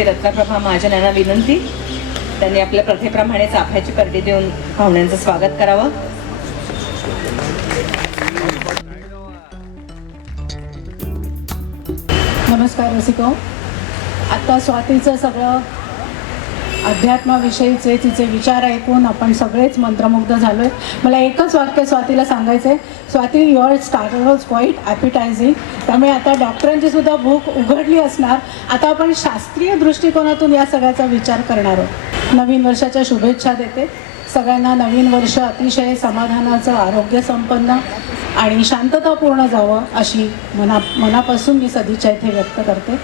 श्रीमती रत्नप्रभा महाजन यांना विनंती, त्यांनी आपल्या प्रथेप्रमाणे चाफ्याची करडी देऊन पाहुण्यांचं स्वागत करावं. नमस्कार रसिको. आता स्वातीचं सगळं अध्यात्माविषयीचे तिचे विचार ऐकून आपण सगळेच मंत्रमुग्ध झालोय. मला एकच वाक्य स्वातीला सांगायचं आहे. Swati, your starter was quite appetising. त्यामुळे आता डॉक्टरांची सुद्धा भूक उघडली असणार. आता आपण शास्त्रीय दृष्टिकोनातून या सगळ्याचा विचार करणार आहोत. नवीन वर्षाच्या शुभेच्छा देते सगळ्यांना. नवीन वर्ष अतिशय समाधानाचं, आरोग्य संपन्न आणि शांततापूर्ण जावं अशी मनापासून मी सदिच्छा इथे व्यक्त करते.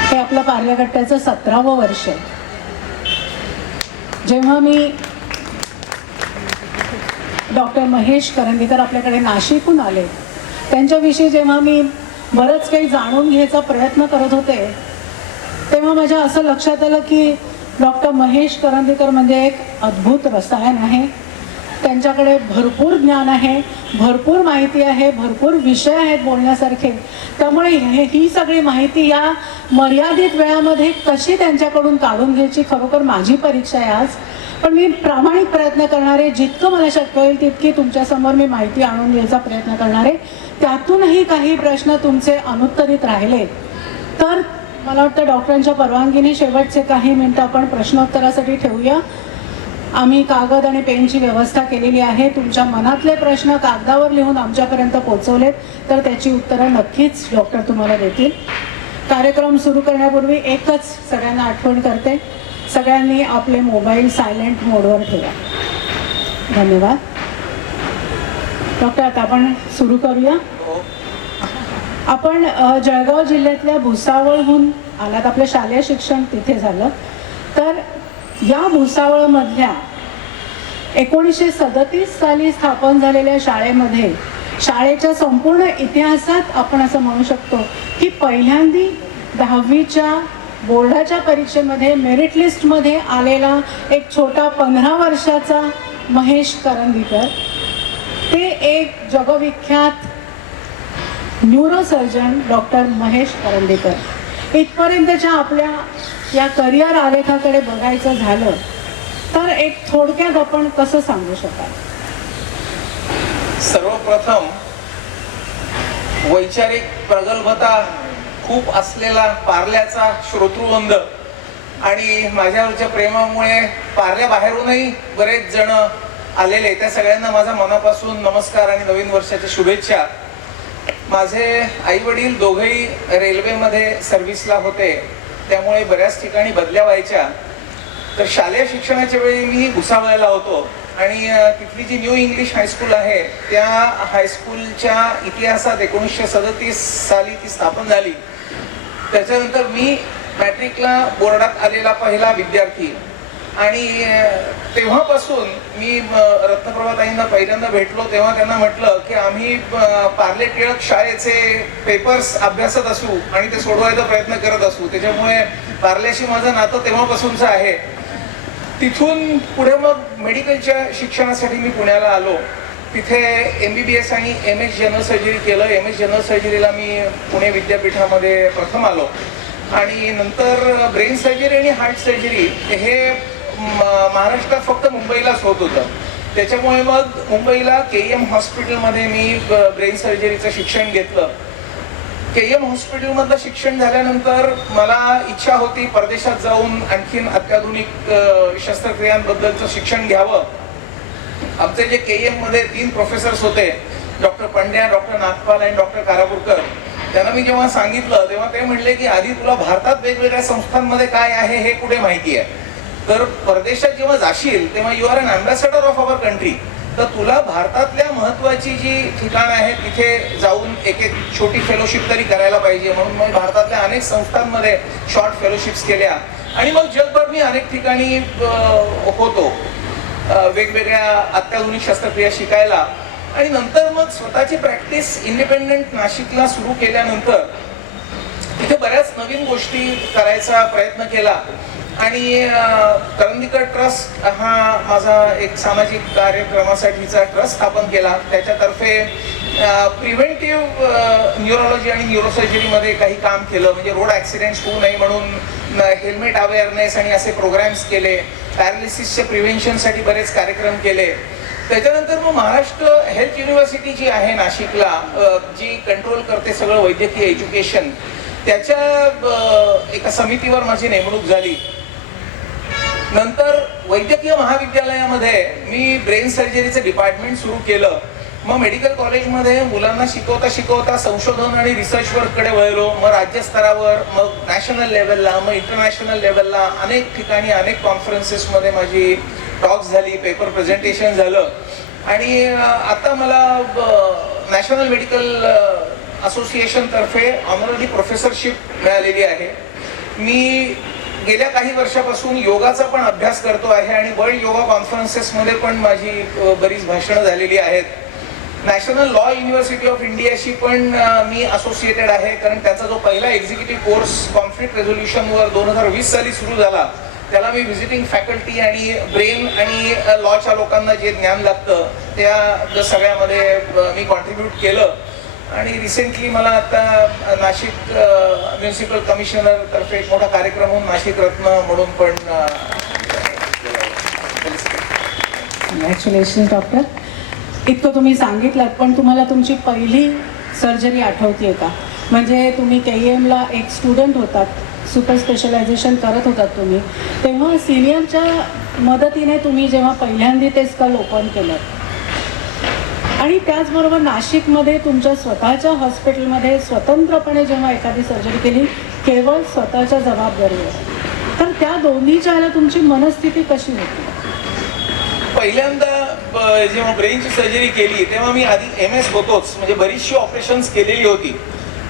हे आपलं पार्ल्यागट्ट्याचं 17वं वर्ष आहे. जेव्हा मी डॉक्टर महेश करंदीकर आपल्याकडे नाशिकहून आले, त्यांच्याविषयी जेव्हा मी बरंच काही जाणून घ्यायचा प्रयत्न करत होते, तेव्हा माझ्या असं लक्षात आलं की डॉक्टर महेश करंदीकर म्हणजे एक अद्भुत रसायन आहे. त्यांच्याकडे भरपूर ज्ञान आहे, भरपूर माहिती आहे, भरपूर विषय आहेत बोलण्यासारखे. त्यामुळे ही सगळी माहिती या मर्यादित वेळामध्ये कशी त्यांच्याकडून काढून घ्यायची, खरोखर माझी परीक्षा आहे आज. पण मी प्रामाणिक प्रयत्न करणार आहे. जितकं मला शक्य होईल तितकी तुमच्यासमोर मी माहिती आणून द्यायचा प्रयत्न करणार आहे. त्यातूनही काही प्रश्न तुमचे अनुत्तरित राहिले तर मला वाटतं डॉक्टरांच्या परवानगीने शेवटचे काही मिनटं आपण प्रश्नोत्तरासाठी ठेवूया. आम्ही कागद आणि पेनची व्यवस्था केलेली आहे. तुमच्या मनातले प्रश्न कागदावर लिहून आमच्यापर्यंत पोहोचवलेत तर त्याची उत्तरं नक्कीच डॉक्टर तुम्हाला देतील. कार्यक्रम सुरू करण्यापूर्वी एकच सगळ्यांना आठवण करते, सगळ्यांनी आपले मोबाईल सायलेंट मोडवर ठेवा. धन्यवाद. डॉक्टर, आता आपण सुरू करूया. आपण जळगाव जिल्ह्यातल्या भुसावळहून आलात. आपलं शालेय शिक्षण तिथे झालं. तर या भुसावळमधल्या 1937 साली स्थापन झालेल्या शाळेमध्ये, शाळेच्या संपूर्ण इतिहासात आपण असं म्हणू शकतो की पहिल्यांदी 10वीच्या बोर्डाच्या परीक्षेमध्ये मेरिट लिस्टमध्ये आलेला एक छोटा 15 वर्षाचा महेश करंदीकर, ते एक जगविख्यात न्यूरोसर्जन डॉक्टर महेश करंदीकर. इथपर्यंतच्या आपल्या या करिअर आलेखाकडे बघायचं झालं तर एक थोडक्यात आपण कसं सांगू शकाल? सर्वप्रथम वैचारिक प्रगल्भता खूप असलेला पार्ल्याचा श्रोतृवृंद आणि माझ्यावरच्या प्रेमामुळे पार्ल्या बाहेरूनही बरेच जण आलेले, त्या सगळ्यांना माझा मनापासून नमस्कार आणि नवीन वर्षाच्या शुभेच्छा. माझे आई वडील दोघेही रेल्वेमध्ये सर्व्हिसला होते, त्यामुळे बऱ्याच ठिकाणी बदल्या व्हायच्या. तर शालेय शिक्षणाच्या वेळी मी भुसावळला होतो आणि तिथली जी न्यू इंग्लिश हायस्कूल आहे त्या हायस्कूलच्या इतिहासात 1937 साली ती स्थापन झाली. त्याच्यानंतर मी मॅट्रिकला बोर्डात आलेला पहिला विद्यार्थी आणि तेव्हापासून मी रत्नप्रभाताईंना पहिल्यांदा भेटलो तेव्हा त्यांना म्हटलं की आम्ही पार्ले टिळक शाळेचे पेपर्स अभ्यासत असू आणि ते सोडवायचा प्रयत्न करत असू. त्याच्यामुळे पार्ल्याशी माझं नातं तेव्हापासूनचं आहे. तिथून पुढे मग मेडिकलच्या शिक्षणासाठी मी पुण्याला आलो. तिथे MBBS आणि MS जनरल सर्जरी केलं. MS जनरल सर्जरीला मी पुणे विद्यापीठामध्ये प्रथम आलो आणि नंतर ब्रेन सर्जरी आणि हार्ट सर्जरी हे महाराष्ट्रात फक्त मुंबईलाच होत होतं. त्याच्यामुळे मग मुंबईला KM हॉस्पिटलमध्ये मी ब्रेन सर्जरीचं शिक्षण घेतलं. KM हॉस्पिटलमधलं शिक्षण झाल्यानंतर मला इच्छा होती परदेशात जाऊन आणखीन अत्याधुनिक शस्त्रक्रियांबद्दलचं शिक्षण घ्यावं. आमचे जे KM मध्ये 3 प्रोफेसर्स होते, डॉक्टर पंड्या, डॉक्टर नागपाल आणि डॉक्टर कारापूरकर, त्यांना मी जेव्हा सांगितलं तेव्हा ते म्हणले की आधी तुला भारतात वेगवेगळ्या संस्थांमध्ये काय आहे हे कुठे माहिती आहे, तर परदेशात जेव्हा जाशील तेव्हा you are an ambassador of our country, तर तुला भारतातल्या महत्वाची जी ठिकाणं आहेत तिथे जाऊन एक छोटी फेलोशिप तरी करायला पाहिजे. म्हणून मी भारतातल्या अनेक संस्थांमध्ये शॉर्ट फेलोशिप्स केल्या आणि मग जगभर मी अनेक ठिकाणी होतो वेगवेगळ्या अत्याधुनिक शस्त्रक्रिया शिकायला. आणि नंतर मग स्वतःची प्रॅक्टिस इंडिपेंडेंट नाशिकला सुरू केल्यानंतर तिथे बऱ्याच नवीन गोष्टी करायचा प्रयत्न केला आणि करंदीकर ट्रस्ट हा माझा एक सामाजिक कार्यक्रमासाठीचा ट्रस्ट स्थापन केला. त्याच्यातर्फे प्रिव्हेंटिव्ह न्यूरोलॉजी आणि न्यूरोसर्जरीमध्ये काही काम केलं. म्हणजे रोड ॲक्सिडेंट्स होऊ नये म्हणून हेल्मेट अवेअरनेस आणि असे प्रोग्राम्स केले. पॅरालिसिसच्या प्रिव्हेन्शनसाठी बरेच कार्यक्रम केले. त्याच्यानंतर मग महाराष्ट्र हेल्थ युनिव्हर्सिटी जी आहे नाशिकला, जी कंट्रोल करते सगळं वैद्यकीय एज्युकेशन, त्याच्या एका समितीवर माझी नेमणूक झाली. नंतर वैद्यकीय महाविद्यालयामध्ये मी ब्रेन सर्जरीचं डिपार्टमेंट सुरू केलं. मग मेडिकल कॉलेजमध्ये मुलांना शिकवता शिकवता संशोधन आणि रिसर्च वर्ककडे वळलो. मग राज्यस्तरावर, मग नॅशनल लेवलला, मग इंटरनॅशनल लेवलला अनेक ठिकाणी अनेक कॉन्फरन्सेसमध्ये माझी टॉक्स झाली, पेपर प्रेझेंटेशन झालं. आणि आता मला नॅशनल मेडिकल असोसिएशन तर्फे ऑनररी प्रोफेसरशिप मिळालेली आहे. मी गेल्या काही वर्षापासून योगाचा पण अभ्यास करतो आहे आणि वर्ल्ड योगा कॉन्फरन्सेसमध्ये पण माझी बरीच भाषणं झालेली आहेत. नॅशनल लॉ युनिव्हर्सिटी ऑफ इंडियाशी पण मी असोसिएटेड आहे, कारण त्याचा जो पहिला एक्झिक्युटिव्ह कोर्स कॉन्फ्लिक्ट रेझोल्युशनवर 2020 साली सुरू झाला, त्याला मी व्हिजिटिंग फॅकल्टी आणि ब्रेन आणि लॉच्या लोकांना जे ज्ञान लागतं त्या सगळ्यामध्ये मी कॉन्ट्रीब्यूट केलं. आणि रिसेंटली मला आता नाशिक म्युन्सिपल कमिशनर तर्फे एक मोठा कार्यक्रम होऊन नाशिक रत्न म्हणून पण कॉंग्रॅच्युलेशन डॉक्टर. इतकं तुम्ही सांगितलं, पण तुम्हाला तुमची पहिली सर्जरी आठवते का? म्हणजे तुम्ही KEMला एक स्टुडंट होतात, सुपर स्पेशलायझेशन करत होतात तुम्ही, तेव्हा सिनियरच्या मदतीने तुम्ही जेव्हा पहिल्यांदा ते स्कल ओपन केलं, आणि त्याचबरोबर नाशिकमध्ये तुमच्या स्वतःच्या हॉस्पिटलमध्ये स्वतंत्रपणे जेव्हा एखादी सर्जरी केली, केवळ स्वतःच्या जबाबदारीवर, तर त्या दोन्हीच्या ह्याला तुमची मनस्थिती कशी होती? पहिल्यांदा जेव्हा ब्रेनची सर्जरी केली तेव्हा मी आधी MS होतोच, म्हणजे बरीचशी ऑपरेशन्स केलेली होती.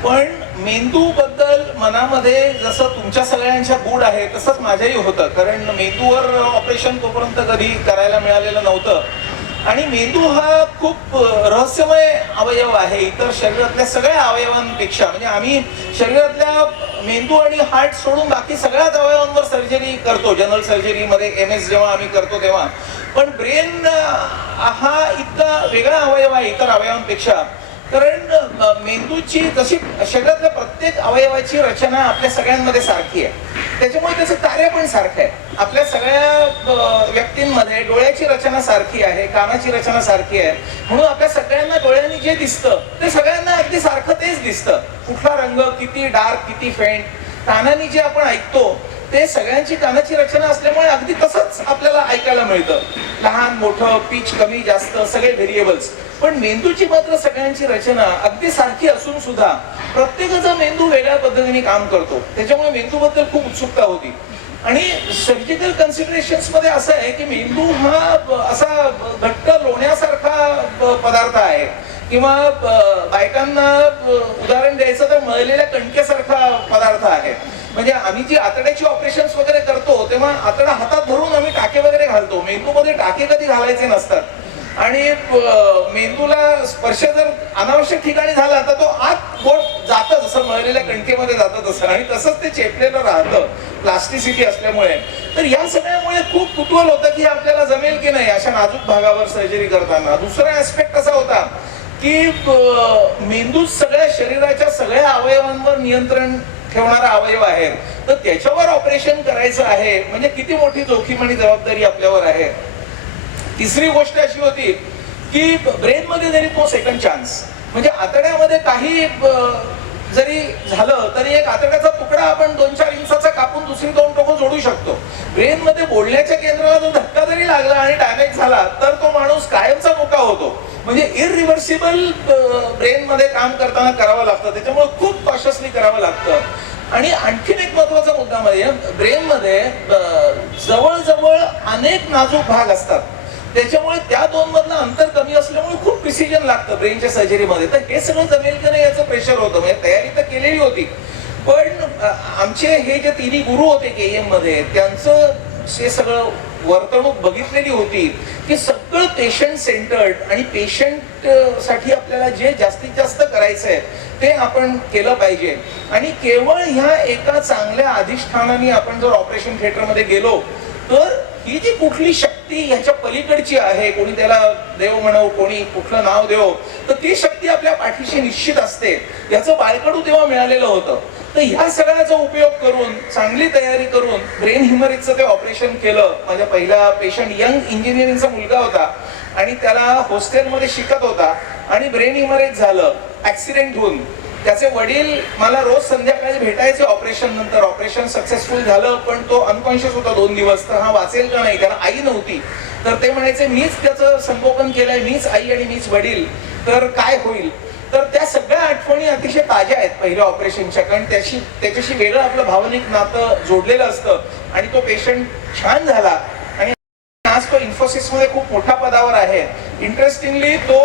पण मेंदूबद्दल मनामध्ये जसं तुमच्या सगळ्यांच्या गूढ आहे तसंच माझ्याही होतं, कारण मेंदूवर ऑपरेशन तोपर्यंत कधी करायला मिळालेलं नव्हतं. आणि मेंदू हा खूप रहस्यमय अवयव आहे इतर शरीरातल्या सगळ्या अवयवांपेक्षा. म्हणजे आम्ही शरीरातल्या मेंदू आणि हार्ट सोडून बाकी सगळ्याच अवयवांवर सर्जरी करतो, जनरल सर्जरीमध्ये MS जेव्हा आम्ही करतो तेव्हा. पण ब्रेन हा इतका वेगळा अवयव आहे इतर अवयवांपेक्षा, कारण मेंदूची जशी शरीरातल्या प्रत्येक अवयवाची रचना आपल्या सगळ्यांमध्ये सारखी आहे, त्याच्यामुळे त्याचं कार्य पण सारखं आहे. आपल्या सगळ्या व्यक्तींमध्ये डोळ्याची रचना सारखी आहे, कानाची रचना सारखी आहे, म्हणून आपल्या सगळ्यांना डोळ्यांनी जे दिसतं ते सगळ्यांना अगदी सारखं तेच दिसतं. कुठला रंग किती डार्क किती फेंट, कानाने जे आपण ऐकतो ते सगळ्यांची कानाची रचना असल्यामुळे अगदी तसंच आपल्याला ऐकायला मिळतं, लहान मोठं, पिच कमी जास्त सगळे व्हेरिएबल्स. पण मेंदूची मात्र सगळ्यांची रचना अगदी सारखी असून सुद्धा प्रत्येकाचा मेंदू वेगळ्या पद्धतीने काम करतो, त्याच्यामुळे मेंदूबद्दल खूप उत्सुकता होती. आणि सर्जिकल कन्सिडरेशन्स मध्ये असं आहे की मेंदू हा असा घट्ट लोण्यासारखा पदार्थ आहे, किंवा बायकांना उदाहरण द्यायचं तर मळलेल्या कणकेसारखा पदार्थ आहे. म्हणजे आम्ही जी आतड्याची ऑपरेशन्स वगैरे करतो तेव्हा आतडा हातात धरून आम्ही टाके वगैरे घालतो, मेंदूमध्ये टाके कधी घालायचे नसतात. आणि मेंदूला स्पर्श जर अनावश्यक ठिकाणी झाला तर तो आत बोट जातं, जसं मळलेल्या कणकेमध्ये जातं तसं, आणि तसंच ते चेपलेलं राहतं प्लास्टिसिटी असल्यामुळे. तर या सगळ्यामुळे खूप कुतूहल होतं की आपल्याला जमेल की नाही अशा नाजूक भागावर सर्जरी करताना. दुसरा ऍस्पेक्ट असा होता की मेंदू सगळ्या शरीराच्या सगळ्या अवयवांवर नियंत्रण ठेवणारा अवयव आहे, तर त्याच्यावर ऑपरेशन करायचं आहे म्हणजे किती मोठी जोखीम आणि जबाबदारी आपल्यावर आहे. तिसरी गोष्ट अशी होती की ब्रेन मध्ये जरी तो सेकंड चान्स, म्हणजे आतड्यामध्ये काही जरी झालं तरी एक आतड्याचा तुकडा आपण 2-4 इंचाचा कापून दुसरी 2 टोकं जोडू शकतो. ब्रेन मध्ये बोलण्याच्या केंद्राला जर धक्का जरी लागला आणि डॅमेज झाला तर तो माणूस कायमचा मुका होतो. म्हणजे इरिव्हर्सिबल ब्रेन मध्ये काम करताना करावं लागतं, त्याच्यामुळे खूप कॉशियसली करावं लागतं. आणि आणखीन एक महत्वाचा मुद्दा म्हणजे ब्रेन मध्ये जवळजवळ अनेक नाजूक भाग असतात, त्याच्यामुळे त्या 2 मधलं अंतर कमी असल्यामुळे खूप प्रिसिजन लागतं ब्रेनच्या सर्जरीमध्ये. तर हे सगळं जमेल की नाही याचं प्रेशर होतं. म्हणजे तयारी तर केलेली होती, पण आमचे हे जे 3 गुरु होते KEM मध्ये, त्यांचं हे सगळं वर्तणूक बघितलेली होती की सगळं पेशंट सेंटर्ड आणि पेशंट साठी आपल्याला जे जास्तीत जास्त करायचंय ते आपण केलं पाहिजे. आणि केवळ ह्या एका चांगल्या अधिष्ठानाने आपण जर ऑपरेशन थिएटरमध्ये गेलो तर ही जी कुठली शक्ती शक्ती ह्याच्या पलीकडची आहे, कोणी त्याला देव म्हणव, कोणी कुठलं नाव देव, तर ती शक्ती आपल्या पाठीशी निश्चित असते. याचं बाळकडू तेव्हा मिळालेलं होतं. तर ह्या सगळ्याचा उपयोग करून, चांगली तयारी करून ब्रेन हिमरेजचं ते ऑपरेशन केलं. माझ्या पहिला पेशंट यंग इंजिनिअरिंगचा मुलगा होता आणि त्याला हॉस्टेलमध्ये शिकत होता आणि ब्रेन हिमरेज झालं ऍक्सिडेंट होऊन. त्याचे वडील मला रोज संध्याकाळी भेटायचे ऑपरेशन नंतर. ऑपरेशन सक्सेसफुल झालं पण तो अनकॉन्शियस होता 2 दिवस. तर हा वाचेल का नाही, त्याला आई नव्हती. तर ते म्हणायचे मीच त्याचं संगोपन केलंय, मीच आई आणि मीच वडील, तर काय होईल. तर त्या सगळ्या आठवणी अतिशय ताज्या आहेत पहिल्या ऑपरेशनच्या, कारण त्याच्याशी वेगळं आपलं भावनिक नातं जोडलेलं असतं. आणि तो पेशंट छान झाला आणि आज तो इन्फोसिस मध्ये खूप मोठ्या पदावर आहे. इंटरेस्टिंगली तो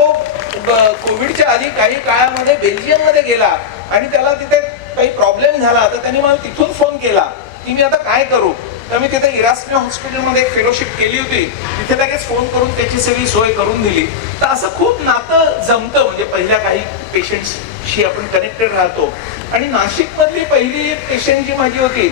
कोविडच्या आधी काही काळामध्ये बेल्जियम मध्ये गेला आणि त्याला तिथे काही प्रॉब्लेम झाला. तर त्यांनी मला तिथून फोन केला की मी आता काय करू. तर मी तिथे इरास्मिया हॉस्पिटलमध्ये एक फेलोशिप केली होती, तिथे लगेच फोन करून त्याची सगळी सोय करून दिली. तर असं खूप नातं जमतं, म्हणजे पहिल्या काही पेशंट्सशी आपण कनेक्टेड राहतो. आणि नाशिक मधली पहिली पेशंट जी माझी होती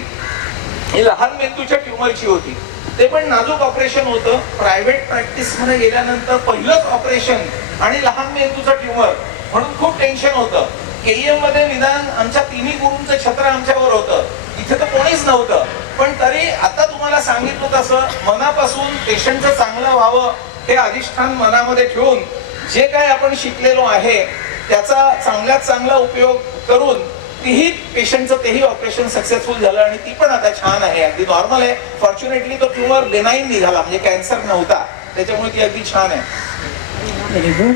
ही लहान मेंदूच्या ट्युमरची होती. ते पण नाजूक ऑपरेशन होतं. प्रायव्हेट प्रॅक्टिस मध्ये गेल्यानंतर पहिलंच ऑपरेशन आणि लहान मेंदूचा ट्युमर, म्हणून खूप टेन्शन होतं. केईएम मध्ये निदान आमच्या तिन्ही गुरूंचं छत्र आमच्यावर होतं, इथे तर कोणीच नव्हतं. पण तरी आता तुम्हाला सांगितलं तसं मनापासून पेशंटचं चांगलं व्हावं हे अधिष्ठान मनामध्ये ठेवून जे काय आपण शिकलेलो आहे त्याचा चांगल्यात चांगला उपयोग करून तीही पेशंटचं तेही ऑपरेशन सक्सेसफुल झालं आणि ती पण आता छान आहे, अगदी नॉर्मल आहे. फॉर्च्युनेटली तो ट्युमर बेनाईन निघाला, म्हणजे कॅन्सर नव्हता, त्याच्यामुळे ती अगदी छान आहे. Very good.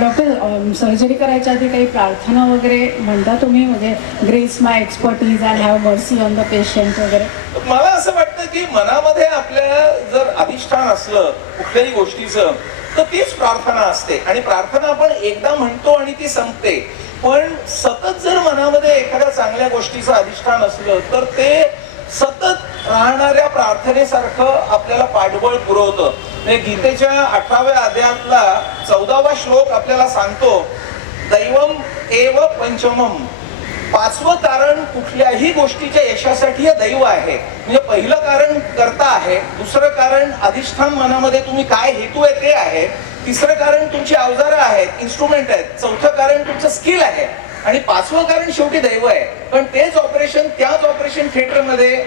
डॉक्टर, सर्जरी करायच्या आधी काही प्रार्थना वगैरे म्हणता तुम्ही, म्हणजे grace my expertise and have mercy on the patient वगैरे? मला असं वाटतं की मनामध्ये आपल्या जर अधिष्ठान असलं कुठल्याही गोष्टीचं तर तीच प्रार्थना असते. आणि प्रार्थना आपण एकदा म्हणतो आणि ती संपते. पण सतत जर मनामध्ये एखाद्या चांगल्या गोष्टीचं अधिष्ठान असलं तर ते सतत राहणाऱ्या प्रार्थनेसारखं आपल्याला पाठबळ पुरवतं. गीतेच्या 18व्या अध्यायातला 14वा श्लोक आपल्याला सांगतो, दैवम एव पंचमम. 5वं कारण कुठल्याही गोष्टीच्या यशासाठी हे दैव आहे. म्हणजे पहिलं कारण कर्ता आहे, दुसरं कारण अधिष्ठान मनामध्ये तुम्ही काय हेतू आहे ते आहे, तिसरं कारण तुमची अवजारं आहेत, इन्स्ट्रुमेंट आहेत, चौथं कारण तुमचं स्किल आहे आणि 5वं कारण शेवटी दैव आहे. पण तेच ऑपरेशन त्याच ऑपरेशन थिएटरमध्ये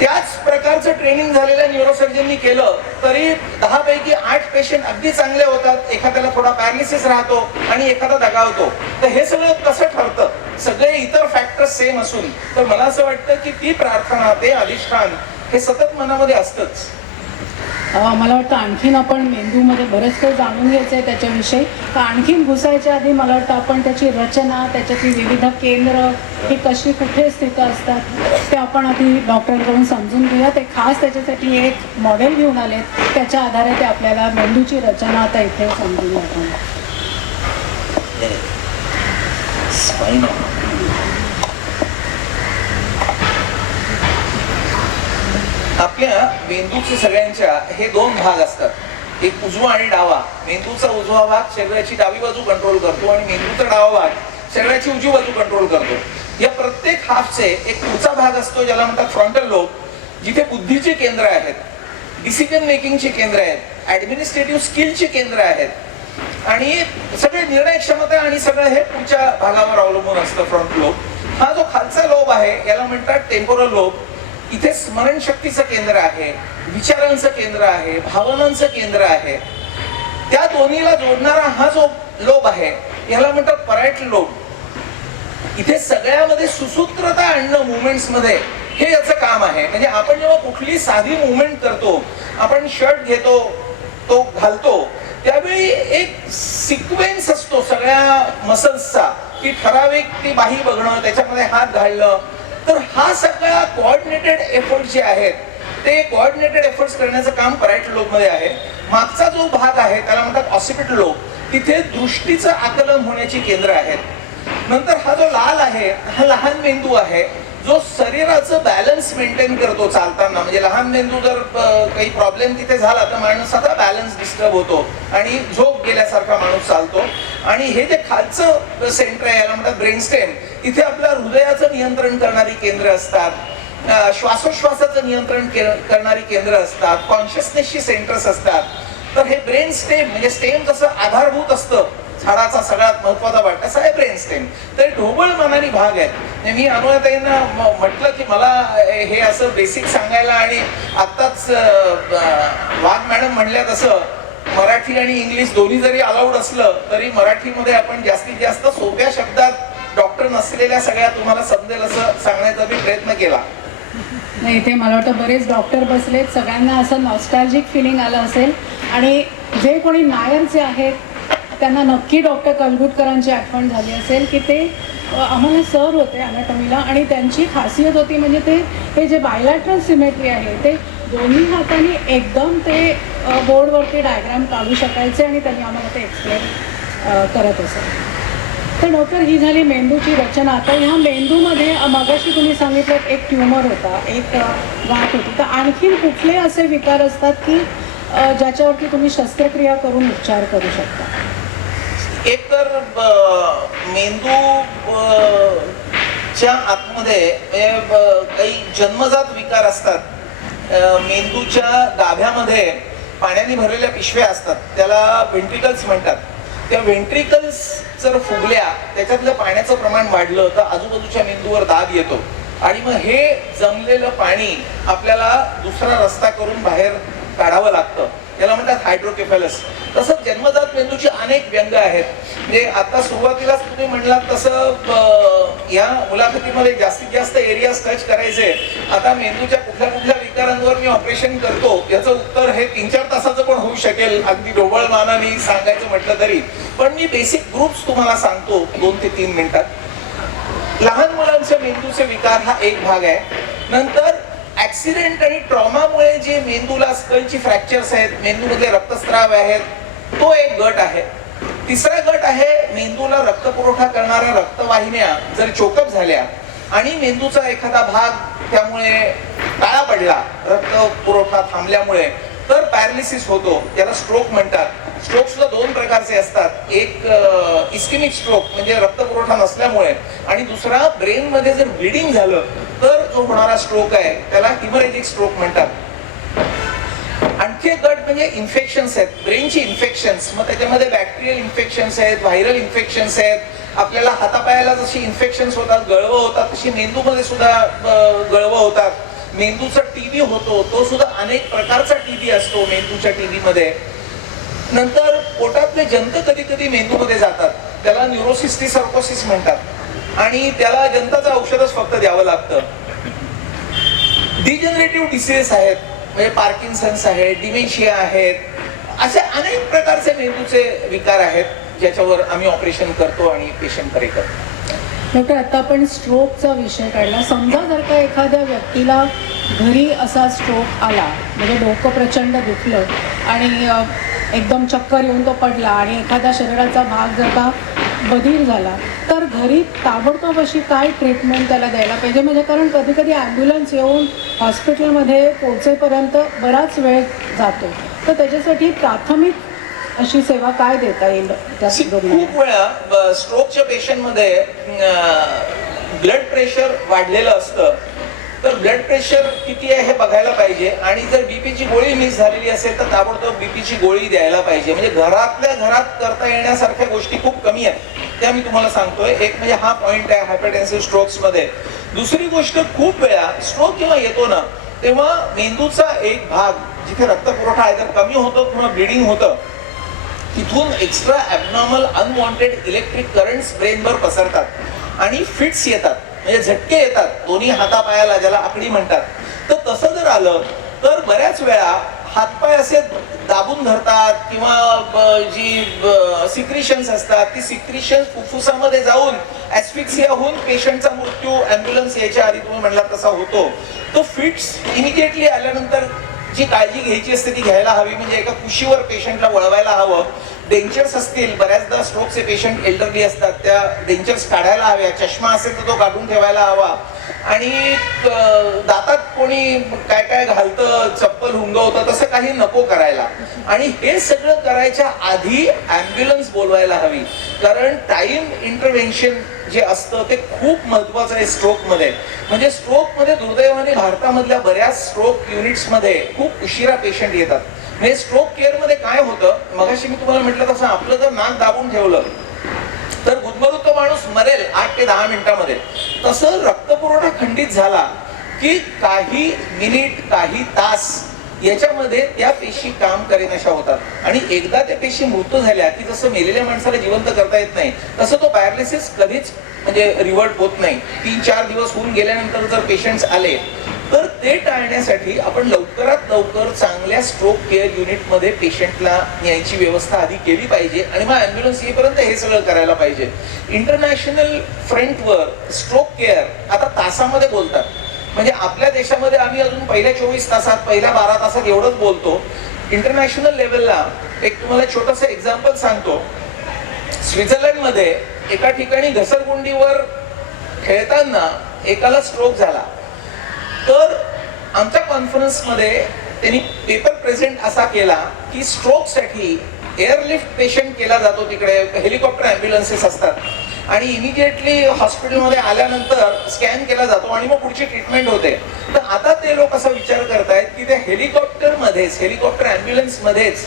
त्याच प्रकारचं ट्रेनिंग झालेल्या न्यूरोसर्जननी केलं तरी 10 पैकी 8 पेशंट अगदी चांगले होतात, एखाद्याला थोडा पॅरालिसिस राहतो आणि एखादा दगावतो. तर हे सगळं कसं ठरतं, सगळे इतर फॅक्टर्स सेम असून. तर मला असं वाटतं की ती प्रार्थना, ते अधिष्ठान हे सतत मनामध्ये असतंच. मला वाटतं आणखीन आपण मेंदूमध्ये बरंच काही जाणून घ्यायचं आहे त्याच्याविषयी. तर आणखीन घुसायच्या आधी मला वाटतं आपण त्याची रचना, त्याच्यातली विविध केंद्र ही कशी कुठे स्थित असतात ते आपण आधी डॉक्टरकडून समजून घेऊया. ते खास त्याच्यासाठी एक मॉडेल घेऊन आलेत, त्याच्या आधारे ते आपल्याला मेंदूची रचना आता इथे समजून घेतात. आपल्या मेंदूचे सगळ्यांच्या हे 2 भाग असतात, एक उजवा आणि डावा. मेंदूचा उजवा भाग शरीराची डावी बाजू कंट्रोल करतो आणि मेंदूचा डावा भाग शरीराची उजवी बाजू कंट्रोल करतो. या प्रत्येक हाफचे एक पुढचा भाग असतो ज्याला म्हणतात फ्रंटल लोब, जिथे बुद्धीची केंद्र आहेत, डिसिजन मेकिंगची केंद्र आहेत, ऍडमिनिस्ट्रेटिव्ह स्किलची केंद्र आहेत आणि सगळे निर्णय क्षमता आणि सगळं हे पुढच्या भागावर अवलंबून असतं फ्रंट लोब. हा जो खालचा लोब आहे याला म्हणतात टेम्पोरल लोब. इथे स्मरणशक्तीचं केंद्र आहे, विचारांचं केंद्र आहे, भावनांचं केंद्र आहे. त्या दोन्हीला जोडणारा हा जो लोब आहे याला म्हणतात परायटल लोब. इथे सगळ्यामध्ये सुसूत्रता आणणं मुवमेंट्स मध्ये हे याचं काम आहे. म्हणजे आपण जेव्हा कुठली साधी मुवमेंट करतो, आपण शर्ट घेतो, तो घालतो, त्यावेळी एक सिक्वेन्स असतो सगळ्या मसल्सचा, की ठराविक ती बाही बघणं, त्याच्यामध्ये हात घालणं. तर हा सगळा कोऑर्डिनेटेड एफर्ट जे आहेत ते कोऑर्डिनेटेड एफर्ट्स करण्याचं काम परायटल लोब मध्ये आहे. मागचा जो भाग आहे त्याला म्हणतात ऑसिपिटल लोब, तिथे दृष्टीचं आकलन होण्याची केंद्र आहेत. नंतर हा जो लाल आहे हा लहान मेंदू आहे जो शरीराचं बॅलन्स मेंटेन करतो चालताना. म्हणजे लहान मेंदू जर काही प्रॉब्लेम तिथे झाला तर माणसाचा बॅलन्स डिस्टर्ब होतो आणि झोप गेल्यासारखा माणूस चालतो. आणि हे जे खालचं सेंटर आहे याला म्हणतात ब्रेन स्टेम, इथे आपल्या हृदयाचं नियंत्रण करणारी केंद्र असतात. श्वासोश्वासाचं नियंत्रण करणारी केंद्र असतात, कॉन्शियसनेसची सेंटर्स असतात. तर हे ब्रेन स्टेम म्हणजे स्टेम जसं आधारभूत असतं झाडाचा सगळ्यात महत्वाचा भाग तसा आहे ब्रेन स्टेम. तर ढोबळ मनानी भाग आहे. म्हणजे मी अनुयाताईंना म्हटलं की मला हे असं बेसिक सांगायला आणि आत्ताच वाघ मॅडम म्हणल्या तसं मराठी आणि इंग्लिश दोन्ही जरी अलाउड असलं तरी मराठीमध्ये आपण जास्तीत जास्त सोप्या शब्दात डॉक्टर नसलेल्या सगळ्या तुम्हाला समजेल असं सांगण्याचा मी प्रयत्न केला. नाही, इथे मला वाटतं बरेच डॉक्टर बसलेत, सगळ्यांना असं नॉस्टॅल्जिक फिलिंग आलं असेल आणि जे कोणी नायरचे आहेत त्यांना नक्की डॉक्टर कलगुटकरांची आठवण झाली असेल की ते आम्हाला सर होते अनाटॉमीला आणि त्यांची खासियत होती म्हणजे हे जे बायलॅटरल सिमेट्री आहे ते दोन्ही हातांनी एकदम ते बोर्डवरती डायग्राम काढू शकायचे आणि त्यांनी आम्हाला ते एक्सप्लेन करत असेल. तर डॉक्टर ही झाली मेंदूची रचना. आता ह्या मेंदूमध्ये मगाशी तुम्ही सांगितलं एक ट्युमर होता, एक गाठ होती, तर आणखीन कुठले असे विकार असतात की ज्याच्यावरती तुम्ही शस्त्रक्रिया करून उपचार करू शकता? एक तर मेंदू च्या आतमध्ये काही जन्मजात विकार असतात. मेंदूच्या गाभ्यामध्ये पाण्याने भरलेल्या पिशव्या असतात, त्याला व्हेंट्रिकल्स म्हणतात. त्या व्हेंट्रिकल्स जर फुगल्या, त्याच्यातलं पाण्याचं प्रमाण वाढलं तर आजूबाजूच्या मेंदूवर दाब येतो आणि मग हे जमलेलं पाणी आपल्याला दुसरा रस्ता करून बाहेर काढावं लागतं. याला म्हणतात हायड्रोकेफेलस. तसंच जन्मजात मेंदूचे अनेक व्यंग आहेत. म्हणजे आता सुरुवातीलाच तुम्ही म्हणलात तसं या मुलाखतीमध्ये जास्तीत जास्त एरिया टच करायचे. आता मेंदूच्या कुठल्या कुठल्या विकारांवर मी ऑपरेशन करतो याचं उत्तर हे 3-4 तासाचं पण होऊ शकेल अगदी ढोबळ मानाने सांगायचं म्हटलं तरी. पण मी बेसिक ग्रुप्स तुम्हाला सांगतो 2 ते 3 मिनिटात. लहान मुलांच्या मेंदूचे विकार हा एक भाग आहे. नंतर ऍक्सिडेंट आणि ट्रॉमामुळे जे मेंदूला स्कलची फ्रॅक्चर्स आहेत, मेंदूमध्ये रक्तस्राव आहेत, तो एक गट आहे. तिसरा गट आहे मेंदूला रक्तपुरवठा करणाऱ्या रक्तवाहिन्या जर चोकअप झाल्या आणि मेंदूचा एखादा भाग त्यामुळे काळा पडला, रक्त पुरवठा थांबल्यामुळे, तर पॅरालिसिस होतो. त्याला स्ट्रोक म्हणतात. स्ट्रोक सुद्धा 2 प्रकारचे असतात. एक इस्केमिक स्ट्रोक म्हणजे रक्तपुरवठा नसल्यामुळे, आणि दुसरा ब्रेन मध्ये जर ब्लिडिंग झालं तर जो होणारा स्ट्रोक आहे त्याला हिमरेजिक स्ट्रोक म्हणतात. आणखी एक गट म्हणजे इन्फेक्शन्स आहेत, ब्रेनची इन्फेक्शन्स. मग त्याच्यामध्ये बॅक्टेरियल इन्फेक्शन्स आहेत, व्हायरल इन्फेक्शन्स आहेत. आपल्याला हातापायाला जशी इन्फेक्शन्स होतात, गळवं होतात, तशी मेंदूमध्ये सुद्धा गळवं होतात. मेंदूचा टीबी होतो, तो सुद्धा अनेक प्रकारचा टीबी असतो मेंदूच्या टीबी मध्ये. नंतर पोटातले जंत कधी कधी मेंदूमध्ये जातात, त्याला न्यूरोसिस्टिसर्कोसिस म्हणतात आणि त्याला जंताचं औषधच फक्त द्यावं लागतं. डिजनरेटिव्ह डिसीज आहेत, म्हणजे पार्किन्सन्स आहे, डिमेन्शिया आहेत, असे अनेक प्रकारचे मेंदूचे विकार आहेत ज्याच्यावर आम्ही ऑपरेशन करतो आणि पेशंटकडे करतो. डॉक्टर, आता आपण स्ट्रोकचा विषय काढला. समजा जर का एखाद्या व्यक्तीला घरी असा स्ट्रोक आला, म्हणजे डोकं प्रचंड दुखलं आणि एकदम चक्कर येऊन तो पडला आणि एखाद्या शरीराचा भाग जर का बधीर झाला, तर घरी ताबडतोब अशी काय ट्रीटमेंट त्याला द्यायला पाहिजे? म्हणजे कारण कधी कधी ॲम्ब्युलन्स येऊन हॉस्पिटलमध्ये पोहोचेपर्यंत बराच वेळ जातो, तर त्याच्यासाठी प्राथमिक अशी सेवा काय देता येईल? खूप वेळा स्ट्रोकच्या पेशंटमध्ये ब्लड प्रेशर वाढलेलं असतं, तर ब्लड प्रेशर किती आहे हे बघायला पाहिजे आणि जर बीपीची गोळी मिस झालेली असेल तर ताबडतोब बीपीची गोळी द्यायला पाहिजे. म्हणजे घरातल्या घरात करता येण्यासारख्या गोष्टी खूप कमी आहेत, त्या मी तुम्हाला सांगतोय. एक म्हणजे हा पॉइंट आहे हायपरटेन्सिव्ह स्ट्रोक्स मध्ये. दुसरी गोष्ट, खूप वेळा स्ट्रोक जेव्हा येतो ना तेव्हा मेंदूचा एक भाग जिथे रक्तपुरवठा आहे तर कमी होतो किंवा ब्लिडिंग होतं, तिथून extra abnormal unwanted electric currents ब्रेनवर पसरतात आणि फिट्स येतात, म्हणजे झटके येतात दोन्ही हातापायाला, ज्याला आकडी म्हणतात. तर तसं जर आलं तर बऱ्याच वेळा हातपाय असे दाबून धरतात किंवा जी सिक्रिशन्स असतात ती सिक्रिशन्स फुफ्फुसामध्ये जाऊन ऍस्फिक्सिया होऊन पेशंटचा मृत्यू ॲम्ब्युलन्स यायच्या आधी तुम्ही म्हणलात तसा होतो. तो फिट्स इमिडिएटली आल्यानंतर जी काळजी घ्यायची असते ती घ्यायला हवी. म्हणजे एका कुशीवर पेशंटला वळवायला हवं. डेंचर्स असतील, बऱ्याचदा स्ट्रोकचे पेशंट एल्डरली असतात, त्या डेंचर्स काढायला हव्या. चष्मा असेल तर तो काढून ठेवायला हवा. आणि दातात कोणी काय काय घालतं, चप्पल हुंगवतं, तसं काही नको करायला. आणि हे सगळं करायच्या आधी ॲम्ब्युलन्स बोलवायला हवी. कारण टाइम इंटरव्हेन्शन जे असतं ते खूप महत्वाचं आहे स्ट्रोकमध्ये. म्हणजे स्ट्रोकमध्ये दुर्दैवाने भारतामधल्या बऱ्याच स्ट्रोक युनिट्समध्ये खूप उशिरा पेशंट येतात. म्हणजे स्ट्रोक केअरमध्ये काय होतं, मगाशी मी तुम्हाला म्हटलं तसं आपलं जर नाक दाबून ठेवलं तर गुदमरून तो माणूस मरेल 8 ते 10 मिनिटांमध्ये. तसं रक्तपुरवठा खंडित झाला की काही मिनिट काही तास याच्यामध्ये त्या पेशी काम करेनाशा होतात. आणि एकदा त्या पेशी मृत झाल्या की जसं मेलेल्या माणसाला जिवंत करता येत नाही तसं तो पॅरालिसिस कधीच म्हणजे रिव्हर्ट होत नाही. 3-4 दिवस होऊन गेल्यानंतर जर पेशंट्स आले तर ते टाळण्यासाठी आपण लवकरात लवकर चांगल्या स्ट्रोक केअर युनिटमध्ये पेशंटला न्यायची व्यवस्था आधी केली पाहिजे आणि मग ॲम्ब्युलन्स येईपर्यंत हे सगळं करायला पाहिजे. इंटरनॅशनल फ्रंटवर स्ट्रोक केअर आता तासामध्ये बोलतात. म्हणजे आपल्या देशामध्ये आम्ही अजून पहिल्या 24 तासात पहिल्या 12 तासात एवढंच बोलतो. इंटरनॅशनल लेवलला एक तुम्हाला छोटंसं एक्झाम्पल सांगतो. स्वित्झर्लंडमध्ये एका ठिकाणी घसरगुंडीवर खेळताना एकाला स्ट्रोक झाला. तर आमच्या कॉन्फरन्समध्ये त्यांनी पेपर प्रेझेंट असा केला की स्ट्रोकसाठी एअरलिफ्ट पेशंट केला जातो. तिकडे हेलिकॉप्टर ॲम्ब्युलन्सेस असतात आणि इमिजिएटली हॉस्पिटलमध्ये आल्यानंतर स्कॅन केला जातो आणि मग पुढची ट्रीटमेंट होते. तर आता ते लोक असा विचार करतायत की त्या हेलिकॉप्टर ॲम्ब्युलन्समध्येच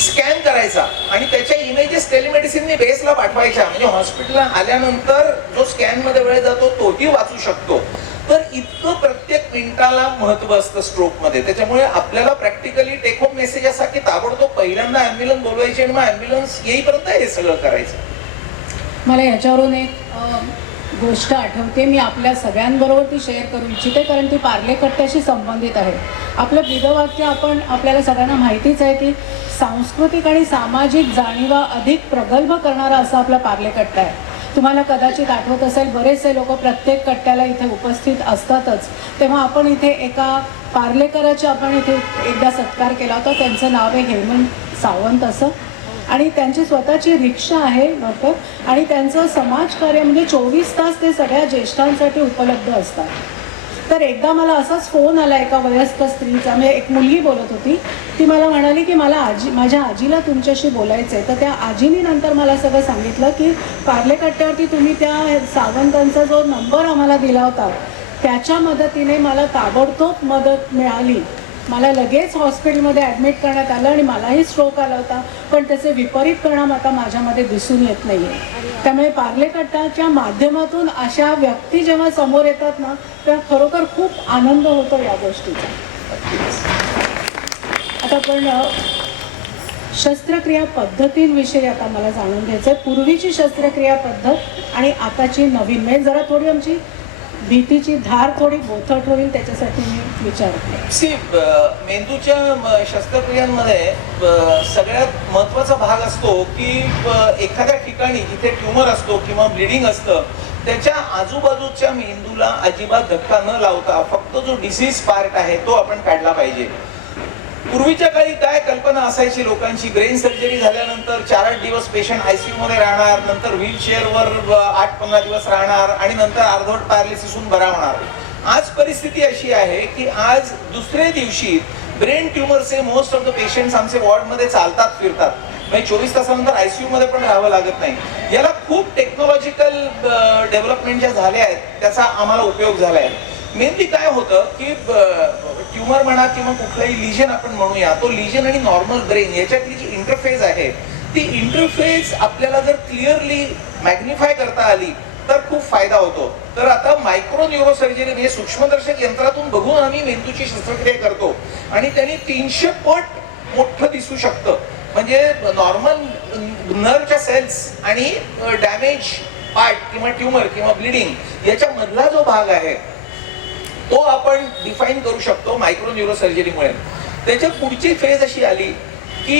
स्कॅन करायचा आणि त्याच्या इमेजेस टेलिमेडिसिनने बेसला पाठवायच्या. म्हणजे हॉस्पिटलला आल्यानंतर जो स्कॅनमध्ये वेळ जातो तोही वाचू शकतो. तर इतकं प्रत्येक मिनिटाला महत्व असतं स्ट्रोकमध्ये. त्याच्यामुळे आपल्याला प्रॅक्टिकली टेक होम मेसेज असा की ताबडतोब पहिल्यांदा ॲम्ब्युलन्स बोलवायची आणि मग ॲम्ब्युलन्स येईपर्यंत हे सगळं करायचं. मला याच्यावरून एक गोष्ट आठवते, मी आपल्या सगळ्यांबरोबर ती शेअर करू इच्छिते कारण ती पार्ले कट्ट्याशी संबंधित आहे. आपलं ब्रीदवाक्य आपल्याला सगळ्यांना माहितीच आहे की सांस्कृतिक आणि सामाजिक जाणीवा अधिक प्रगल्भ करणारा असा आपला पार्ले कट्टा आहे. तुम्हाला कदाचित आठवत असेल बरेचसे लोक प्रत्येक कट्ट्याला इथे उपस्थित असतातच. तेव्हा आपण इथे एका पार्लेकराचे आपण इथे एकदा सत्कार केला होता. त्यांचं नाव आहे हेमंत सावंत असं आणि त्यांची स्वतःची रिक्षा आहे डॉक्टर आणि त्यांचं समाजकार्य म्हणजे 24 तास ते सगळ्या ज्येष्ठांसाठी उपलब्ध असतात. तर एकदा मला असाच फोन आला एका वयस्क स्त्रीचा. म्हणजे एक मुलगी बोलत होती. ती मला म्हणाली की मला माझ्या आजीला तुमच्याशी बोलायचं आहे. तर त्या आजीने नंतर मला सगळं सांगितलं की पार्ले कट्ट्यावरती तुम्ही त्या सावंतांचा जो नंबर आम्हाला दिला होता त्याच्या मदतीने मला ताबडतोब मदत मिळाली. मला लगेच हॉस्पिटलमध्ये ॲडमिट करण्यात आलं आणि मलाही स्ट्रोक आला होता. पण त्याचे विपरीत परिणाम आता माझ्यामध्ये दिसून येत नाही आहे. त्यामुळे पार्ले कट्टाच्या माध्यमातून अशा व्यक्ती जेव्हा समोर येतात ना तेव्हा खरोखर खूप आनंद होतो या गोष्टीचा. आता आपण शस्त्रक्रिया पद्धतींविषयी आता मला जाणून घ्यायचं आहे. पूर्वीची शस्त्रक्रिया पद्धत आणि आताची नवीन म्हणजे जरा थोडी आमची भीतीची धार थोडी बोथट होईल त्याच्यासाठी मी विचारते. मेंदूच्या शस्त्रक्रियांमध्ये सगळ्यात महत्वाचा भाग असतो की एखाद्या ठिकाणी जिथे ट्युमर असतो किंवा ब्लिडिंग असतं त्याच्या आजूबाजूच्या मेंदूला अजिबात धक्का न लावता फक्त जो डिसीज पार्ट आहे तो आपण काढला पाहिजे. पूर्वीच्या काळी काय कल्पना असायची लोकांची, ब्रेन सर्जरी झाल्यानंतर 4-8 दिवस पेशंट आयसीयू मध्ये राहणार, नंतर व्हीलचेअरवर 8-15 दिवस राहणार आणि नंतर अर्धवट पॅरालिसिसहून बरा होणार. आज परिस्थिती अशी आहे की आज दुसऱ्या दिवशी ब्रेन ट्युमरचे मोस्ट ऑफ द पेशंट्स आमचे वॉर्डमध्ये चालतात फिरतात. म्हणजे 24 तासानंतर आयसीयू मध्ये पण राहावं लागत नाही. याला खूप टेक्नॉलॉजिकल डेव्हलपमेंट ज्या झाल्या आहेत त्याचा आम्हाला उपयोग झाला आहे. मेनली काय होतं की ट्युमर म्हणा किंवा कुठलाही लिजन आपण म्हणूया, तो लिजन आणि नॉर्मल ब्रेन याच्यातली जी इंटरफेस आहे ती इंटरफेस आपल्याला जर क्लिअरली मॅग्निफाय करता आली तर खूप फायदा होतो. तर आता मायक्रो न्यूरोसर्जरी म्हणजे सूक्ष्मदर्शक यंत्रातून बघून आम्ही मेंदूची शस्त्रक्रिया करतो आणि त्यांनी 300 पट मोठं दिसू शकतं. म्हणजे नॉर्मल नर्वच्या सेल्स आणि डॅमेज पार्ट किंवा ट्युमर किंवा ब्लिडिंग याच्या मधला जो भाग आहे तो आपण डिफाईन करू शकतो मायक्रो न्यूरोसर्जरीमुळे. त्याच्या पुढची फेज अशी आली की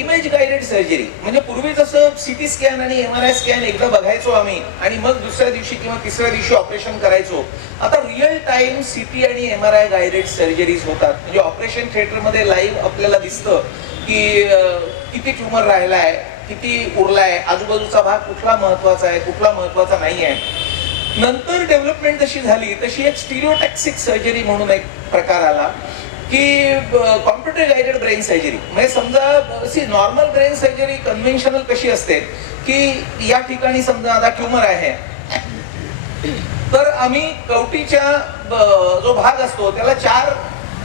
इमेज गायडेड सर्जरी. म्हणजे पूर्वी जसं सीटी स्कॅन आणि MRI स्कॅन एकदा बघायचो आम्ही आणि मग दुसऱ्या दिवशी किंवा तिसऱ्या दिवशी ऑपरेशन करायचो. आता रिअल टाइम सीटी आणि MRI गायडेड सर्जरीज होतात. म्हणजे ऑपरेशन थिएटरमध्ये लाईव्ह आपल्याला दिसतं की किती ट्युमर राहिलाय, किती उरलाय, आजूबाजूचा भाग कुठला महत्वाचा आहे, कुठला महत्वाचा नाही आहे. नंतर डेव्हलपमेंट जशी झाली तशी एक स्टिरिओटॅक्सिक सर्जरी म्हणून एक प्रकार आला की कॉम्प्युटर गायडेड ब्रेन सर्जरी. म्हणजे समजा नॉर्मल ब्रेन सर्जरी कन्व्हेन्शनल कशी असते की या ठिकाणी समजा आता ट्युमर आहे, तर आम्ही कवटीच्या जो भाग असतो त्याला 4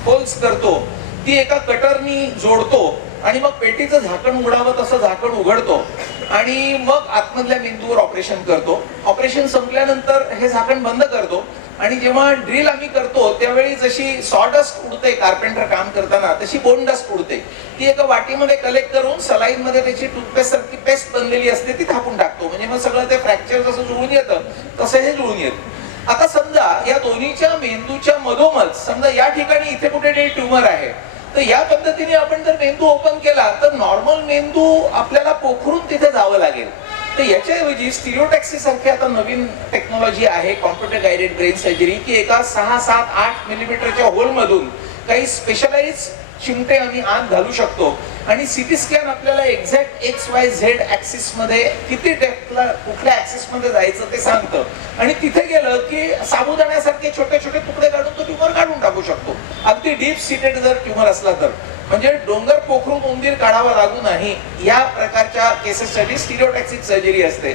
होल्स करतो, ती एका कटरनी जोडतो आणि मग पेटीचं झाकण उघडावं तसं झाकण उघडतो आणि मग आतमधल्या मेंदूवर ऑपरेशन करतो. ऑपरेशन संपल्यानंतर हे झाकण बंद करतो आणि जेव्हा ड्रिल आम्ही करतो त्यावेळी जशी सॉडस्ट उडते कारपेंटर काम करताना, तशी बोन डस्ट उडते. ती एका वाटीमध्ये कलेक्ट करून सलाईन मध्ये त्याची टूथपेस्ट सारखी पेस्ट बनलेली असते ती थापून टाकतो. म्हणजे मग सगळं ते फ्रॅक्चर जसं जुळून येतं तसं हे जुळून येतं. आता समजा या दोन्हीच्या मेंदूच्या मधोमध समजा या ठिकाणी इथे कुठे ट्युमर आहे, तर या पद्धतीने आपण जर मेंदू ओपन केला तर नॉर्मल मेंदू आपल्याला पोखरून तिथे जावं लागेल. तर याच्याऐवजी स्टिरिओटॅक्सी सारखी आता नवीन टेक्नॉलॉजी आहे कॉम्प्युटर गायडेड ब्रेन सर्जरी, की एका 6, 7, 8 मिलीमीटरच्या होल मधून काही स्पेशलाइज चिमटे आम्ही आत घालू शकतो आणि सिटी स्कॅन आपल्याला एक्झॅक्ट XYZ ऍक्सिस मध्ये किती डेप्थला कुठल्या ऍक्सिस मध्ये जायचं ते सांगतं आणि तिथे गेलं की साबुदाण्यासारखे छोटे छोटे तुकडे काढून तो ट्युमर काढून टाकू शकतो. अगदी डीप सिटेड जर ट्युमर असला तर, म्हणजे डोंगर पोखरून उंदीर काढावा लागू नाही, या प्रकारच्या केसेससाठी स्टिरिओटॅक्सिक सर्जरी असते.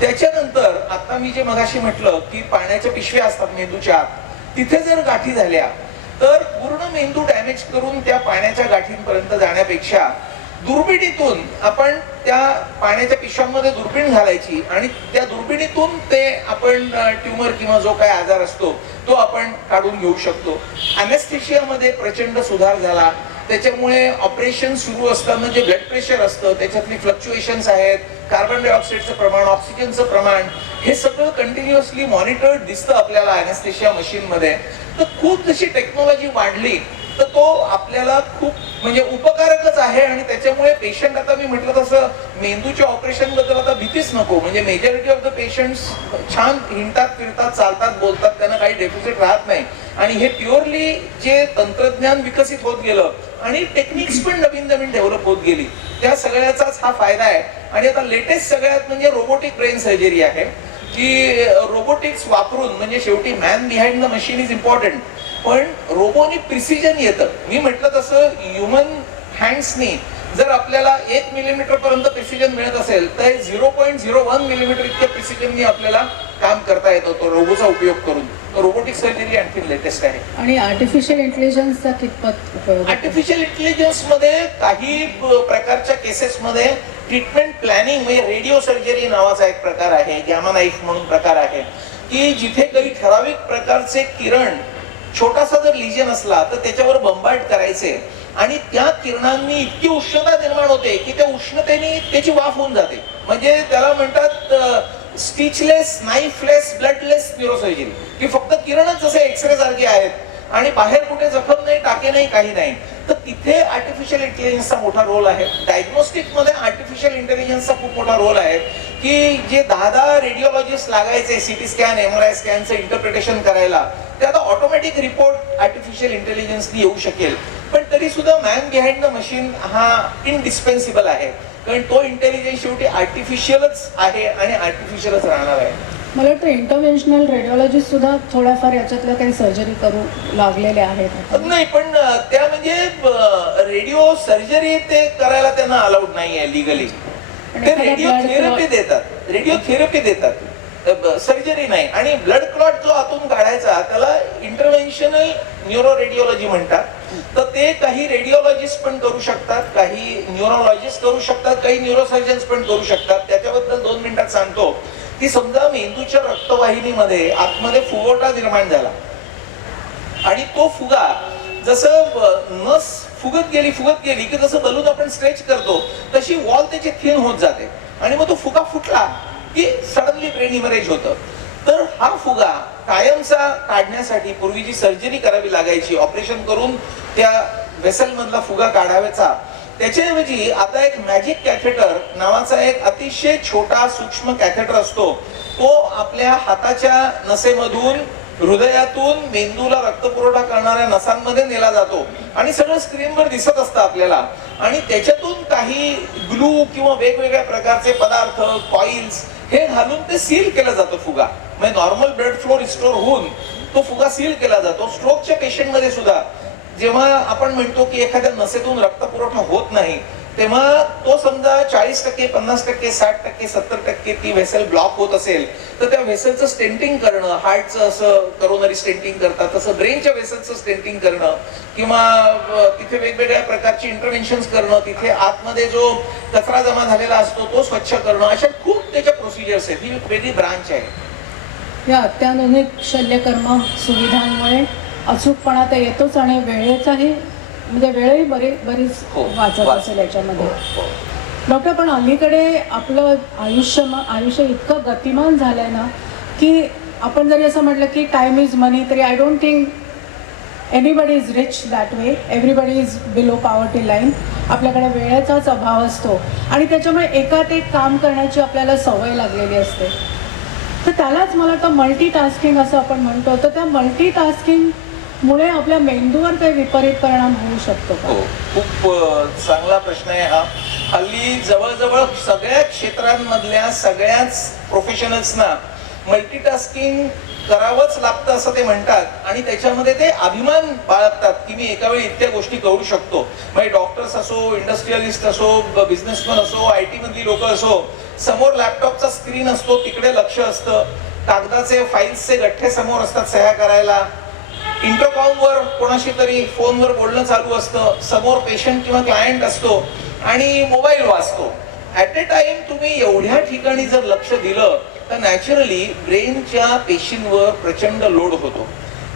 त्याच्यानंतर आता मी जे मगाशी म्हटलं की पाण्याच्या पिशव्या असतात मेंदूच्या आत, तिथे जर गाठी झाल्या तर पूर्ण मेंदू डॅमेज करून त्या पाण्याच्या गाठींपर्यंत जाण्यापेक्षा दुर्बिणीतून आपण त्या पाण्याच्या पिशव्यांमध्ये दुर्बीण घालायची आणि त्या दुर्बिणीतून ते आपण ट्युमर किंवा जो काही आजार असतो तो आपण काढून घेऊ शकतो. अनेस्थेशियामध्ये प्रचंड सुधार झाला. त्याच्यामुळे ऑपरेशन सुरू असताना जे ब्लड प्रेशर असतं त्याच्यातली फ्लक्च्युएशन्स आहेत, कार्बन डायऑक्साईडचं प्रमाण, ऑक्सिजनचं प्रमाण, हे सगळं कंटिन्युअसली मॉनिटर्ड दिसतं आपल्याला अनेस्थेशिया मशीन मध्ये. तर खूप जशी टेक्नॉलॉजी वाढली तर तो आपल्याला खूप म्हणजे उपकारकच आहे आणि त्याच्यामुळे पेशंट, आता मी म्हटलं तसं मेंदूच्या ऑपरेशन बद्दल आता भीतीच नको. म्हणजे मेजॉरिटी ऑफ द पेशंट्स छान हिंडतात, फिरतात, चालतात, बोलतात, त्यांना काही डेफिसिट राहत नाही. आणि हे प्युअरली जे तंत्रज्ञान विकसित होत गेलं आणि टेक्निक्स पण नवीन नवीन डेव्हलप होत गेली, त्या सगळ्याचाच हा फायदा आहे. आणि आता लेटेस्ट सगळ्यात म्हणजे रोबोटिक ब्रेन सर्जरी आहे, की रोबोटिक्स वापरून, म्हणजे शेवटी man behind the machine is important, पण रोबोनी प्रिसिजन येतं. मी म्हटलं तसं ह्युमन हँड्सनी जर आपल्याला 1 मिलीमीटर पर्यंत प्रिसिजन मिळत असेल तर 0.01 मिलीमीटर इतक्या प्रिसिजननी आपल्याला काम करता येतो तो रोबोचा उपयोग करून. रोबोटिक सर्जरी आणखी लेटेस्ट आहे. आणि आर्टिफिशियल इंटेलिजन्सचा कितपत उपयोग? आर्टिफिशियल इंटेलिजन्स मध्ये काही प्रकारच्या केसेस मध्ये ट्रीटमेंट प्लॅनिंग, म्हणजे रेडिओ सर्जरी नावाचा एक प्रकार आहे, गॅमा नाईफ म्हणून प्रकार आहे, की जिथे काही ठराविक प्रकारचे किरण, छोटासा जर लिजन असला तर त्याच्यावर बंबार्ड करायचे आणि त्या किरणांनी इतकी उष्णता निर्माण होते की त्या उष्णतेने त्याची वाफ होऊन जाते. म्हणजे त्याला म्हणतात स्टिचलेस, नाईफलेस, ब्लडलेस न्यूरोसर्जरी, की फक्त किरणच जसे एक्सरे सारखे आहेत आणि बाहेर कुठे जखम नाही, टाके नाही, काही नाही. तर तिथे आर्टिफिशियल इंटेलिजन्सचा मोठा रोल आहे. डायग्नोस्टिक मध्ये आर्टिफिशियल इंटेलिजन्सचा खूप मोठा रोल आहे, की जे 10 रेडिओलॉजिस्ट लागायचे सिटी स्कॅन, MRI स्कॅनचं इंटरप्रिटेशन करायला, ते आता ऑटोमॅटिक रिपोर्ट आर्टिफिशियल इंटेलिजन्सनी येऊ शकेल. पण तरी सुद्धा मॅन बिहाइंड द मशीन हा इनडिस्पेन्सिबल आहे, कारण तो इंटेलिजन्स शेवटी आर्टिफिशियलच आहे आणि आर्टिफिशियलच राहणार आहे. मला वाटतं इंटरव्हेन्शनल रेडिओलॉजिस्ट सुद्धा थोड्याफार याच्यातल्या काही सर्जरी करू लागलेल्या आहेत. नाही, पण त्या म्हणजे रेडिओ सर्जरी ते करायला त्यांना अलाउड नाही आहे लिगली. ते रेडिओथेरपी देतात, सर्जरी नाही. आणि ब्लड क्लॉट जो आतून काढायचा त्याला इंटरव्हेन्शनल न्यूरो रेडिओलॉजी म्हणतात. तर ते काही रेडिओलॉजिस्ट पण करू शकतात, काही न्यूरोलॉजिस्ट करू शकतात, काही न्यूरोसर्जन्स पण करू शकतात. त्याच्याबद्दल 2 मिनिटात सांगतो, की समजा मेंदूच्या रक्तवाहिनीमध्ये आतमध्ये फुगवटा निर्माण झाला आणि तो फुगा जसं नस फुगत गेली की जसं बलून आपण स्ट्रेच करतो तशी वॉल त्याची थिन होत जाते आणि मग तो फुगा फुटला की सडनली ब्रेन हिमरेज होतं. तर हा फुगा कायमचा काढण्यासाठी पूर्वी जी सर्जरी करावी लागायची, ऑपरेशन करून त्या वेसल मधला फुगा काढावायचा, त्याच्याऐवजी आता एक मॅजिक कॅथेटर नावाचा एक अतिशय छोटा सूक्ष्म कॅथेटर असतो. तो आपल्या हाताच्या नसेमधून, हृदयातून मेंदूला रक्तपुरवठा करणाऱ्या नसांमध्ये नेला जातो आणि सगळं स्क्रीनवर दिसत असतं आपल्याला. आणि त्याच्यातून काही ग्लू किंवा वेगवेगळ्या प्रकारचे पदार्थ, कॉइल्स हे घालून ते सील केलं जातं फुगा. म्हणजे नॉर्मल ब्लड फ्लो रिस्टोर होऊन तो फुगा सील केला जातो. स्ट्रोकच्या पेशंटमध्ये सुद्धा जेव्हा आपण म्हणतो की एखाद्या नसेतून रक्तपुरवठा होत नाही, तेव्हा तो समजा 40%, 50%, 60%, 70% ती व्हेसल ब्लॉक होत असेल तर त्या व्हेसलचं स्टेंटिंग करणं, हार्टचं असं करोनरी स्टेंटिंग करतात तसं ब्रेनच्या व्हेसलचं स्टेंटिंग करणं किंवा तिथे वेगवेगळ्या प्रकारची इंटरव्हेन्शन्स करणं, तिथे आतमध्ये जो कचरा जमा झालेला असतो तो स्वच्छ करणं, अशा खूप त्याच्या प्रोसिजर्स आहेत. ही वेगळी ब्रांच आहे. या अत्याधुनिक शल्यकर्म सुविधांमुळे अचूकपणा तर येतोच आणि वेळेचाही म्हणजे वेळही बरीच हो, वाचत असेल याच्यामध्ये. हो. डॉक्टर, पण अलीकडे आपलं आयुष्य इतकं गतिमान झालंय ना की आपण जरी असं म्हटलं की टाइम इज मनी, तरी I don't think anybody is rich that way. Everybody is below poverty line. आपल्याकडे वेळेचाच अभाव असतो आणि त्याच्यामुळे एकात एक काम करण्याची आपल्याला सवय लागलेली असते. तर त्यालाच मला वाटतं मल्टीटास्किंग असं आपण म्हणतो. तर त्या मल्टीटास्किंगमुळे आपल्या मेंदूवर काही विपरीत परिणाम होऊ शकतो का? हो, खूप चांगला प्रश्न आहे हा. हल्ली जवळजवळ सगळ्या क्षेत्रांमधल्या सगळ्याच प्रोफेशनल्सना मल्टीटास्किंग करावंच लागतं असं ते म्हणतात आणि त्याच्यामध्ये ते अभिमान बाळगतात की मी एका वेळी इतक्या गोष्टी करू शकतो. म्हणजे डॉक्टर्स असो, इंडस्ट्रियलिस्ट असो, बिझनेसमॅन असो, IT मधली लोक असो, समोर लॅपटॉपचा स्क्रीन असतो, तिकडे लक्ष असतं, कागदाचे फाईल्सचे गठ्ठे समोर असतात सह्या करायला, इंटरकॉमवर कोणाशी तरी फोनवर बोलणं चालू असतं, समोर पेशंट किंवा क्लायंट असतो आणि मोबाईल वाजतो. ऍट ए टाइम तुम्ही एवढ्या ठिकाणी जर लक्ष दिलं तर नॅचरली ब्रेनच्या पेशींवर प्रचंड लोड होतो.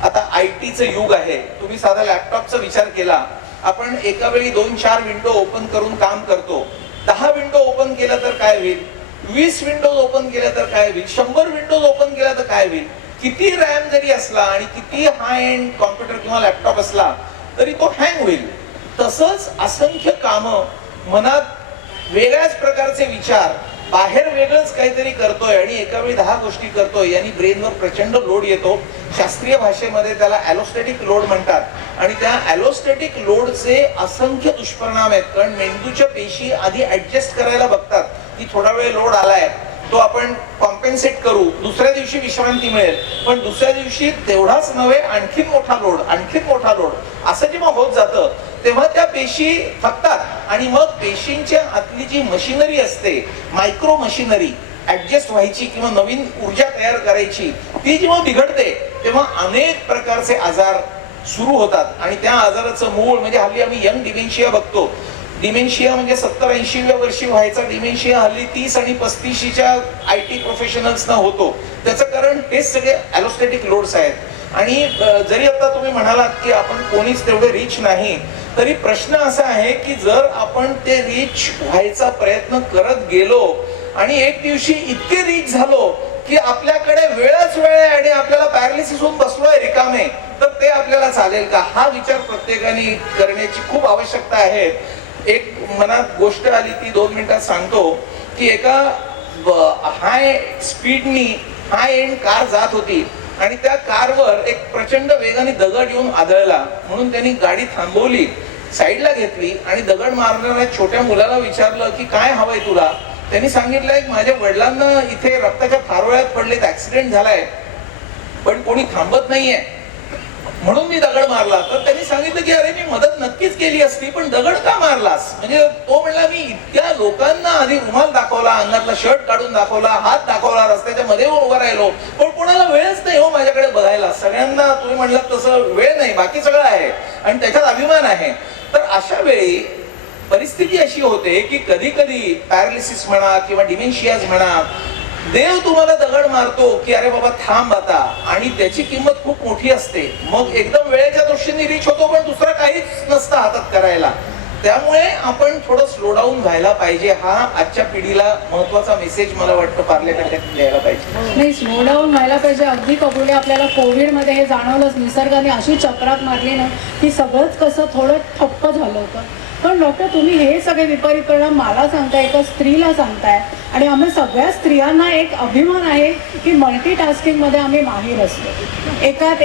आता ITचं युग आहे. तुम्ही साधा लॅपटॉपचा विचार केला, आपण एका वेळी 2-4 विंडो ओपन करून काम करतो. 10 विंडो ओपन केला तर काय होईल, 20 विंडोज ओपन केल्या तर काय होईल, 100 विंडोज ओपन केल्या तर काय होईल. किती रॅम जरी असला आणि किती हाय एंड कॉम्प्युटर किंवा लॅपटॉप असला तरी तो हँग होईल. तसंच असंख्य कामं, मनात वेगळ्याच प्रकारचे विचार, बाहेर वेगळंच काहीतरी करतोय आणि एका वेळी 10 गोष्टी करतोय, यांनी ब्रेनवर प्रचंड लोड येतो. शास्त्रीय भाषेमध्ये त्याला ॲलोस्टॅटिक लोड म्हणतात आणि त्या ॲलोस्टॅटिक लोडचे असंख्य दुष्परिणाम आहेत. कारण मेंदूच्या पेशी आधी ऍडजस्ट करायला बघतात की थोडा वेळ लोड आलाय, तो आपण कॉम्पेन्सेट करू, दुसऱ्या दिवशी विश्रांती मिळेल. पण दुसऱ्या दिवशी तेवढाच नव्हे, आणखीन मोठा लोड असं जेव्हा होत जातं तेव्हा त्या पेशी थकतात आणि मग पेशींच्या आतली जी मशिनरी असते, मायक्रो मशिनरी ऍडजस्ट व्हायची किंवा नवीन ऊर्जा तयार करायची, ती जेव्हा बिघडते तेव्हा अनेक प्रकारचे आजार सुरू होतात आणि त्या आजाराचं मूळ म्हणजे हल्ली आम्ही यंग डिमेन्शिया बघतो. डिमेन्शिया म्हणजे 70-80व्या वर्षी व्हायचा डिमेन्शिया हल्ली 30 आणि 35च्या IT प्रोफेशनल्सना होतो. त्याचं कारण हेच सगळे ॲलोस्टॅटिक लोड्स आहेत. आणि जरी आता तुम्ही म्हणालात की आपण कोणीच तेवढे रिच नाही, तरी प्रश्न असा आहे की जर आपण ते रिच व्हायचा प्रयत्न करत गेलो आणि एक दिवशी इतके रिच झालो की आपल्याकडे वेळच वेळ आहे आणि आपल्याला पॅरालिसिस होऊन बसलोय रिकामे, तर ते आपल्याला चालेल का? हा विचार प्रत्येकाने करण्याची खूप आवश्यकता आहे. एक मनात गोष्ट आली ती 2 मिनिटात सांगतो की एका हाय स्पीडनी हाय एंड कार जात होती आणि त्या कारवर एक प्रचंड वेगाने दगड येऊन आदळला. म्हणून त्यांनी गाडी थांबवली, साईडला घेतली आणि दगड मारणाऱ्या छोट्या मुलाला विचारलं की काय हवंय तुला. त्यांनी सांगितलं की माझ्या वडिलांना इथे रक्ताच्या थारोळ्यात पडलेत, ऍक्सिडेंट झालाय, पण कोणी थांबत नाहीये म्हणून मी दगड मारला. तर त्यांनी सांगितलं की अरे मी मदत नक्कीच केली असती, पण दगड का मारलास? म्हणजे तो म्हणला मी इतक्या लोकांना आधी रुमाल दाखवला, अंगातला शर्ट काढून दाखवला, हात दाखवला, रस्त्याच्या मध्ये उभा राहिलो, पण कोणाला वेळच नाही हो माझ्याकडे बघायला. सगळ्यांना तुम्ही म्हणलात तसं वेळ नाही, बाकी सगळं आहे आणि त्याच्यात अभिमान आहे. तर अशा वेळी परिस्थिती अशी होते की कधी कधी पॅरालिसिस म्हणा किंवा डिमेन्शियाज म्हणा, देव तुम्हाला दगड मारतो की अरे बाबा थांब आता, आणि त्याची किंमत खूप मोठी असते. मग एकदम वेळेच्या दृष्टीने रिच होतो पण दुसरं काहीच नसतं हातात करायला. त्यामुळे आपण थोडं स्लो डाऊन व्हायला पाहिजे. हा आजच्या पिढीला महत्वाचा मेसेज मला वाटतं पार्ल्याकडे द्यायला पाहिजे. नाही, स्लो डाऊन व्हायला पाहिजे. अगदी कबूल आहे. आपल्याला कोविडमध्ये हे जाणवलंच, निसर्गाने अशी चक्रात मारली ना की सगळंच कसं थोडं ठप्प झालं होतं. पण डॉक्टर, तुम्ही हे सगळे विपरीत परिणाम मला सांगताय, एका स्त्रीला सांगताय, आणि आम्ही सगळ्या स्त्रियांना एक अभिमान आहे की मल्टीटास्किंगमध्ये आम्ही माहीर असतो. एकात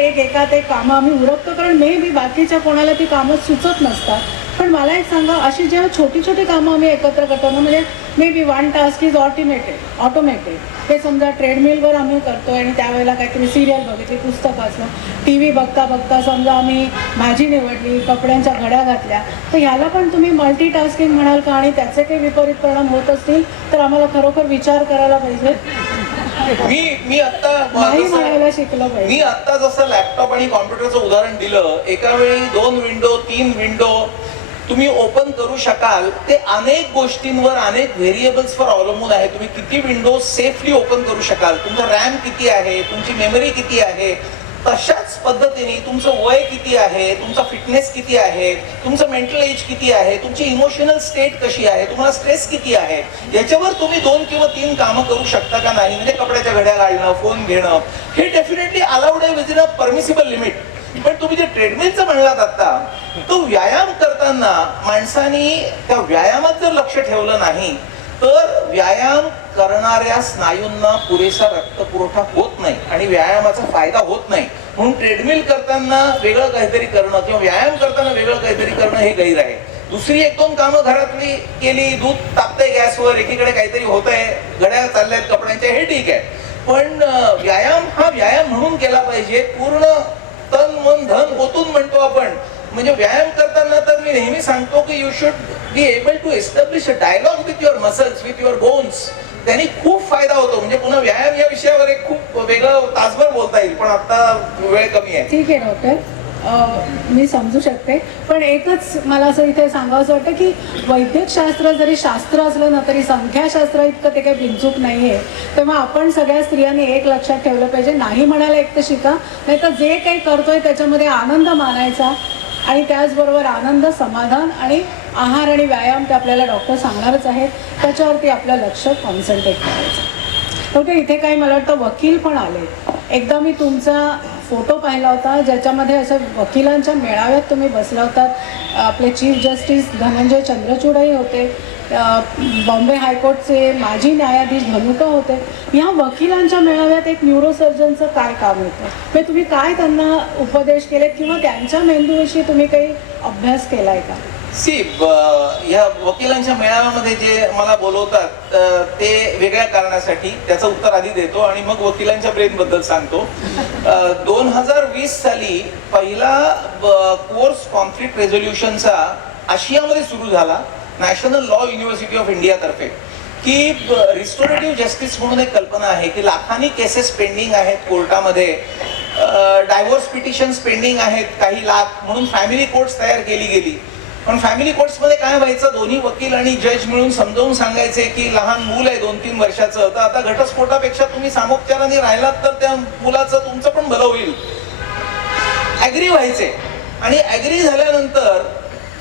एक कामं आम्ही उरकतो, कारण मे बी बाकीच्या कोणाला ती कामं सुचत नसतात. पण मला एक सांगा, अशी जेव्हा छोटी छोटी कामं आम्ही एकत्र करतो ना, म्हणजे may be one task is automated. हे समजा ट्रेडमिलवर आम्ही करतो आणि त्यावेळेला काहीतरी सिरियल बघितली, पुस्तक वाचलं, टी व्ही बघता बघता समजा आम्ही भाजी निवडली, कपड्यांच्या घड्या घातल्या, तर ह्याला पण तुम्ही मल्टीटास्किंग म्हणाल का? आणि त्याचे काही विपरीत परिणाम होत असतील तर आम्हाला खरोखर विचार करायला पाहिजे. मी आता नाही म्हणायला शिकलं पाहिजे. मी आता जसं लॅपटॉप आणि कॉम्प्युटरचं उदाहरण दिलं, एका वेळी 2 विंडो 3 विंडो तुम्ही ओपन करू शकाल, ते अनेक गोष्टींवर अनेक व्हेरिएबल्सवर अवलंबून आहे. तुम्ही किती विंडो सेफली ओपन करू शकाल, तुमचं रॅम किती आहे, तुमची मेमरी किती आहे, तशाच पद्धतीने तुमचं वय किती आहे, तुमचा फिटनेस किती आहे, तुमचं मेंटल एज किती आहे, तुमची इमोशनल स्टेट कशी आहे, तुम्हाला स्ट्रेस किती आहे, याच्यावर तुम्ही 2 किंवा 3 कामं करू शकता का नाही. म्हणजे कपड्याच्या घड्या घालणं, फोन घेणं, हे डेफिनेटली अलाउड आहे विदिन अ परमिसिबल लिमिट. पण तुम्ही जे ट्रेडमिलचं म्हणलात आता, तो व्यायाम करताना माणसाने त्या व्यायामात जर लक्ष ठेवलं नाही तर व्यायाम करणाऱ्या स्नायूंना पुरेसा रक्तपुरवठा होत नाही आणि व्यायामाचा फायदा होत नाही. म्हणून ट्रेडमिल करताना वेगळं काहीतरी करणं किंवा व्यायाम करताना वेगळं काहीतरी करणं हे गैर आहे. दुसरी 1-2 कामं घरातली केली, दूध तापतंय गॅसवर, एकीकडे काहीतरी होतंय, घड्या चालल्यात कपड्यांच्या, हे ठीक आहे. पण व्यायाम हा व्यायाम म्हणून केला पाहिजे, पूर्ण तन मन धन ओतून म्हणतो आपण. म्हणजे व्यायाम करताना तर मी नेहमी सांगतो की you should be able to establish a dialogue with your muscles, with your bones. त्यांनी खूप फायदा होतो. म्हणजे पुन्हा व्यायाम या विषयावर एक खूप वेगळं तासभर बोलता येईल, पण आता वेळ कमी आहे. ठीक आहे डॉक्टर, मी समजू शकते. पण एकच मला असं इथे सांगावंसं वाटतं की वैद्यकशास्त्र जरी शास्त्र असलं ना, तरी संख्याशास्त्र इतकं ते काही बिनचूक नाही आहे. तेव्हा आपण सगळ्या स्त्रियांनी एक लक्षात ठेवलं पाहिजे, नाही म्हणायला एक तर शिका, नाही तर जे काही करतोय त्याच्यामध्ये आनंद मानायचा आणि त्याचबरोबर आनंद, समाधान आणि आहार आणि व्यायाम ते आपल्याला डॉक्टर सांगणारच आहेत, त्याच्यावरती आपलं लक्ष कॉन्सन्ट्रेट करायचं. डॉक्टर, इथे काही मला वाटतं वकील पण आले. एकदा मी तुमचा फोटो पाहिला होता ज्याच्यामध्ये असं वकिलांच्या मेळाव्यात तुम्ही बसला होतात. आपले चीफ जस्टिस धनंजय चंद्रचूडही होते, बॉम्बे हायकोर्टचे माजी न्यायाधीश धनुका होते. ह्या वकिलांच्या मेळाव्यात एक न्यूरोसर्जनचं काय काम होतं, म्हणजे तुम्ही काय त्यांना उपदेश केलेत किंवा त्यांच्या मेंदूविषयी तुम्ही काही अभ्यास केलाय का? या वकिलांच्या मेळाव्यामध्ये जे मला बोलवतात ते वेगळ्या कारणासाठी, त्याचं उत्तर आधी देतो आणि मग वकिलांच्या ब्रेन बद्दल सांगतो. 2020 साली पहिला कोर्स कॉन्फ्लिक्ट रेझोल्युशनचा आशियामध्ये सुरू झाला, national law university of India तर्फे. की रिस्टोरेटिव्ह जस्टिस म्हणून एक कल्पना आहे की लाखांनी केसेस पेंडिंग आहेत कोर्टामध्ये, डायव्होर्स पिटिशन्स पेंडिंग आहेत काही लाख, म्हणून फॅमिली कोर्ट्स तयार केली गेली. पण फॅमिली कोर्ट्समध्ये काय व्हायचं, दोन्ही वकील आणि जज मिळून समजावून सांगायचे की लहान मूल आहे 2-3 वर्षाचं, तर आता घटस्फोटापेक्षा तुम्ही सामोपचाराने राहिलात तर त्या मुलाचं तुमचं पण भलं होईल. ऍग्री व्हायचे आणि ऍग्री झाल्यानंतर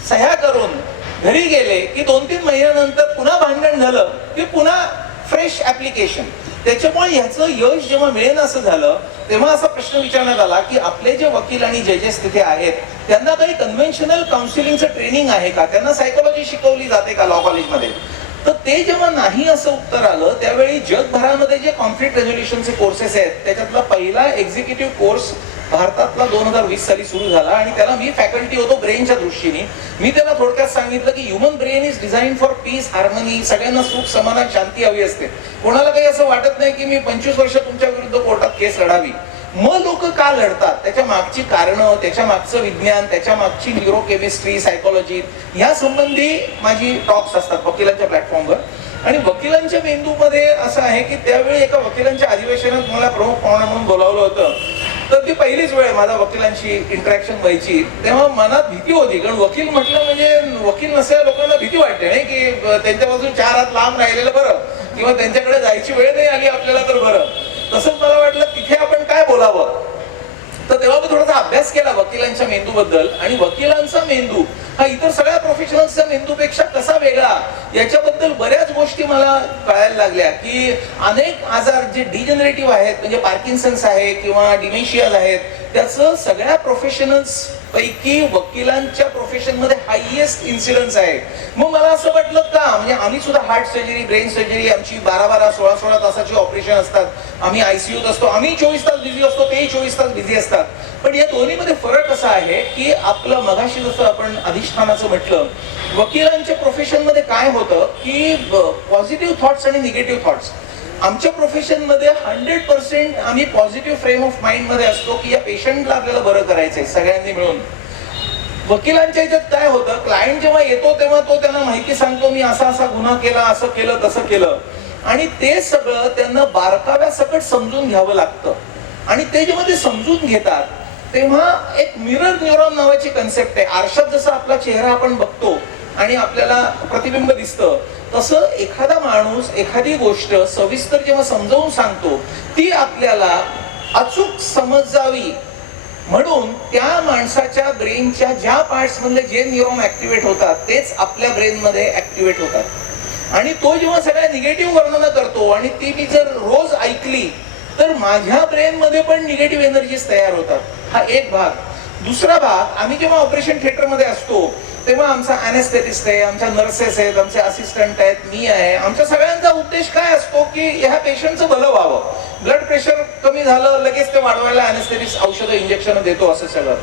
सह्या करून घरी गेले की 2-3 महिन्यानंतर पुन्हा भांडण झालं की पुन्हा फ्रेश ऍप्लिकेशन. त्याच्यामुळे ह्याचं यश जेव्हा मिळेन असं झालं, तेव्हा असा प्रश्न विचारण्यात आला की आपले जे वकील आणि जजेस तिथे आहेत त्यांना काही कन्व्हेन्शनल काउन्सिलिंगचं ट्रेनिंग आहे का, त्यांना सायकोलॉजी शिकवली जाते का लॉ कॉलेजमध्ये. तर ते जेव्हा नाही असं उत्तर आलं, त्यावेळी जगभरामध्ये जे कॉन्फ्लिक्ट रेझोल्युशनचे कोर्सेस आहेत त्याच्यातला पहिला एक्झिक्युटिव्ह कोर्स भारतातला 2020 साली सुरू झाला आणि त्याला मी फॅकल्टी होतो ब्रेनच्या दृष्टीने. मी त्यांना थोडक्यात सांगितलं की human brain is design for piece, harmony, सगळ्यांना सुख, समाधान, शांती हवी असते. कोणाला काही असं वाटत नाही की मी 25 वर्ष तुमच्या विरुद्ध कोर्टात केस लढावी. मग लोक का लढतात, त्याच्या मागची कारणं, त्याच्या मागचं विज्ञान, त्याच्या मागची न्यूरोकेमिस्ट्री, सायकोलॉजी, या संबंधी माझी टॉक्स असतात वकिलांच्या प्लॅटफॉर्मवर. आणि वकिलांच्या मेंदूमध्ये असं आहे की त्यावेळी एका वकिलांच्या अधिवेशनात मला प्रमुख पाहुणा म्हणून बोलावलं होतं. तर ती पहिलीच वेळ माझा वकिलांशी इंटरॅक्शन व्हायची, तेव्हा मनात भीती होती. कारण वकील म्हटलं म्हणजे वकील नसलेल्या लोकांना भीती वाटते नाही की त्यांच्यापासून 4 हात लांब राहिलेलं बरं, किंवा त्यांच्याकडे जायची वेळ नाही आली आपल्याला तर बरं. तसंच मला वाटलं तिथे आपण काय बोलावं. तर तेव्हा मी थोडासा अभ्यास केला वकिलांच्या मेंदूबद्दल, आणि वकिलांचा मेंदू हा इतर सगळ्या प्रोफेशनल्सच्या मेंदूपेक्षा कसा वेगळा याच्याबद्दल बऱ्याच गोष्टी मला कळायला लागल्या. की अनेक आजार जे डिजेनरेटिव्ह आहेत, म्हणजे पार्किन्सन्स आहे किंवा डिमेन्शियाज आहेत, त्याचं सगळ्या प्रोफेशनल्स पैकी वकिलांच्या प्रोफेशन मध्ये हायएस्ट इन्सिडन्स आहे. मग मला असं वाटलं का, म्हणजे आम्ही सुद्धा हार्ट सर्जरी, ब्रेन सर्जरी, आमची 12-12, 16-16 तासाची ऑपरेशन असतात, आम्ही आयसीयूत असतो, आम्ही 24 तास बिझी असतो, तेही 24 तास बिझी असतात. पण या दोन्हीमध्ये फरक असा आहे की आपलं मगाशी जसं आपण अधिष्ठानाचं म्हटलं, वकिलांच्या प्रोफेशन मध्ये काय होतं की पॉझिटिव्ह थॉट्स आणि निगेटिव्ह थॉट्स. आमच्या प्रोफेशन मध्ये 100% आम्ही पॉझिटिव्ह फ्रेम ऑफ माइंड मध्ये असतो की या पेशंटला आपल्याला बरं करायचंय सगळ्यांनी मिळून. वकिलांच्या ह्याच्यात काय होतं, क्लायंट जेव्हा येतो तेव्हा तो त्यांना माहिती सांगतो, मी असा असा गुन्हा केला, असं केलं, तसं केलं, आणि ते सगळं त्यांना बारकाव्यासकट समजून घ्यावं लागतं. आणि ते जेव्हा ते समजून घेतात तेव्हा एक मिरर न्यूरॉन नावाची कन्सेप्ट आहे. आरशात जसं आपला चेहरा आपण बघतो आणि आपल्याला प्रतिबिंब दिसतं, तसं एखादा माणूस एखादी गोष्ट सविस्तर जेव्हा समजावून सांगतो ती आपल्याला अचूक समजावी म्हणून त्या माणसाच्या ब्रेनच्या ज्या पार्ट्स मधले जे न्यूरॉन ऍक्टिव्हेट होतात तेच आपल्या ब्रेन मध्ये ऍक्टिव्हेट होतात. आणि तो जेव्हा सगळ्या निगेटिव्ह वर्णनं करतो आणि ती मी जर रोज ऐकली तर माझ्या ब्रेन मध्ये पण निगेटिव्ह एनर्जीज तयार होतात. हा एक भाग. दुसरा भाग, आम्ही जेव्हा ऑपरेशन थिएटर मध्ये असतो तेव्हा आमचा अॅनेस्थेटिस्ट आहे, आमच्या नर्सेस आहेत, आमचे असिस्टंट आहेत, मी आहे. आमच्या सगळ्यांचा उद्देश काय असतो की ह्या पेशंटचं भलं व्हावं. ब्लड प्रेशर कमी झालं लगेच ते वाढवायला अॅनेस्थेटिस्ट औषधं इंजेक्शन देतो, असं सगळं.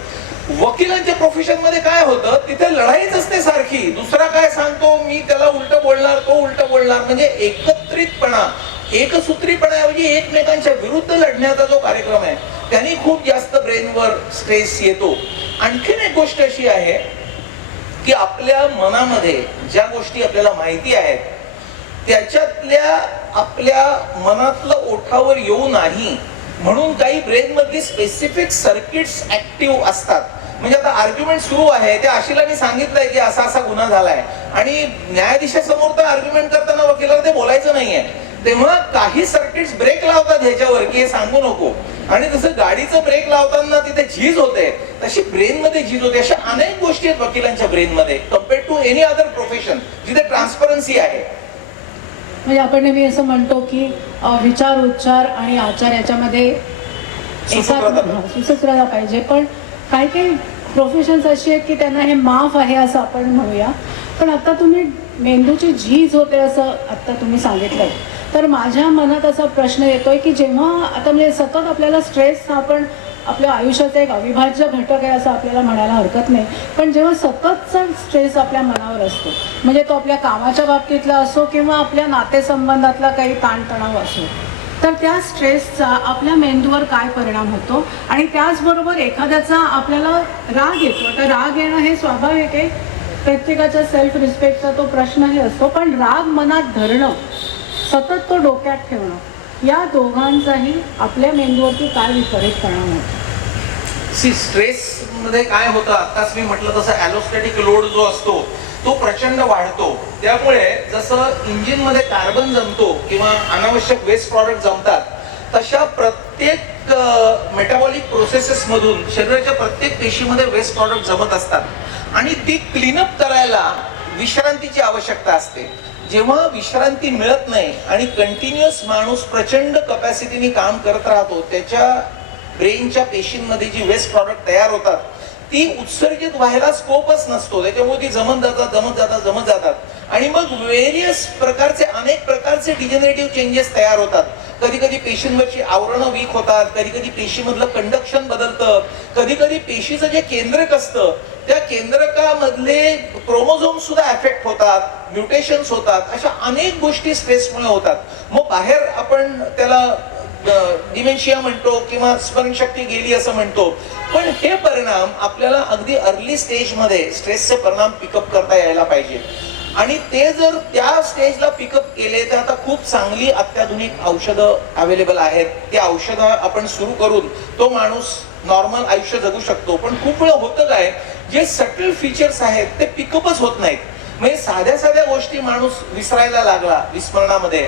वकिलांच्या प्रोफेशन मध्ये काय होतं, तिथे लढाईच असते सारखी. दुसरा काय सांगतो, मी त्याला उलट बोलणार, तो उलट बोलणार. म्हणजे एकत्रितपणा, एकसूत्रीपणाऐवजी एकमेकांच्या विरुद्ध लढण्याचा जो कार्यक्रम आहे त्यांनी खूप जास्त ब्रेनवर स्ट्रेस येतो. आणखीन एक गोष्ट अशी आहे की आपल्या मनामध्ये ज्या गोष्टी आपल्याला माहिती आहेत त्याच्यातल्या आपल्या मनातलं ओठावर येऊ नाही म्हणून काही ब्रेन मधली स्पेसिफिक सर्किट्स ऍक्टिव्ह असतात. म्हणजे आता आर्ग्युमेंट सुरू आहे, त्या आशिलाने सांगितलंय की असा असा गुन्हा झालाय आणि न्यायाधीशासमोर तर आर्ग्युमेंट करताना वकिलाला ते बोलायचं नाहीये, तेव्हा काही सर्किट्स ब्रेक लावतात ह्याच्यावर की हे सांगू नको. आणि जसं गाडीचं ब्रेक लावताना तिथे झीज होते तशी ब्रेन मध्ये झीज होते. अशा अनेक गोष्टी आहेत वकिलांच्या ब्रेन मध्ये compare to any other profession जिथे ट्रान्सपरन्सी आहे. म्हणजे आपण नेहमी असं म्हणतो की विचार, उच्चार आणि आचार याच्यामध्ये सुसूत्रता पाहिजे. पण काही काही प्रोफेशन्स अशी आहेत की त्यांना हे माफ आहे असं आपण म्हणूया. पण आता तुम्ही मेंदूची झीज होते असं आता तुम्ही सांगितलंय, तर माझ्या मनात असा प्रश्न येतोय की जेव्हा आता म्हणजे सतत आपल्याला स्ट्रेस हा आपण आपल्या आयुष्याचा एक अविभाज्य घटक आहे असं आपल्याला म्हणायला हरकत नाही, पण जेव्हा सततचा स्ट्रेस आपल्या मनावर असतो, म्हणजे तो आपल्या कामाच्या बाबतीतला असो किंवा आपल्या नातेसंबंधातला काही ताणतणाव असो, तर त्या स्ट्रेसचा आपल्या मेंदूवर काय परिणाम होतो. आणि त्याचबरोबर एखाद्याचा आपल्याला राग येतो. आता राग येणं हे स्वाभाविक आहे, प्रत्येकाच्या सेल्फ रिस्पेक्टचा तो प्रश्नही असतो, पण राग मनात धरणं, सतत तो डोक्यात ठेवणं, या दोघांचाही आपल्या मेंदूवरती काय विपरीत परिणाम होतो. स्ट्रेस मध्ये काय होतं, आताच मी म्हटलं तसं ॲलोस्टॅटिक लोड जो असतो तो प्रचंड वाढतो. त्यामुळे जसं इंजिन मध्ये कार्बन जमतो किंवा अनावश्यक वेस्ट प्रॉडक्ट जमतात, तशा प्रत्येक मेटाबॉलिक प्रोसेसेस मधून शरीराच्या प्रत्येक पेशीमध्ये वेस्ट प्रॉडक्ट जमत असतात आणि ती क्लीनअप करायला विश्रांतीची आवश्यकता असते. जेव्हा विश्रांती मिळत नाही आणि कंटिन्युअस माणूस प्रचंड कपॅसिटीने काम करत राहतो, त्याच्या ब्रेनच्या पेशींमध्ये जी वेस्ट प्रॉडक्ट तयार होतात ती उत्सर्जित व्हायला स्कोपच नसतो. त्याच्यामुळे ती जमत जातात आणि मग वेरियस प्रकारचे अनेक प्रकारचे डिजेनरेटिव्ह चेंजेस तयार होतात. कधी कधी पेशींवरची आवरणं वीक होतात, कधी कधी पेशीमधलं कंडक्शन बदलतं, कधी कधी पेशीचं जे केंद्रक असतं त्या केंद्रकामधले क्रोमोझोम सुद्धा अफेक्ट होतात, म्युटेशन्स होतात. अशा अनेक गोष्टी स्ट्रेसमुळे होतात. मग बाहेर आपण त्याला डिमेन्शिया म्हणतो किंवा स्मरणशक्ती गेली असं म्हणतो, पण हे परिणाम आपल्याला अगदी अर्ली स्टेजमध्ये स्ट्रेसचे परिणाम पिकअप करता यायला पाहिजे. आणि ते जर त्या स्टेजला पिकअप केले तर आता खूप चांगली अत्याधुनिक औषधं अवेलेबल आहेत. ते औषधं आपण सुरू करून तो माणूस नॉर्मल आयुष्य जगू शकतो. पण खूप वेळा होतं काय, जे सटल फीचर्स आहेत ते पिकअपच होत नाहीत. म्हणजे साध्या साध्या गोष्टी माणूस विसरायला लागला विस्मरणामध्ये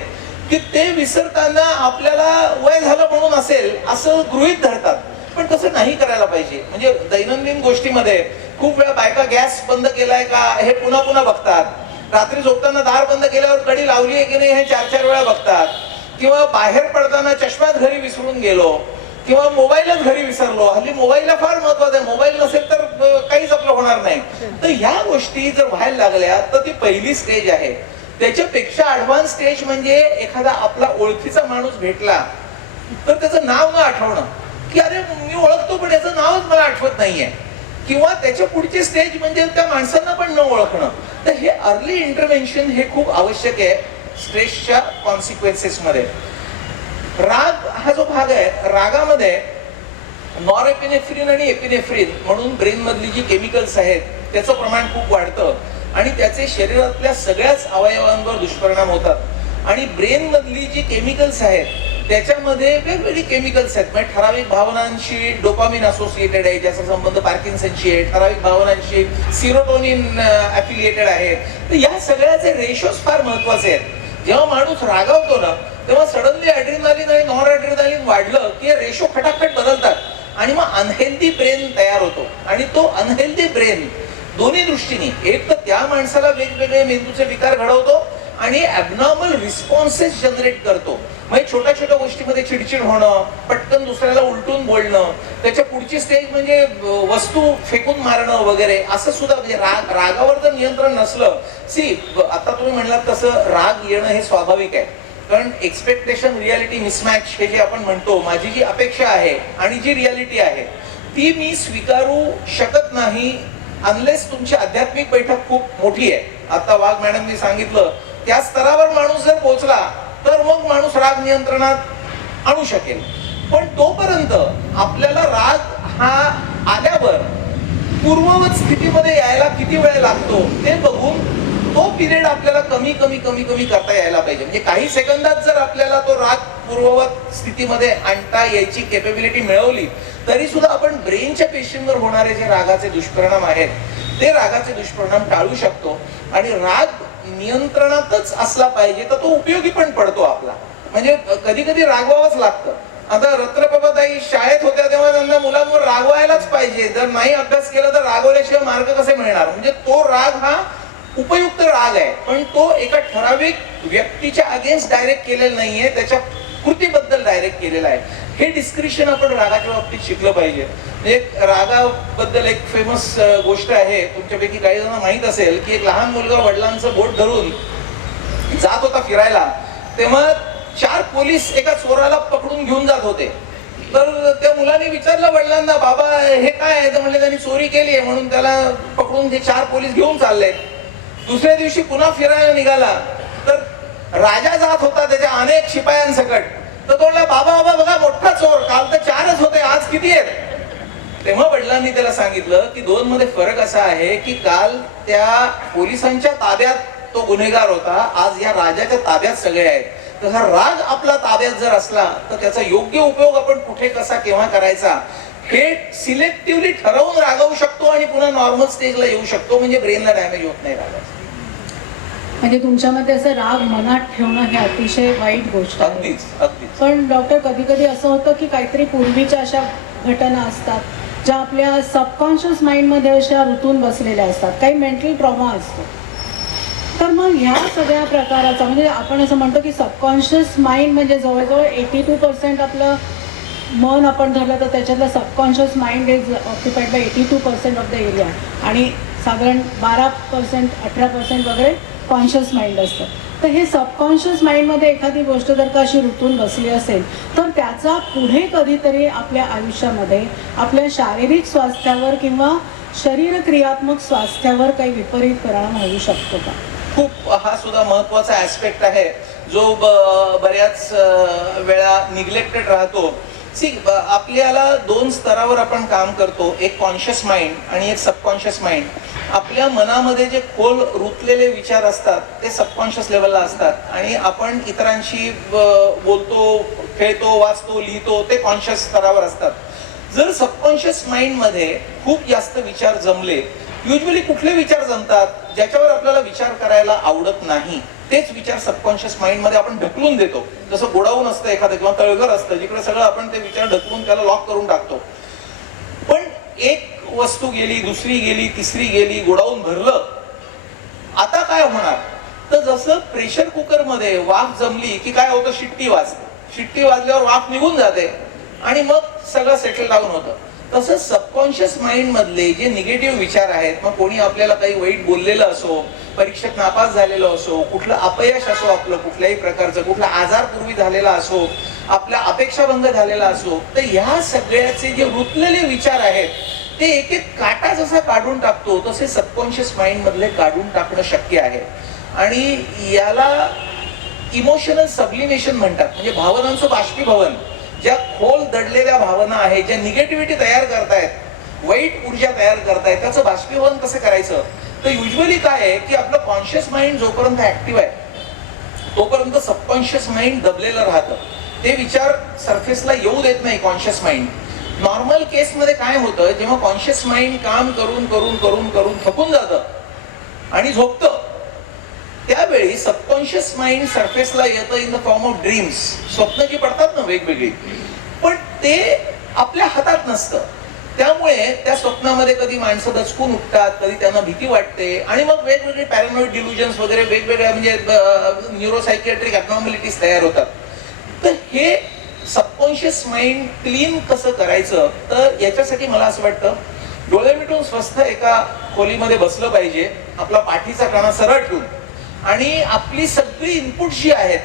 की ते विसरताना आपल्याला वय झालं म्हणून असेल असं गृहीत धरतात. पण तसं नाही करायला पाहिजे. म्हणजे दैनंदिन गोष्टीमध्ये खूप वेळा बायका गॅस बंद केलाय का हे पुन्हा पुन्हा बघतात. रात्री झोपताना दार बंद केल्यावर कडी लावली आहे की नाही हे 4-4 वेळा बघतात. किंवा बाहेर पडताना चष्माच घरी विसरून गेलो किंवा मोबाईलच घरी विसरलो. हल्ली मोबाईलला फार महत्वाचं आहे. मोबाईल नसेल तर काहीच आपलं होणार नाही. तर ह्या गोष्टी जर व्हायला लागल्या तर ती पहिली स्टेज आहे. त्याच्यापेक्षा ऍडव्हान्स स्टेज म्हणजे एखादा आपला ओळखीचा माणूस भेटला तर त्याचं नाव न आठवणं, की अरे मी ओळखतो पण याचं नावच मला आठवत नाहीये, किंवा त्याच्या पुढची स्टेज म्हणजे त्या माणसांना पण न ओळखणं. तर हे अर्ली इंटरव्हेन्शन हे खूप आवश्यक आहे स्ट्रेसच्या कॉन्सिक्वेन्सेस मध्ये. राग हा जो भाग आहे, रागामध्ये नॉरएपिनेफ्रिन आणि एपिनेफ्रिन म्हणून ब्रेन मधली जी केमिकल्स आहेत त्याचं प्रमाण खूप वाढतं आणि त्याचे शरीरातल्या सगळ्याच अवयवांवर दुष्परिणाम होतात. आणि ब्रेन मधली जी केमिकल्स आहेत त्याच्यामध्ये वेगवेगळी केमिकल्स आहेत. म्हणजे ठराविक भावनांशी डोपामिन असोसिएटेड आहे, ज्याचा संबंध पार्किन्सनशी आहे. ठराविक भावनांशी सिरोटोनिन अफिलिएटेड आहे. तर या सगळ्याचे रेशोज फार महत्वाचे आहेत. जेव्हा माणूस रागावतो ना तेव्हा सडनली ॲड्रिनालिन आणि नॉन ॲड्रिनालिन वाढलं की रेशो खटाखट बदलतात आणि मग अनहेल्दी ब्रेन तयार होतो. आणि तो अनहेल्दी ब्रेन दोन्ही दृष्टीने, एक तर त्या माणसाला वेगवेगळे मेंदूचे विकार घडवतो आणि ॲबनॉर्मल रिस्पॉन्सेस जनरेट करतो. म्हणजे छोट्या छोट्या गोष्टीमध्ये चिडचिड होणं, पटकन दुसऱ्याला उलटून बोलणं, त्याच्या पुढची स्टेज म्हणजे वस्तू फेकून मारणं वगैरे, असं सुद्धा. म्हणजे रागावर जर नियंत्रण नसलं, आता तुम्ही म्हणलात तसं राग येणं हे स्वाभाविक आहे. कारण एक्सपेक्टेशन रियालिटी मिसमॅच हे जे आपण म्हणतो, माझी जी अपेक्षा आहे आणि जी रियालिटी आहे ती मी स्वीकारू शकत नाही अनलेस तुमची आध्यात्मिक बैठक खूप मोठी आहे. आता वाघ मॅडमनी सांगितलं त्या स्तरावर माणूस जर पोहोचला तर मग माणूस राग नियंत्रणात आणू शकेल. पण तोपर्यंत आपल्याला राग हा आल्यावर पूर्ववत स्थितीमध्ये यायला किती वेळ लागतो ते बघून तो पिरियड आपल्याला कमी कमी कमी कमी करता यायला पाहिजे. म्हणजे काही सेकंदात जर आपल्याला तो राग पूर्ववत स्थितीमध्ये आणता यायची केपेबिलिटी मिळवली तरी सुद्धा आपण ब्रेनच्या पेशींवर होणारे जे रागाचे दुष्परिणाम आहेत ते रागाचे दुष्परिणाम टाळू शकतो. आणि राग नियंत्रणातच असला पाहिजे तर तो उपयोगी पण पडतो आपला. म्हणजे कधी कधी रागवावंच लागतं. आता रत्रप्रभाताई शाळेत होत्या तेव्हा त्यांना मुलांवर रागवायलाच पाहिजे. जर नाही अभ्यास केला तर रागवल्याशिवाय मार्क कसे मिळणार. म्हणजे तो राग हा उपयुक्त राग आहे, पण तो एका ठराविक व्यक्तीच्या अगेन्स्ट डायरेक्ट केलेला नाहीये, त्याच्या कृतीबद्दल डायरेक्ट केलेला आहे. हे डिस्क्रिप्शन आपण रागाच्या बाबतीत शिकलं पाहिजे. एक रागाबद्दल एक फेमस गोष्ट आहे, तुमच्यापैकी काही जणांना माहित असेल की एक लहान मुलगा वडिलांचं बोट धरून जात होता फिरायला, तेव्हा 4 पोलीस एका चोराला पकडून घेऊन जात होते. तर त्या मुलाने विचारलं वडिलांना, बाबा हे काय आहे? तर म्हणले त्यांनी चोरी केली आहे म्हणून त्याला पकडून ते 4 पोलीस घेऊन चालले. दुसऱ्या दिवशी पुन्हा फिरायला निघाला तर राजा जात होता त्याच्या अनेक शिपायांसकट. तर तो म्हणला, बाबा बाबा बघा मोठा चोर, काल तर 4च होते, आज किती आहेत? तेव्हा वडिलांनी त्याला सांगितलं की 2 मध्ये फरक असा आहे की काल त्या पोलिसांच्या ताब्यात तो गुन्हेगार होता, आज या राजाच्या ताब्यात सगळे आहेत. तसा राग आपला ताब्यात जर असला तर त्याचा योग्य उपयोग आपण कुठे कसा केव्हा करायचा हे सिलेक्टिव्हली ठरवून रागवू शकतो आणि पुन्हा नॉर्मल स्टेजला येऊ शकतो. म्हणजे ब्रेनला डॅमेज होत नाही रागाचा. म्हणजे तुमच्यामध्ये असं राग मनात ठेवणं हे अतिशय वाईट गोष्ट आहे. अगदीच अगदीच. पण डॉक्टर कधी कधी असं होतं की काहीतरी पूर्वीच्या अशा घटना असतात ज्या आपल्या सबकॉन्शियस माइंडमध्ये अशा रुतून बसलेल्या असतात, काही मेंटल ट्रॉमा असतो. तर मग ह्या सगळ्या प्रकाराचा म्हणजे आपण असं म्हणतो की सबकॉन्शियस माइंड म्हणजे जवळजवळ 82% आपलं मन आपण धरलं तर त्याच्यातलं subconscious mind is occupied by 82% of the area आणि साधारण 12% 18% वगैरे कॉन्शियस माइंड असतं. तर हे सबकॉन्शियस माइंडमध्ये एखादी गोष्ट जर का अशी रुतून बसली असेल तर त्याचा पुढे कधीतरी आपल्या आयुष्यामध्ये आपल्या शारीरिक स्वास्थ्यावर किंवा शरीर क्रियात्मक स्वास्थ्यावर काही विपरीत परिणाम होऊ शकतो का? खूप हा सुद्धा महत्वाचा ऍस्पेक्ट आहे जो बऱ्याच वेळा निग्लेक्टेड राहतो. आपल्याला 2 स्तरावर आपण काम करतो, एक कॉन्शियस माइंड आणि एक सबकॉन्शियस माइंड. आपल्या मनामध्ये जे खोल रुतलेले विचार असतात ते सबकॉन्शियस लेवलला असतात आणि आपण इतरांशी बोलतो, खेळतो, वाचतो, लिहितो ते कॉन्शियस स्तरावर असतात. जर सबकॉन्शियस माइंड मध्ये खूप जास्त विचार जमले, युजली कुठले विचार जमतात ज्याच्यावर आपल्याला विचार करायला आवडत नाही तेच विचार सबकॉन्शियस माइंड मध्ये आपण ढकलून देतो. जसं गोडाऊन असतं एखादं किंवा तळघर असतं जिकडे सगळं आपण ते विचार ढकलून त्याला लॉक करून टाकतो. पण एक वस्तू गेली, दुसरी गेली, तिसरी गेली, गोडाऊन भरलं, आता काय होणार? तर जसं प्रेशर कुकर मध्ये वाफ जमली की काय होतं, शिट्टी वाजते. शिट्टी वाजल्यावर वाफ निघून जाते आणि मग सगळं सेटल डाऊन होतं. तसंच सबकॉन्शियस माइंड मधले जे निगेटिव्ह विचार आहेत, मग कोणी आपल्याला काही वाईट बोललेलं असो, परीक्षेत नापास झालेलं असो, कुठलं अपयश असो, आपलं कुठल्याही प्रकारचं कुठला आजार पूर्वी झालेला असो, आपल्या अपेक्षाभंग झालेला असो, तर ह्या सगळ्याचे जे रुतलेले विचार आहेत ते एक एक काटा जसा काढून टाकतो तसे सबकॉन्शियस माइंड मधले काढून टाकणं शक्य आहे. आणि याला इमोशनल सबलिमेशन म्हणतात. म्हणजे भावनांचं बाष्पीभवन. ज्या खोल दडलेल्या भावना आहेत, ज्या निगेटिव्हिटी तयार करतायत, वाईट ऊर्जा तयार करतायत, त्याचं बाष्पीभवन कसं करायचं, तर युजली काय आहे की आपलं कॉन्शियस माइंड जोपर्यंत ऍक्टिव्ह आहे तोपर्यंत सबकॉन्शियस माइंड दबलेलं राहतं. ते विचार सरफेसला येऊ देत नाही कॉन्शियस माइंड. नॉर्मल केसमध्ये काय होतं, जेव्हा कॉन्शियस माइंड काम करून करून करून करून थकून जातं आणि झोपतं, त्यावेळी सबकॉन्शियस माइंड सरफेसला येतं in the form of dreams. स्वप्न जी पडतात ना वेगवेगळी, पण ते आपल्या हातात नसतं. त्यामुळे त्या स्वप्नामध्ये कधी माणसं दचकून उठतात, कधी त्यांना भीती वाटते आणि मग वेगवेगळे पॅरानॉइड डिल्युजन्स वगैरे वेगवेगळ्या म्हणजे न्यूरोसायकियाट्रिक ॲबनॉर्मॅलिटीज तयार होतात. तर हे सबकॉन्शियस माइंड क्लीन कसं करायचं, तर याच्यासाठी मला असं वाटतं डोळे मिटून स्वस्थ एका खोलीमध्ये बसलं पाहिजे, आपला पाठीचा कणा सरळ ठेवून, आणि आपली सगळी इनपुट जी आहेत,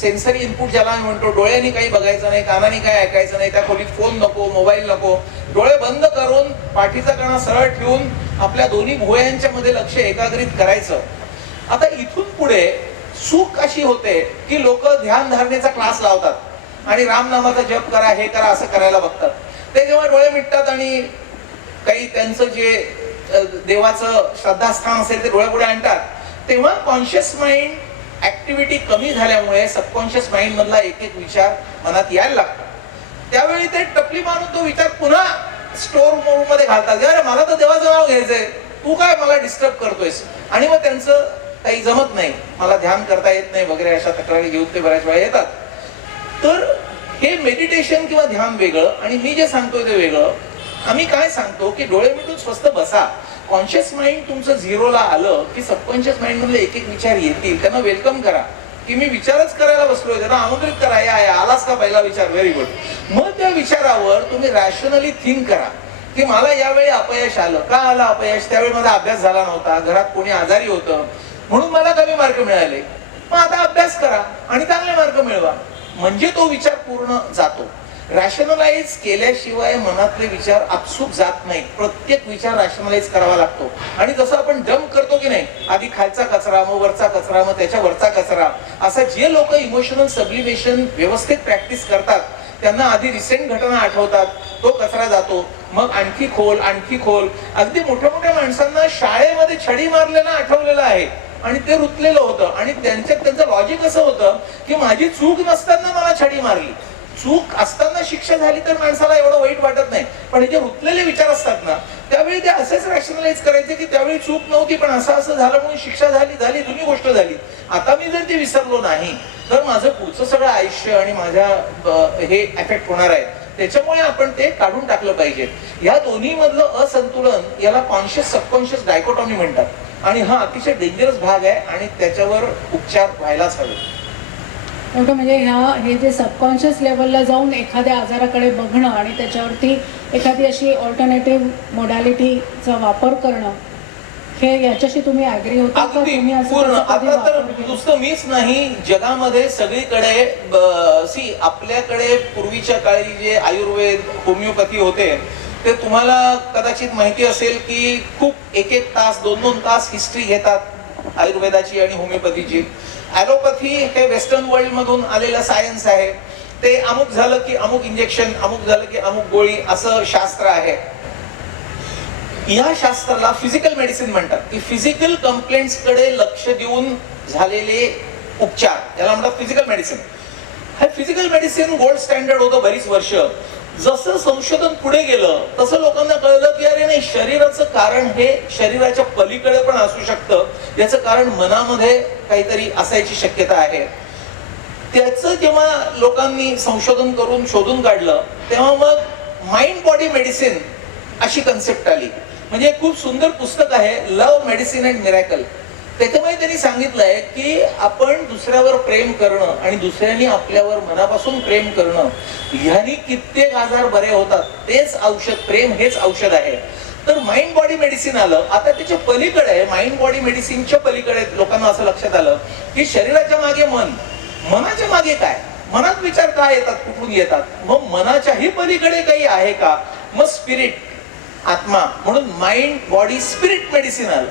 सेन्सरी इनपुट ज्याला आम्ही म्हणतो, डोळ्यांनी काही बघायचं नाही, कानाने काही ऐकायचं नाही, त्या खोलीत फोन नको, मोबाईल नको, डोळे बंद करून पाठीचा कणा सरळ ठेवून आपल्या दोन्ही भुवयांच्या मध्ये लक्ष एकाग्रित करायचं. आता इथून पुढे चूक अशी होते की लोक ध्यान धारणेचा क्लास लावतात आणि रामनामाचा जप करा, हे करा, असं करायला बघतात. ते जेव्हा डोळे मिटतात आणि काही त्यांचं जे देवाचं श्रद्धास्थान असेल ते डोळ्यापुढे आणतात, तेव्हा कॉन्शियस माइंड ऍक्टिव्हिटी कमी झाल्यामुळे सबकॉन्शियस माइंड मधला एक एक विचार मनात यायला लागतो. त्यावेळी ते टपली मारून तो विचार पुन्हा स्टोर मोड मध्ये घालतात. अरे मला तर देवाचं नाव घ्यायचंय, तू काय मला डिस्टर्ब करतोयस, आणि मग त्यांचं काही जमत नाही, मला ध्यान करता येत नाही वगैरे अशा तक्रारी घेऊन ते बऱ्याच वेळा येतात. तर हे मेडिटेशन किंवा ध्यान वेगळं आणि मी जे सांगतोय ते वेगळं. आम्ही काय सांगतो की डोळे मिटून स्वस्थ बसा. कॉन्शियस माइंड तुमचं झिरोला आलं की सबकॉन्शियस माइंड मधले एक एक विचार येतील, त्यांना वेलकम करा की मी विचारच करायला बसलोय, त्यांना आमंत्रित करा, या आलाच का पहिला विचार, व्हेरी गुड. मग त्या विचारावर तुम्ही रॅशनली थिंक करा की मला यावेळी अपयश आलं, का आलं अपयश, त्यावेळी माझा अभ्यास झाला नव्हता, घरात कोणी आजारी होतं म्हणून मला कमी मार्क मिळाले, मग आता अभ्यास करा आणि चांगले मार्क मिळवा. म्हणजे तो विचार पूर्ण जातो. रॅशनलाइज केल्याशिवाय मनातले विचार आपसूक जात नाही. प्रत्येक विचार रॅशनलाइज करावा लागतो. आणि जसं आपण डम्प करतो की नाही, आधी खालचा कचरा, मग वरचा कचरा, मग त्याच्या वरचा कचरा, असं जे लोक इमोशनल सबलिमेशन व्यवस्थित प्रॅक्टिस करतात त्यांना आधी रिसेंट घटना आठवतात, तो कचरा जातो, मग आणखी खोल आणखी खोल. अगदी मोठ्या मोठ्या माणसांना शाळेमध्ये छडी मारलेलं आठवलेलं आहे आणि ते रुतलेलं होतं आणि त्यांचं लॉजिक असं होतं की माझी चूक नसताना मला छडी मारली. चूक असताना शिक्षा झाली तर माणसाला एवढं वाईट वाटत नाही, पण हे जे रुतलेले विचार असतात ना, त्यावेळी ते असेच रॅशनलाइज करायचे की त्यावेळी चूक नव्हती पण असं असं झालं म्हणून शिक्षा झाली, जुनी गोष्ट झाली. आता मी जर ते विसरलो नाही तर माझं पुढचं सगळं आयुष्य आणि माझ्या हे इफेक्ट होणार आहे. त्याच्यामुळे आपण ते काढून टाकलं पाहिजे. या दोन्ही मधलं असंतुलन याला कॉन्शियस सबकॉन्शियस डायकोटॉमी म्हणतात. आणि हा अतिशय डेंजरस भाग आहे आणि त्याच्यावर उपचार व्हायलाच हवे. म्हणजे हे जे सबकॉन्शियस लेवलला जाऊन एखाद्या आजाराकडे बघणं आणि त्याच्यावरती एखादी अशी ऑल्टरनेटिव्ह मोडॅलिटीचा वापर करणं, हे याच्याशी तुम्ही ऍग्री होता का? तुम्ही पूर्ण. आता तर नुसतं मीच नाही, जगामध्ये सगळीकडे आपल्याकडे पूर्वीच्या काळी जे आयुर्वेद होमिओपॅथी होते ते तुम्हाला कदाचित माहिती असेल की खूप एक तास 2 तास हिस्ट्री घेतात आयुर्वेदाची आणि होमिओपॅथीची. ॲलोपॅथी हे वेस्टर्न वर्ल्ड मधून आलेलं सायन्स आहे. ते अमुक झालं की अमुक इंजेक्शन, अमुक झालं की अमुक गोळी, असं शास्त्र आहे. या शास्त्राला फिजिकल मेडिसिन म्हणतात की फिजिकल कंप्लेंट्स कडे लक्ष देऊन झालेले उपचार, याला म्हणतात फिजिकल मेडिसिन. हे फिजिकल मेडिसिन गोल्ड स्टँडर्ड होतं बरीच वर्ष. जसं संशोधन पुढे गेलं तसं लोकांना कळलं की अरे नाही, शरीराचं कारण हे शरीराच्या पलीकडे पण असू शकतं, याचं कारण मनामध्ये काहीतरी असायची शक्यता आहे. त्याचं जेव्हा लोकांनी संशोधन करून शोधून काढलं तेव्हा मग माइंड बॉडी मेडिसिन अशी कन्सेप्ट आली. म्हणजे खूप सुंदर पुस्तक आहे, लव्ह मेडिसिन अँड मिरॅकल. त्याच्यामुळे त्यांनी सांगितलंय की आपण दुसऱ्यावर प्रेम करणं आणि दुसऱ्यांनी आपल्यावर मनापासून प्रेम करणं ह्यानी कित्येक आजार बरे होतात. तेच औषध, प्रेम हेच औषध आहे. तर माइंड बॉडी मेडिसिन आलं. आता त्याच्या पलीकडे, माइंड बॉडी मेडिसिनच्या पलीकडे लोकांना असं लक्षात आलं की शरीराच्या मागे मन, मनाच्या मागे काय, मनात विचार काय येतात, कुठून येतात, मग मनाच्याही पलीकडे काही आहे का, मग स्पिरिट, आत्मा, म्हणून माइंड बॉडी स्पिरिट मेडिसिन आलं.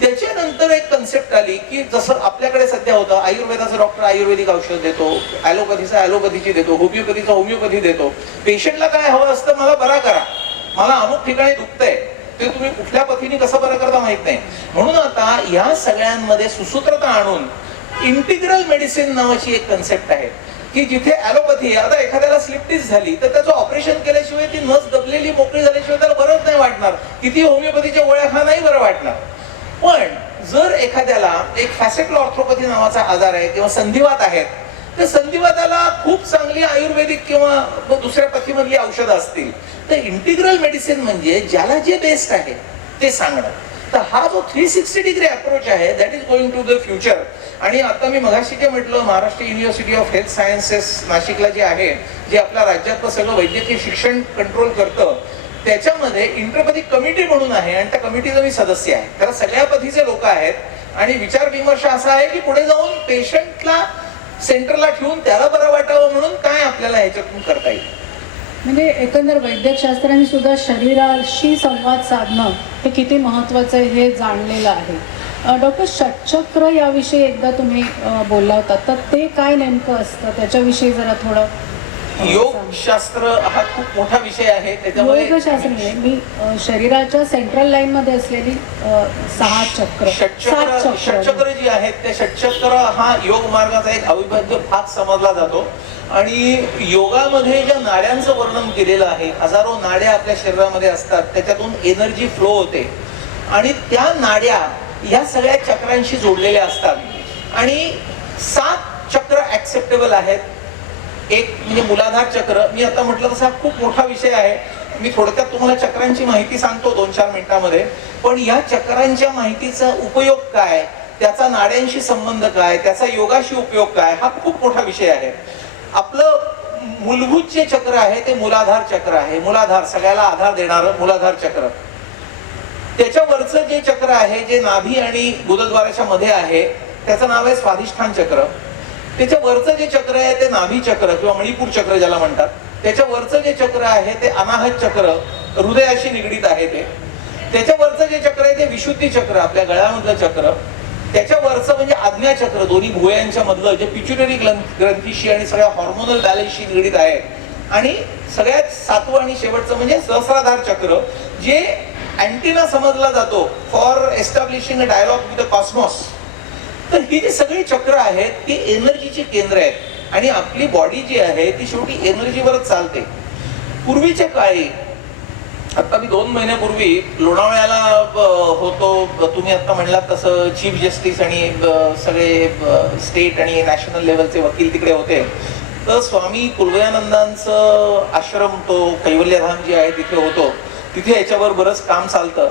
त्याच्यानंतर एक कन्सेप्ट आली की जसं आपल्याकडे सध्या होतं, आयुर्वेदाचा डॉक्टर आयुर्वेदिक औषध देतो, ॲलोपॅथीचा ॲलोपॅथीची देतो, होमिओपॅथीचा होमिओपॅथी देतो. पेशंटला काय हवं असतं, मला बरा करा, मला अमुक ठिकाणी दुखतंय, ते तुम्ही कुठल्या पद्धतीने कसं बरं करता माहित नाही. म्हणून आता या सगळ्यांमध्ये सुसूत्रता आणून इंटिग्रल मेडिसिन नावाची एक कन्सेप्ट आहे की जिथे ॲलोपॅथी, आता एखाद्याला स्लिप डिस्क झाली तर त्याचं ऑपरेशन केल्याशिवाय ती नस दबलेली मोकळी झाल्याशिवाय त्याला बरंच नाही वाटणार, किती होमिओपॅथीच्या गोळ्या खा नाही बरं वाटणार. पण जर एखाद्याला एक फॅसेक्युलर ऑर्थोपॅथी नावाचा आजार आहे किंवा संधिवात आहेत, तर संधिवाताला खूप चांगली आयुर्वेदिक किंवा दुसऱ्या पथीमधली औषधं असतील. तर इंटिग्रल मेडिसिन म्हणजे ज्याला जे बेस्ट आहे ते सांगणं. तर हा जो 360 डिग्री अप्रोच आहे, that is going to the future. आणि आता मी मगाशी जे म्हटलं, Maharashtra university of health sciences नाशिकला जे आहे, जे आपल्या राज्यातलं सगळं वैद्यकीय शिक्षण कंट्रोल करतं, त्याच्यामध्ये इंटरपॅथिक कमिटी म्हणून आहे आणि त्या कमिटीचा मी सदस्य आहे. त्याला सगळ्या पथीचे लोक आहेत आणि विचार विमर्श असा आहे की पुढे जाऊन पेशंटला सेंटरला ठेवून त्याला बरं वाटावं म्हणून काय आपल्याला ह्याच्यातून करता येईल. म्हणजे एकंदर वैद्यकशास्त्राने सुद्धा शरीराशी संवाद साधणं हे किती महत्त्वाचं आहे हे जाणलेलं आहे. डॉक्टर षटचक्र याविषयी एकदा तुम्ही बोलला होता, तर ते काय नेमकं असतं त्याच्याविषयी जरा थोडं. योगशास्त्र हा खूप मोठा विषय आहे. त्याच्यामुळे योगशास्त्र नाही, मी शरीराच्या सेंट्रल लाईन मध्ये असलेली 6 चक्र, 7 षटचक्र जी आहेत, ते षटचक्र हा योग मार्गाचा एक अविभाज्य भाग समजला जातो. आणि योगामध्ये ज्या नाड्यांचं वर्णन केलेलं आहे, हजारो नाड्या आपल्या शरीरामध्ये असतात, त्याच्यातून एनर्जी फ्लो होते आणि त्या नाड्या या सगळ्या चक्रांशी जोडलेल्या असतात. आणि 7 चक्र ऍक्सेप्टेबल आहेत. एक म्हणजे मूलाधार चक्र, मी आता म्हटलं तसा खूप मोठा विषय आहे, मी थोडक्यात तुम्हाला चक्रांची माहिती सांगतो 2-4 मिनिटांमध्ये. पण या चक्रांच्या माहितीचा उपयोग काय, त्याचा नाड्यांशी संबंध काय, त्याचा योगाशी उपयोग काय, हा खूप मोठा विषय आहे. आपलं मूलभूत जे चक्र आहे ते मूलाधार चक्र आहे. मूलाधार, सगळ्याला आधार देणारं मूलाधार चक्र. त्याच्यावरचं जे चक्र आहे, जे नाभी आणि गुदद्वाराच्या मध्ये आहे, त्याचं नाव आहे स्वाधिष्ठान चक्र. त्याच्या वरचं जे चक्र आहे ते नाभी चक्र किंवा मणिपूर चक्र ज्याला म्हणतात. त्याच्या वरचं जे चक्र आहे ते अनाहत चक्र, हृदयाशी निगडीत आहे ते. त्याच्या वरचं जे चक्र आहे ते विशुद्धी चक्र, आपल्या गळ्यामधलं चक्र. त्याच्या वरचं म्हणजे आज्ञा चक्र, दोन्ही भुवयांच्या मधलं, जे पिच्युटरी ग्रंथीशी आणि सगळ्या हॉर्मोनल बॅलन्सशी निगडीत आहे. आणि सगळ्यात 7वं आणि शेवटचं म्हणजे सहस्राधार चक्र, जे अँटिना समजला जातो for establishing a dialogue with the cosmos. तर ही जी सगळी चक्र आहेत ती एनर्जीची केंद्र आहेत आणि आपली बॉडी जी आहे ती शेवटी एनर्जीवरच चालते. पूर्वीच्या काळी, आता मी 2 महिन्यापूर्वी लोणावळ्याला होतो, तुम्ही आता म्हणलात तसं चीफ जस्टिस आणि सगळे स्टेट आणि नॅशनल लेवलचे वकील तिकडे होते. तर स्वामी कुलवयानंदांचं आश्रम, तो कैवल्यधाम जे आहे तिथे होतो, तिथे याच्यावर बरंच काम चालतं.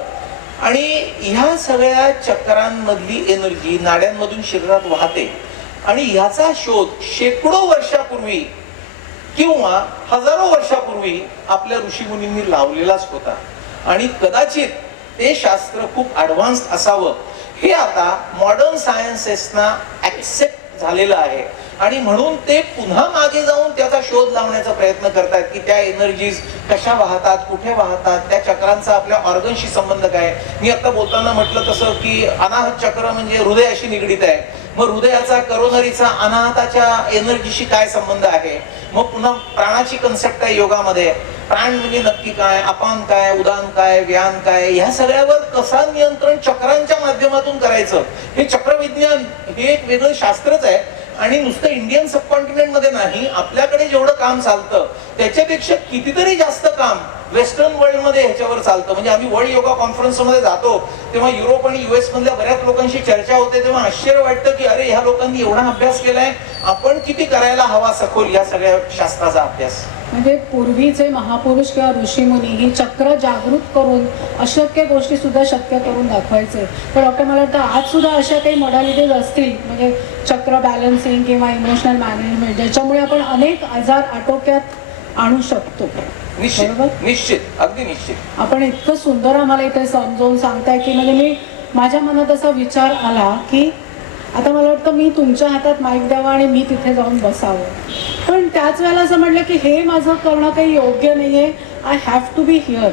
आणि ह्या सगळ्या चक्रांमधली एनर्जी नाड्यांमधून शरीरात वाहते आणि ह्याचा शोध शेकडो वर्षापूर्वी किंवा हजारो वर्षापूर्वी आपल्या ऋषीमुनींनी लावलेलाच होता. आणि कदाचित ते शास्त्र खूप ऍडव्हान्स असावं हे आता मॉडर्न सायन्सेसना ऍक्सेप्ट झालेलं आहे. आणि म्हणून ते पुन्हा मागे जाऊन त्याचा शोध लावण्याचा प्रयत्न करतात की त्या एनर्जीज कशा वाहतात, कुठे वाहतात, त्या चक्रांचा आपल्या ऑर्गनशी संबंध काय. मी आता बोलताना म्हटलं तसं की अनाहत चक्र म्हणजे हृदयाशी निगडीत आहे. मग हृदयाचा, करोनरीचा अनाहताच्या एनर्जीशी काय संबंध आहे. मग पुन्हा प्राणाची कन्सेप्ट आहे योगामध्ये. प्राण म्हणजे नक्की काय, अपान काय, उदान काय, व्यान काय, ह्या सगळ्यावर कसा नियंत्रण चक्रांच्या माध्यमातून करायचं, हे चक्रविज्ञान हे एक वेगळं शास्त्रच आहे. आणि नुसतं इंडियन सबकॉन्टिनेंट मध्ये नाही, आपल्याकडे जेवढं काम चालतं त्याच्यापेक्षा कितीतरी जास्त काम वेस्टर्न वर्ल्ड मध्ये ह्याच्यावर चालतं. म्हणजे आम्ही वर्ल्ड योगा कॉन्फरन्स मध्ये जातो तेव्हा युरोप आणि US मधल्या बऱ्याच लोकांशी चर्चा होते, तेव्हा आश्चर्य वाटतं की अरे ह्या लोकांनी एवढा अभ्यास केलाय, आपण किती करायला हवा सखोल या सगळ्या शास्त्राचा अभ्यास. म्हणजे पूर्वीचे महापुरुष किंवा ऋषीमुनी ही चक्र जागृत करून अशक्य गोष्टी सुद्धा शक्य करून दाखवायचे. पण डॉक्टर मला वाटतं आज सुद्धा अशा काही मॉडॅलिटीज असतील म्हणजे चक्र बॅलन्सिंग किंवा इमोशनल मॅनेजमेंट ज्याच्यामुळे आपण अनेक आजार आटोक्यात आणू शकतो. निश्चित बरोबर? निश्चित अगदी निश्चित. आपण इतकं सुंदर आम्हाला इथे समजावून सांगताय की म्हणजे माझ्या मनात असा विचार आला की आता मला वाटतं मी तुमच्या हातात माईक द्यावा आणि मी तिथे जाऊन बसावं. पण त्याच वेळेला असं म्हटलं की हे माझं करणं काही योग्य नाही आहे, I have to be here.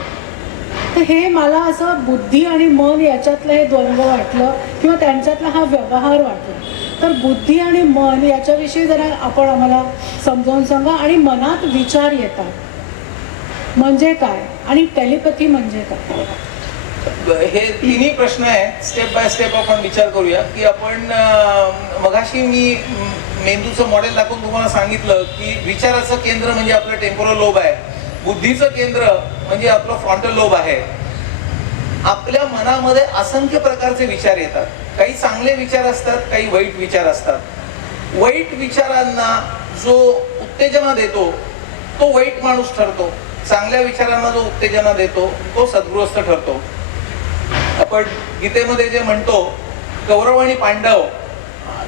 तर हे मला असं बुद्धी आणि मन याच्यातलं हे द्वंद्व वाटलं किंवा त्यांच्यातला हा व्यवहार वाटला. तर बुद्धी आणि मन याच्याविषयी जरा आपण आम्हाला समजावून सांगा. आणि मनात विचार येतात म्हणजे काय आणि टेलिपॅथी म्हणजे काय? हे तिन्ही प्रश्न आहेत, स्टेप बाय स्टेप आपण विचार करूया. की आपण मगाशी मी मेंदूचं मॉडेल दाखवून तुम्हाला सांगितलं की विचाराचं केंद्र म्हणजे आपलं टेम्पोरल लोब आहे, बुद्धीचं केंद्र म्हणजे आपलं फ्रंटल लोब आहे. आपल्या मनामध्ये असंख्य प्रकारचे विचार येतात. काही चांगले विचार असतात, काही वाईट विचार असतात. वाईट विचारांना जो उत्तेजना देतो तो वाईट माणूस ठरतो, चांगल्या विचारांना जो उत्तेजना देतो तो सद्गृहस्थ ठरतो. आपण गीतेमध्ये जे म्हणतो कौरव आणि पांडव,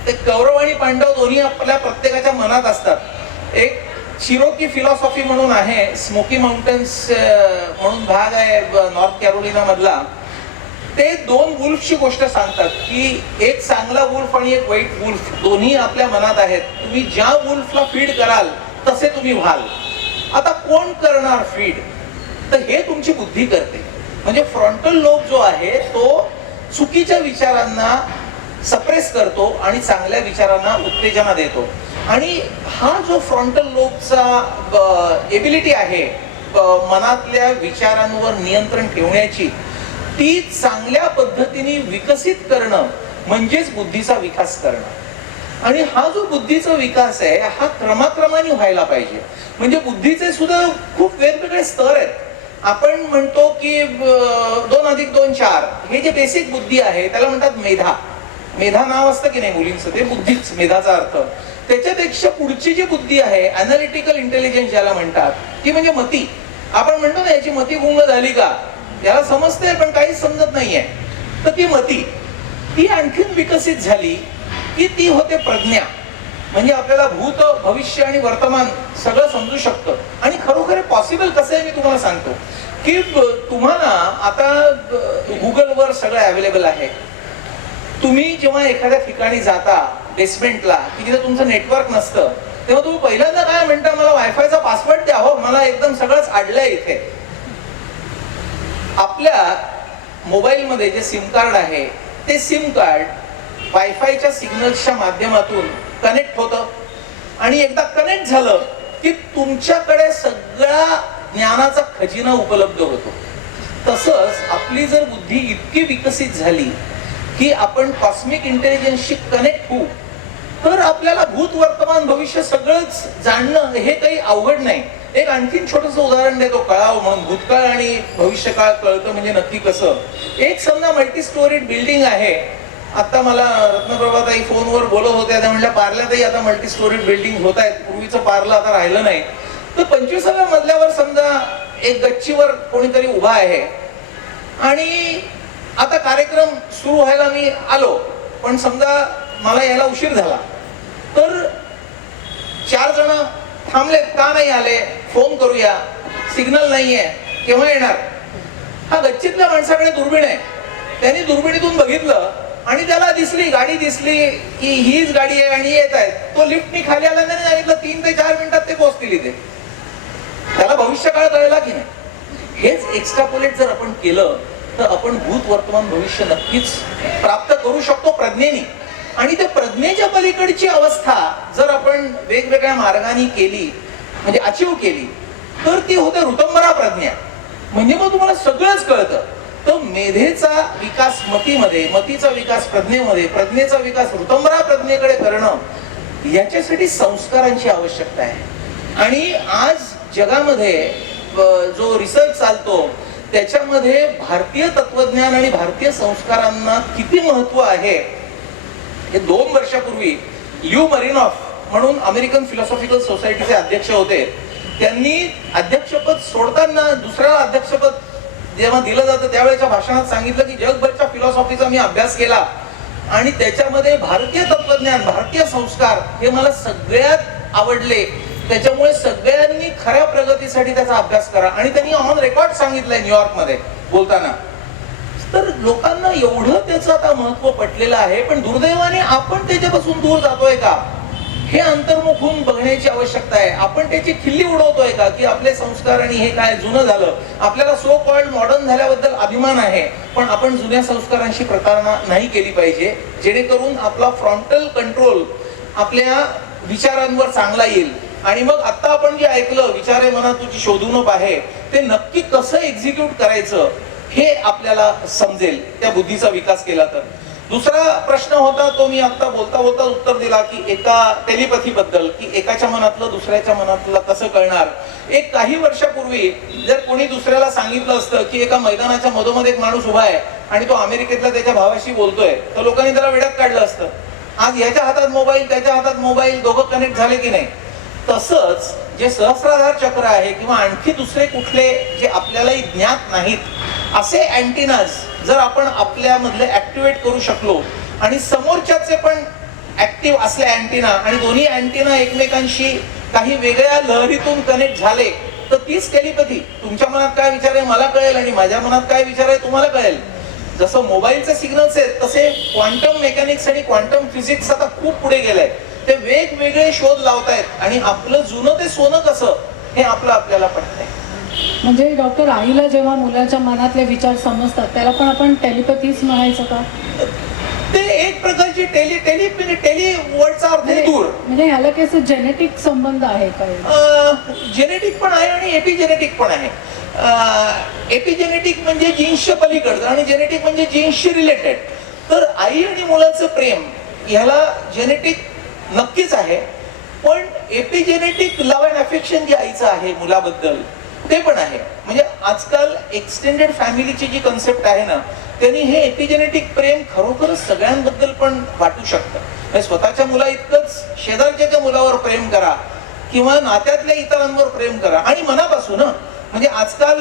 ते कौरव आणि पांडव दोन्ही आपल्या प्रत्येकाच्या मनात असतात. एक चिरोकी फिलॉसॉफी म्हणून आहे, स्मोकी माउंटन्स म्हणून भाग आहे नॉर्थ कॅरोलिना मधला. ते दोन वुल्फची गोष्ट सांगतात की एक चांगला वुल्फ आणि एक वाईट वुल्फ दोन्ही आपल्या मनात आहेत. तुम्ही ज्या वुल्फला फीड कराल तसे तुम्ही व्हाल. आता कोण करणार फीड? तर हे तुमची बुद्धी करते. म्हणजे फ्रंटल लोब जो आहे तो चुकीच्या विचारांना सप्रेस करतो आणि चांगल्या विचारांना उत्तेजना देतो. आणि हा जो फ्रंटल लोबचा एबिलिटी आहे मनातल्या विचारांवर नियंत्रण ठेवण्याची, ती चांगल्या पद्धतीने विकसित करणं म्हणजेच बुद्धीचा विकास करणं. आणि हा जो बुद्धीचा विकास आहे हा क्रमाक्रमाने व्हायला पाहिजे. म्हणजे बुद्धीचे सुद्धा खूप वेगवेगळे स्तर आहेत. आपण म्हणतो की 2 अधिक 2 4 हे जे बेसिक बुद्धी आहे त्याला म्हणतात मेधा. मेधा नाव असतं की नाही मुलींचं, ते बुद्धीच मेधाचा अर्थ. त्याच्यापेक्षा पुढची जी बुद्धी आहे अनालिटिकल इंटेलिजन्स ज्याला म्हणतात, ती म्हणजे मती. आपण म्हणतो ना याची मती गुंग झाली का, याला समजते पण काहीच समजत नाहीये. तर ती मती ती आणखीन विकसित झाली की ती होते प्रज्ञा. म्हणजे आपल्याला भूत भविष्य आणि वर्तमान सगळं समजू शकतं. आणि खरोखर पॉसिबल कसं आहे मी तुम्हाला सांगतो की तुम्हाला आता गुगलवर सगळं अवेलेबल आहे. तुम्ही जेव्हा एखाद्या ठिकाणी जाता बेसमेंटला की जिथे तुमचं नेटवर्क नसतं, तेव्हा तुम्ही पहिल्यांदा काय म्हणता, मला वायफायचा पासवर्ड द्या हो, मला एकदम सगळंच अडलंय इथे. आपल्या मोबाईलमध्ये जे सिम कार्ड आहे ते सिम कार्ड वायफायच्या सिग्नल्सच्या माध्यमातून कनेक्ट होतं. आणि एकदा कनेक्ट झालं की तुमच्याकडे सगळा ज्ञानाचा खजिना उपलब्ध होतो. तसंच आपली जर बुद्धी इतकी विकसित झाली की आपण कॉस्मिक इंटेलिजन्सशी कनेक्ट होऊ, तर आपल्याला भूत वर्तमान भविष्य सगळंच जाणणं हे काही अवघड नाही. एक आणखीन छोटंसं उदाहरण देतो कळावं म्हणून. भूतकाळ आणि भविष्यकाळ कळतं म्हणजे नक्की कसं. एक समजा मल्टी स्टोरीड बिल्डिंग आहे. आता मला रत्नप्रभाताई फोनवर बोलत होत्या, त्या म्हणल्या पार्ल्यातही आता मल्टी स्टोरीड बिल्डिंग होत आहेत, पूर्वीचं पार्लं आता राहिलं नाही. तर 25व्या मजल्यावर समजा एक गच्चीवर कोणीतरी उभा आहे आणि आता कार्यक्रम सुरू व्हायला मी आलो, पण समजा मला यायला उशीर झाला. तर 4 जण थांबलेत, का नाही आले, फोन करूया, सिग्नल नाहीये, केव्हा येणार. हा गच्चीतल्या माणसाकडे दुर्बीण आहे. त्यांनी दुर्बिणीतून बघितलं आणि त्याला दिसली, गाडी दिसली की हीच गाडी आहे आणि येत आहेत. तो लिफ्टनी खाली आला, त्याने सांगितलं 3 ते 4 मिनिटात ते पोहोचतील इथे. त्याला भविष्यकाळ कळला की नाही. हेच एक्स्ट्रापोलेट जर आपण केलं तर आपण भूत वर्तमान भविष्य नक्कीच प्राप्त करू शकतो प्रज्ञेने. आणि त्या प्रज्ञेच्या पलीकडची अवस्था जर आपण वेगवेगळ्या मार्गाने केली, म्हणजे अचीव केली, तर ती होते ऋतंबरा प्रज्ञा. म्हणजे मग तुम्हाला सगळंच कळतं. तर मेधेचा विकास मतीमध्ये, मतीचा विकास प्रज्ञेमध्ये, प्रज्ञेचा विकास ऋतंबरा प्रज्ञेकडे करणं, याच्यासाठी संस्कारांची आवश्यकता आहे. आणि आज जगामध्ये जो रिसर्च चालतो त्याच्यामध्ये भारतीय तत्वज्ञान आणि भारतीय संस्कारांना किती महत्व आहे हे 2 वर्षापूर्वी ल्यू मरिनॉफ म्हणून अमेरिकन फिलॉसॉफिकल सोसायटीचे अध्यक्ष होते. त्यांनी अध्यक्षपद सोडताना दुसऱ्याला अध्यक्षपद जेव्हा दिलं जातं त्यावेळेच्या भाषणात सांगितलं की जगभरच्या फिलॉसॉफीचा मी अभ्यास केला आणि त्याच्यामध्ये भारतीय तत्वज्ञान, भारतीय संस्कार हे मला सगळ्यात आवडले. त्याच्यामुळे सगळ्यांनी खऱ्या प्रगतीसाठी त्याचा अभ्यास करा. आणि त्यांनी ऑन रेकॉर्ड सांगितलंय न्यूयॉर्क मध्ये बोलताना. तर लोकांना एवढं त्याचं आता महत्व पटलेलं आहे, पण दुर्दैवाने आपण त्याच्यापासून दूर जातोय का हे अंतर्मुख होऊन बघण्याची आवश्यकता आहे. आपण त्याची खिल्ली उडवतोय का की आपले संस्कार आणि हे काय जुनं झालं, आपल्याला सो कॉल्ड मॉडर्न झाल्याबद्दल अभिमान आहे, पण आपण जुन्या संस्कारांशी प्रतारणा नाही केली पाहिजे, जेणेकरून आपला फ्रंटल कंट्रोल आपल्या विचारांवर चांगला येईल. आणि मग आता आपण जे ऐकलं विचारे मना तुझी शोधून आहे ते नक्की कसं एक्झिक्यूट करायचं हे आपल्याला समजेल त्या बुद्धीचा विकास केला तर. दुसरा प्रश्न होता तो मी आता बोलता बोलता उत्तर दिला की एका टेलिपॅथी बद्दल, की एकाच्या मनातलं दुसऱ्याच्या मनातलं कसं कळणार. एक काही वर्षापूर्वी जर कोणी दुसऱ्याला सांगितलं असतं की एका मैदानाच्या मधोमध एक माणूस उभा आहे आणि तो अमेरिकेतला त्याच्या भावाशी बोलतोय तर लोकांनी त्याला वेड्यात काढलं असतं. आज याच्या हातात मोबाईल त्याच्या हातात मोबाईल, दोघं कनेक्ट झाले की नाही. तसंच जे सहस्राधार चक्र आहे किंवा आणखी दुसरे कुठले जे आपल्यालाही ज्ञात नाहीत असे अँटिनाज जर आपण आपल्या मधले ऍक्टिव्हेट करू शकलो आणि समोरच्याचे पण ऍक्टिव्ह असले अँटिना आणि दोन्ही अँटिना एकमेकांशी काही वेगळ्या लहरीतून कनेक्ट झाले तर तीच टेलिपॅथी. तुमच्या मनात काय विचार आहे मला कळेल आणि माझ्या मनात काय विचार आहे तुम्हाला कळेल. जसं मोबाईलचे सिग्नल्स आहेत तसे क्वांटम मेकॅनिक्स आणि क्वांटम फिजिक्स आता खूप पुढे गेलंय. ते वेगवेगळे शोध लावतायत आणि आपलं जुनं ते सोनं कसं हे आपल्याला पटतंय. म्हणजे डॉक्टर, आईला जेव्हा मुलाच्या मनातले विचार समजतात त्याला पण आपण टेलिपॅथीच म्हणायचं का? ते एक प्रकारची टेली वर्डचा अर्थ आहे दूर. म्हणजे ह्याला काही असं जेनेटिक संबंध आहे का? जेनेटिक पण आहे आणि एपिजेनेटिक पण आहे. एपिजेनेटिक म्हणजे जीन्सच्या पलीकडचं आणि जेनेटिक म्हणजे जीन्सशी रिलेटेड. तर आई आणि मुलाचं प्रेम ह्याला जेनेटिक नक्कीच आहे, पण एपिजेनेटिक लव्ह अँड अफेक्शन जे आईचं आहे मुलाबद्दल ते पण आहे. म्हणजे आजकाल एक्सटेंडेड फॅमिलीची जी कन्सेप्ट आहे ना त्यांनी हे एपिजेनेटिक प्रेम खरोखरच सगळ्यांबद्दल पण वाटू शकतं. स्वतःच्या मुला इतकंच शेजारच्या मुलावर प्रेम करा किंवा नात्यातल्या इतरांवर प्रेम करा आणि मनापासून. म्हणजे आजकाल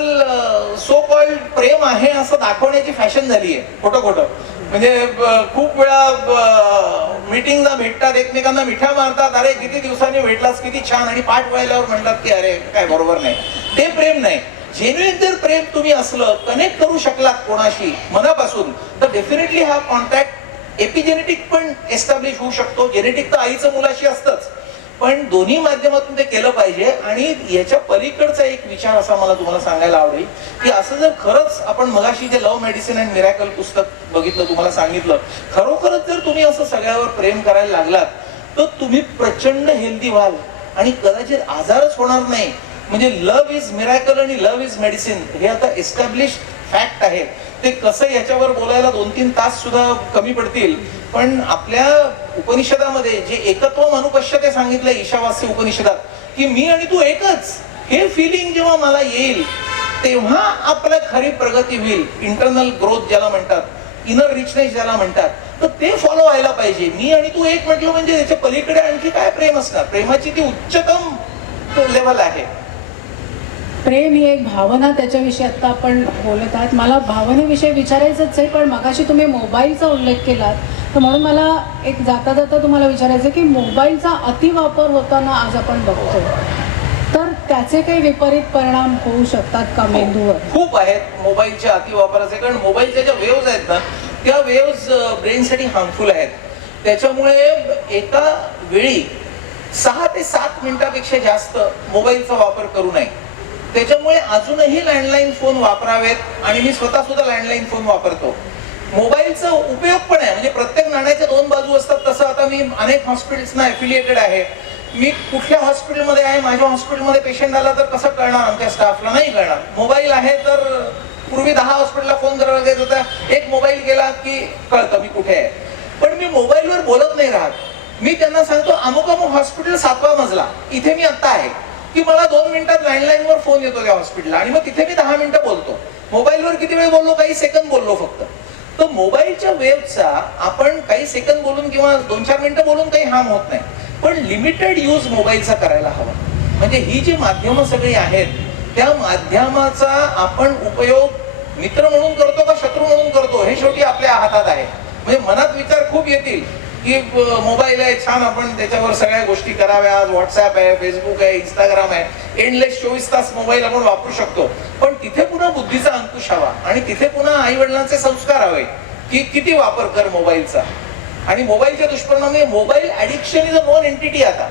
सो कॉल्ड प्रेम आहे असं दाखवण्याची फॅशन झाली आहे खोटं खोटं. म्हणजे खूप वेळा मीटिंगला भेटतात, एकमेकांना मिठ्या मारतात, अरे किती दिवसांनी भेटलास किती छान, आणि पाठ व्हायल्यावर म्हणतात की अरे काय बरोबर नाही. ते प्रेम नाही. जेन्युइन जर प्रेम तुम्ही असलं, कनेक्ट करू शकलात कोणाशी मनापासून, तर डेफिनेटली हा कॉन्टॅक्ट एपिजेनेटिक पण एस्टॅब्लिश होऊ शकतो. जेनेटिक तर आईचं मुलाशी असतंच, पण दोन्ही माध्यमातून ते केलं पाहिजे. आणि याच्या पलीकडचा एक विचार असा मला तुम्हाला सांगायला आवडेल की असं जर खरंच आपण मगाशी जे लव्ह मेडिसिन अँड मिरॅकल पुस्तक बघितलं, तुम्हाला सांगितलं, खरोखरच जर तुम्ही असं सगळ्यावर प्रेम करायला लागलात तर तुम्ही प्रचंड हेल्दी व्हाल आणि कदाचित आजारच होणार नाही. म्हणजे लव्ह इज मिरॅकल आणि लव्ह इज मेडिसिन हे आता एस्टॅब्लिश्ड फॅक्ट आहे. ते कसं याच्यावर बोलायला 2-3 तास सुद्धा कमी पडतील. पण आपल्या उपनिषदामध्ये जे एकत्व मनुपश्यते सांगितलंय ईशावास्य उपनिषदात की मी आणि तू एकच, हे फिलिंग जेव्हा मला येईल तेव्हा आपल्या खरी प्रगती होईल. इंटरनल ग्रोथ ज्याला म्हणतात, इनर रिचनेस ज्याला म्हणतात, तर ते फॉलो व्हायला पाहिजे. मी आणि तू एक म्हटलं म्हणजे त्याच्या पलीकडे आणखी काय प्रेम असणार. प्रेमाची ती उच्चतम लेवल आहे. प्रेम ही एक भावना, त्याच्याविषयी आता आपण बोलत आहात. मला भावनेविषयी विचारायचंच आहे, पण मगाशी तुम्ही मोबाईलचा उल्लेख केलात तर म्हणून मला एक जाता जाता तुम्हाला विचारायचं की मोबाईलचा अतिवापर होताना आज आपण बघतो, तर त्याचे काही विपरीत परिणाम होऊ शकतात का मेंदूवर? खूप आहेत मोबाईलच्या अतिवापराचे. कारण मोबाईलच्या ज्या वेव्ज आहेत ना त्या वेव्ज ब्रेनसाठी हार्मफुल आहेत. त्याच्यामुळे एका वेळी 6 ते 7 मिनिटापेक्षा जास्त मोबाईलचा वापर करू नये. त्याच्यामुळे अजूनही लँडलाईन फोन वापरावेत. आणि मी स्वतः सुद्धा लँडलाईन फोन वापरतो. मोबाईलचा उपयोग पण आहे. म्हणजे प्रत्येक नाण्याच्या 2 बाजू असतात. तसं आता मी अनेक हॉस्पिटल्सना एफिलिएटेड आहे. मी कुठल्या हॉस्पिटलमध्ये आहे, माझ्या हॉस्पिटलमध्ये पेशंट आला तर कसं कळणार आमच्या स्टाफला? नाही कळणार. मोबाईल आहे तर पूर्वी 10 हॉस्पिटलला फोन करायला लागत होता, एक मोबाईल गेला की कळतं मी कुठे आहे. पण मी मोबाईलवर बोलत नाही राहत. मी त्यांना सांगतो अमुक अमुक हॉस्पिटल 7वा मजला, इथे मी आता आहे. की मला 2 मिनिटात लँडलाईनवर फोन येतो त्या हॉस्पिटलला आणि मग तिथे मी 10 मिनिटं बोलतो. मोबाईलवर किती वेळ बोललो? काही सेकंद बोललो फक्त. तर मोबाईलच्या वेव्हचा आपण काही सेकंद बोलून किंवा 2-4 मिनिटं बोलून काही हार्म होत नाही, पण लिमिटेड यूज मोबाईलचा करायला हवा. म्हणजे ही जी माध्यमं सगळी आहेत त्या माध्यमाचा आपण उपयोग मित्र म्हणून करतो का शत्रू म्हणून करतो हे शेवटी आपल्या हातात आहे. म्हणजे मनात विचार खूप येतील की मोबाईल आहे छान, आपण त्याच्यावर सगळ्या गोष्टी कराव्या, व्हॉट्सअप आहे, फेसबुक आहे, इंस्टाग्राम आहे, एंडलेस 24 तास मोबाईल आपण वापरू शकतो. पण तिथे पुन्हा बुद्धीचा अंकुश हवा आणि तिथे पुन्हा आई वडिलांचे संस्कार हवे की किती वापर कर मोबाईलचा. आणि मोबाईलच्या दुष्परिणामी mobile addiction is a non entity आता.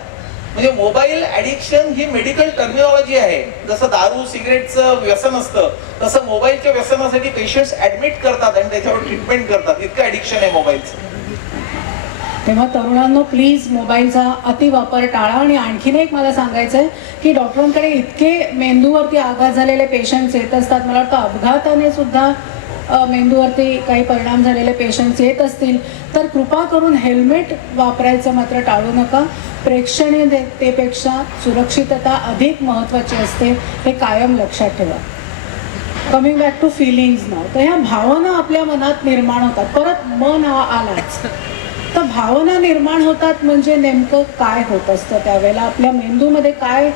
म्हणजे मोबाईल ऍडिक्शन ही मेडिकल टर्मिनॉलॉजी आहे. जसं दारू सिगरेटचं व्यसन असतं तसं मोबाईलच्या व्यसनासाठी पेशंट्स ऍडमिट करतात आणि त्याच्यावर ट्रीटमेंट करतात. इतकं ऍडिक्शन आहे मोबाईलचं. तेव्हा तरुणांनो प्लीज मोबाईलचा अतिवापर टाळा. आणि आणखीन एक मला सांगायचं आहे की डॉक्टरांकडे इतके मेंदूवरती आघात झालेले पेशंट्स येत असतात, मला वाटतं अपघाताने सुद्धा मेंदूवरती काही परिणाम झालेले पेशंट्स येत असतील तर कृपा करून हेल्मेट वापरायचं मात्र टाळू नका. प्रेक्षणीयतेपेक्षा सुरक्षितता अधिक महत्त्वाची असते, हे कायम लक्षात ठेवा. कमिंग बॅक टू फिलिंग्ज नाव, तर ह्या भावना आपल्या मनात निर्माण होतात. परत मन आलाच तर भावना निर्माण होतात म्हणजे नेमकं काय होत असतं त्यावेळेला, आपल्या मेंदूमध्ये काय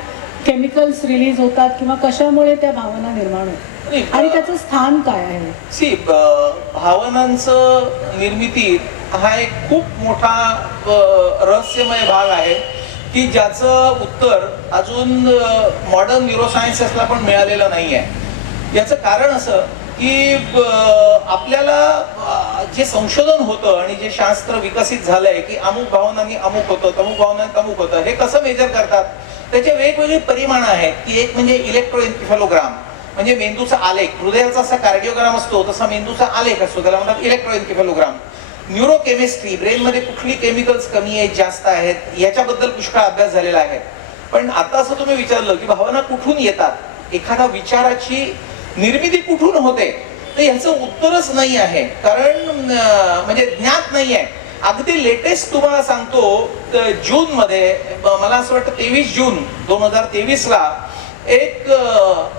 केमिकल्स रिलीज होतात किंवा कशामुळे त्या भावना निर्माण होतात आणि त्याचं स्थान काय आहे? सी भावनांचं निर्मिती हा एक खूप मोठा रहस्यमय भाग आहे की ज्याचं उत्तर अजून मॉडर्न न्यूरोसायन्सेसला पण मिळालेलं नाही आहे. याचं कारण असं की आपल्याला जे संशोधन होतं आणि जे शास्त्र विकसित झालंय की अमुक भावनांनी अमुक होतं, तमुक भावनांनी तमुक होतं, हे कसं मेजर करतात? त्याचे वेगवेगळी परिमाण आहेत. की एक म्हणजे इलेक्ट्रोएन्केफेलोग्राम, म्हणजे मेंदूचा आलेख. हृदयाचा असा कार्डिओग्राम असतो तसा मेंदूचा आलेख असतो, त्याला म्हणतात इलेक्ट्रोएन्केफेलोग्राम. न्यूरोकेमिस्ट्री, ब्रेन मध्ये कुठली केमिकल्स कमी आहेत जास्त आहेत याच्याबद्दल पुष्कळ अभ्यास झालेला आहे. पण आता असं तुम्ही विचारलं की भावना कुठून येतात, एखाद्या विचाराची निर्मिती कुठून होते, तर याचं उत्तरच नाही आहे. कारण म्हणजे ज्ञात नाही आहे. अगदी लेटेस्ट तुम्हाला सांगतो, जून मध्ये मला असं वाटतं 23 जून 2023ला एक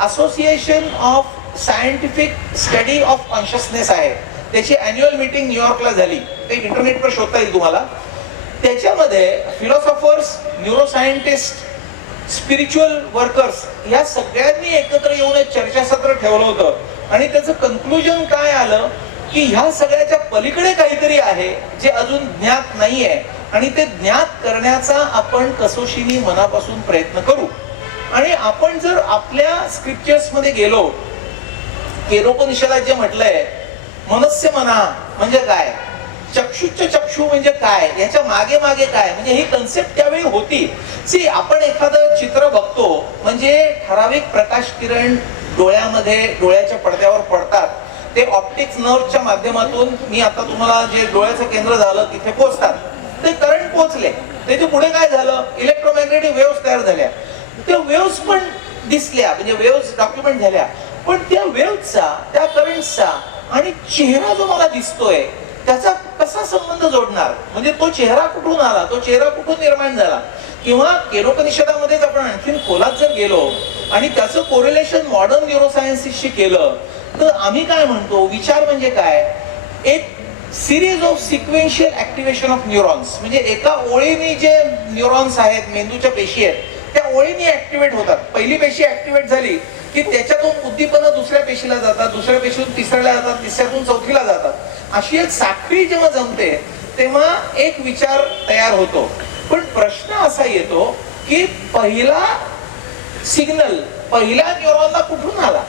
association of scientific study of consciousness आहे, त्याची अॅन्युअल मीटिंग न्यूयॉर्कला झाली. ते इंटरनेटवर शोधता येईल तुम्हाला. त्याच्यामध्ये फिलॉसॉफर्स, न्यूरोसायंटिस्ट, स्पिरिच्युअल वर्कर्स या सगळ्यांनी एकत्र येऊन एक चर्चासत्र ठेवलं होतं आणि त्याचं कन्क्लुजन काय आलं की ह्या सगळ्याच्या पलीकडे काहीतरी आहे जे अजून ज्ञात नाहीये आणि ते ज्ञात करण्याचा आपण कसोशीने मनापासून प्रयत्न करू. आणि आपण जर आपल्या स्क्रिप्चर्स मध्ये गेलो, केनोपनिषदात जे म्हटलंय मनस्य मना म्हणजे काय, चक्षुच्च चक्षु म्हणजे काय, याच्या मागे मागे काय, म्हणजे ही कन्सेप्ट त्यावेळी होती. सी आपण एखादं चित्र बघतो म्हणजे ठराविक प्रकाश किरण डोळ्यामध्ये, डोळ्याच्या पडद्यावर पडतात, ते ऑप्टिक्स नर्वच्या माध्यमातून, मी आता तुम्हाला जे डोळ्याचं केंद्र झालं तिथे पोहोचतात, ते करंट पोहोचले, त्याच्या पुढे काय झालं, इलेक्ट्रोमॅग्नेटिक वेव्स तयार झाल्या, त्या वेव्स पण दिसल्या, म्हणजे वेव्स डॉक्युमेंट झाल्या. पण त्या वेव्सचा, त्या करंटचा आणि चेहरा जो मला दिसतोय त्याचा कसा संबंध जोडणार, म्हणजे तो चेहरा कुठून आला, तो चेहरा कुठून निर्माण झाला. किंवा केनोपनिषदामध्येच आपण आणखीन खोलात जर गेलो आणि त्याचं कोरिलेशन मॉडर्न न्यूरोसायन्सशी केलं तर आम्ही काय म्हणतो, विचार म्हणजे काय, एक series of sequential activation of neurons, म्हणजे एका ओळीने जे न्यूरॉन्स आहेत, मेंदूच्या पेशी आहेत, त्या ओळीने ऍक्टिव्हेट होतात. पहिली पेशी ऍक्टिव्हेट झाली की त्याच्यातून उद्दीपन दुसऱ्या पेशीला जातात, दुसऱ्या पेशीतून तिसऱ्याला जातात, तिसऱ्यातून चौथीला जातात. अशी एक साखळी जेव्हा जमते तेव्हा एक विचार तयार होतो. पण प्रश्न असा येतो की पहिला सिग्नल पहिल्या न्यूरॉनला कुठून आला,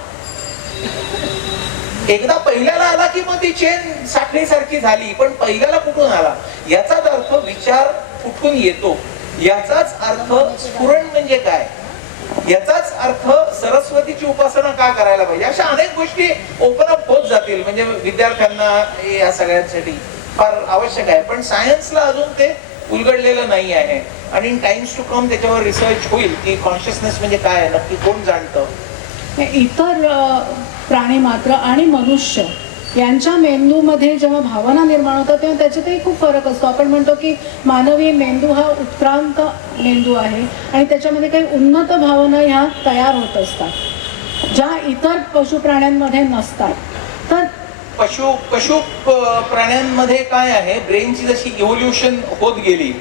एकदा पहिल्याला आला की मग ती चेन साखळीसारखी झाली, पण पहिल्याला कुठून आला, याचाच अर्थ विचार कुठून येतो, याचाच अर्थ स्फुरण म्हणजे काय, याचाच अर्थ सरस्वतीची उपासना का करायला पाहिजे. अशा अनेक गोष्टी ओपन अप होत जातील, म्हणजे विद्यार्थ्यांना या सगळ्यांसाठी फार आवश्यक आहे. पण सायन्सला अजून ते उलगडलेलं नाही आहे आणि इन टाइम्स टू कम त्याच्यावर रिसर्च होईल की कॉन्शियसनेस म्हणजे काय, नक्की कोण जाणतं. इतर प्राणी मात्र आणि मनुष्य यांच्या मेंदूमध्ये जेव्हा भावना निर्माण होतात तेव्हा त्याच्यातही खूप फरक असतो. आपण म्हणतो की मानवी मेंदू हा उत्क्रांत मेंदू आहे आणि त्याच्यामध्ये काही उन्नत भावना ह्या तयार होत असतात ज्या इतर पशु प्राण्यांमध्ये नसतात. तर पशु प्राण्यांमध्ये काय आहे, ब्रेनची जशी इव्होल्युशन होत गेली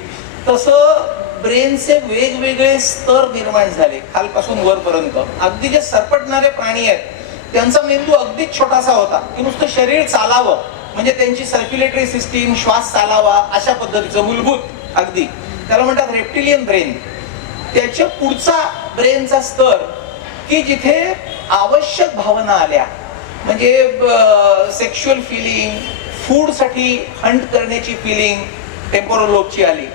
तसं ब्रेनचे वेगवेगळे स्तर निर्माण झाले खालपासून वरपर्यंत. अगदी जे सरपटणारे प्राणी आहेत त्यांचा मेंदू अगदीच छोटासा होता की नुसतं शरीर चालावं म्हणजे त्यांची सर्क्युलेटरी सिस्टीम, श्वास चालावा अशा पद्धतीचं मूलभूत अगदी त्याला म्हणतात रेप्टिलियन ब्रेन. त्याच्या पुढचा ब्रेनचा स्तर की जिथे आवश्यक भावना आल्या म्हणजे सेक्शुअल फिलिंग, फूडसाठी हंट करण्याची फिलिंग टेम्पोरल लोबची आली.